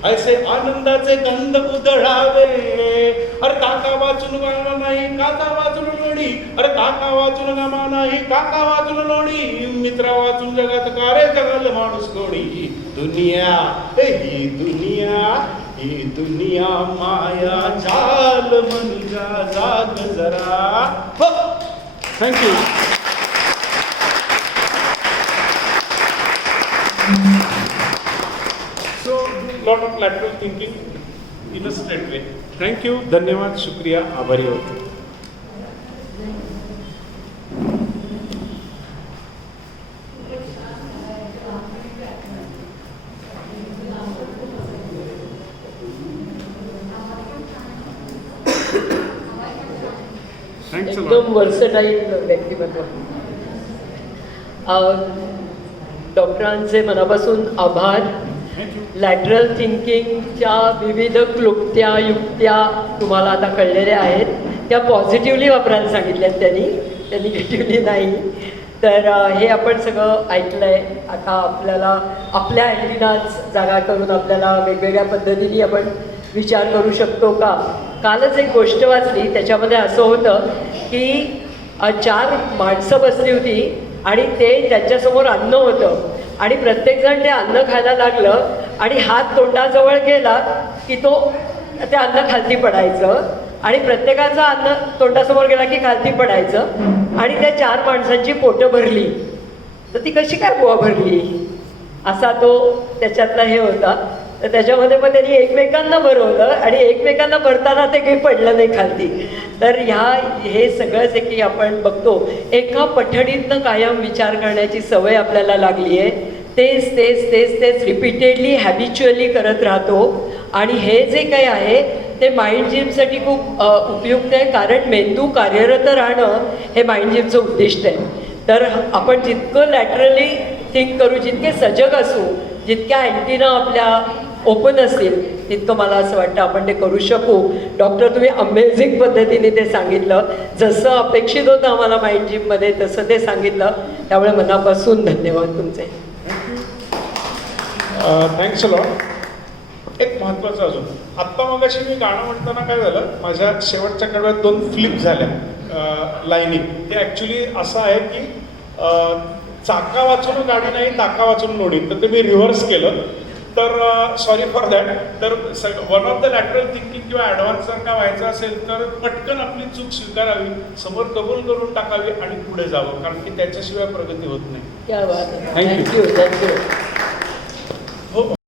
ऐसे आनंदाचे गंध उधळावे. अरे काका वाचून गाणं नाही, काका वाचून लोणी. अरे काका वाचून गामा नाही, काका वाचून लोणी. मित्रा वाचून जगात कारे जगाल माणूस कोणी. दुनिया, ही दुनिया, ही दुनिया माया जाल, मनुजा जाग जरा हो. Thank you. So lot of lateral thinking in a straight way. Thank you, धन्यवाद, शुक्रिया, आभारी होतो. एकदम वर्सटाईल व्यक्तिमत्व. डॉक्टरांचे मनापासून आभार. लॅटरल थिंकिंगच्या विविध क्लुप्त्या युक्त्या तुम्हाला आता कळलेल्या आहेत, त्या पॉझिटिव्हली वापरायला सांगितल्यात त्या निगेटिव्हली नाही. तर हे आपण सगळं ऐकलं आहे. आता आपल्याला आपल्या अँटिनाच जागा करून आपल्याला वेगवेगळ्या पद्धतीने आपण विचार करू शकतो का. कालच एक गोष्ट वाचली, त्याच्यामध्ये असं होतं की 4 माणसं बसली होती आणि ते त्यांच्यासमोर अन्न होतं आणि प्रत्येकजण ते अन्न खायला लागलं आणि हात तोंडाजवळ गेला की ते अन्न खालती पडायचं आणि प्रत्येकाचं अन्न तोंडासमोर गेला की खालती पडायचं आणि त्या 4 माणसांची पोटं भरली. तर ती कशी काय बुवा भरली असा तो त्याच्यातला हे होता. तर त्याच्यामध्ये पण त्यांनी एकमेकांना भरवलं आणि एकमेकांना भरताना ते काही पडलं नाही खालती. तर हे सगळंच आहे की आपण बघतो एका पठडीतनं कायम विचार करण्याची सवय आपल्याला लागली आहे. तेच तेच तेच तेच रिपीटेडली हॅबिच्युअली करत राहतो आणि हे जे काही आहे ते माइंड जिमसाठी खूप उपयुक्त आहे, कारण मेंदू कार्यरत राहणं हे माइंड जिमचं उद्दिष्ट आहे. तर आपण जितकं लॅटरली थिंक करू, जितके सजग असू, जितक्या अँटिना आपल्या ओपन असतील तितकं मला असं वाटतं आपण ते करू शकू. डॉक्टर तुम्ही अमेझिंग पद्धतीने ते सांगितलं, जसं अपेक्षित होतं आम्हाला माइंड जिममध्ये तसं ते सांगितलं, त्यामुळे मनापासून धन्यवाद तुमचे. Thanks a lot. एक महत्त्वाचं अजून, आत्ता मगाशी मी गाणं म्हणताना काय झालं, माझ्या शेवटच्या कडव्यात 2 फ्लिप झाल्या लाईनिंग. ते ॲक्च्युली असं आहे की चाका वाचून गाडी नाही, ताका वाचून लोणी, तर ते मी रिव्हर्स केलं. तर सॉरी फॉर दॅट. तर one of the lateral thinking किंवा ॲडव्हान्स जर का व्हायचं असेल तर पटकन आपली चूक स्वीकारावी, समोर कबूल करून टाकावी आणि पुढे जावं, कारण की त्याच्याशिवाय प्रगती होत नाही. क्या बात आहे. Thank you. Thank you thank you. हो.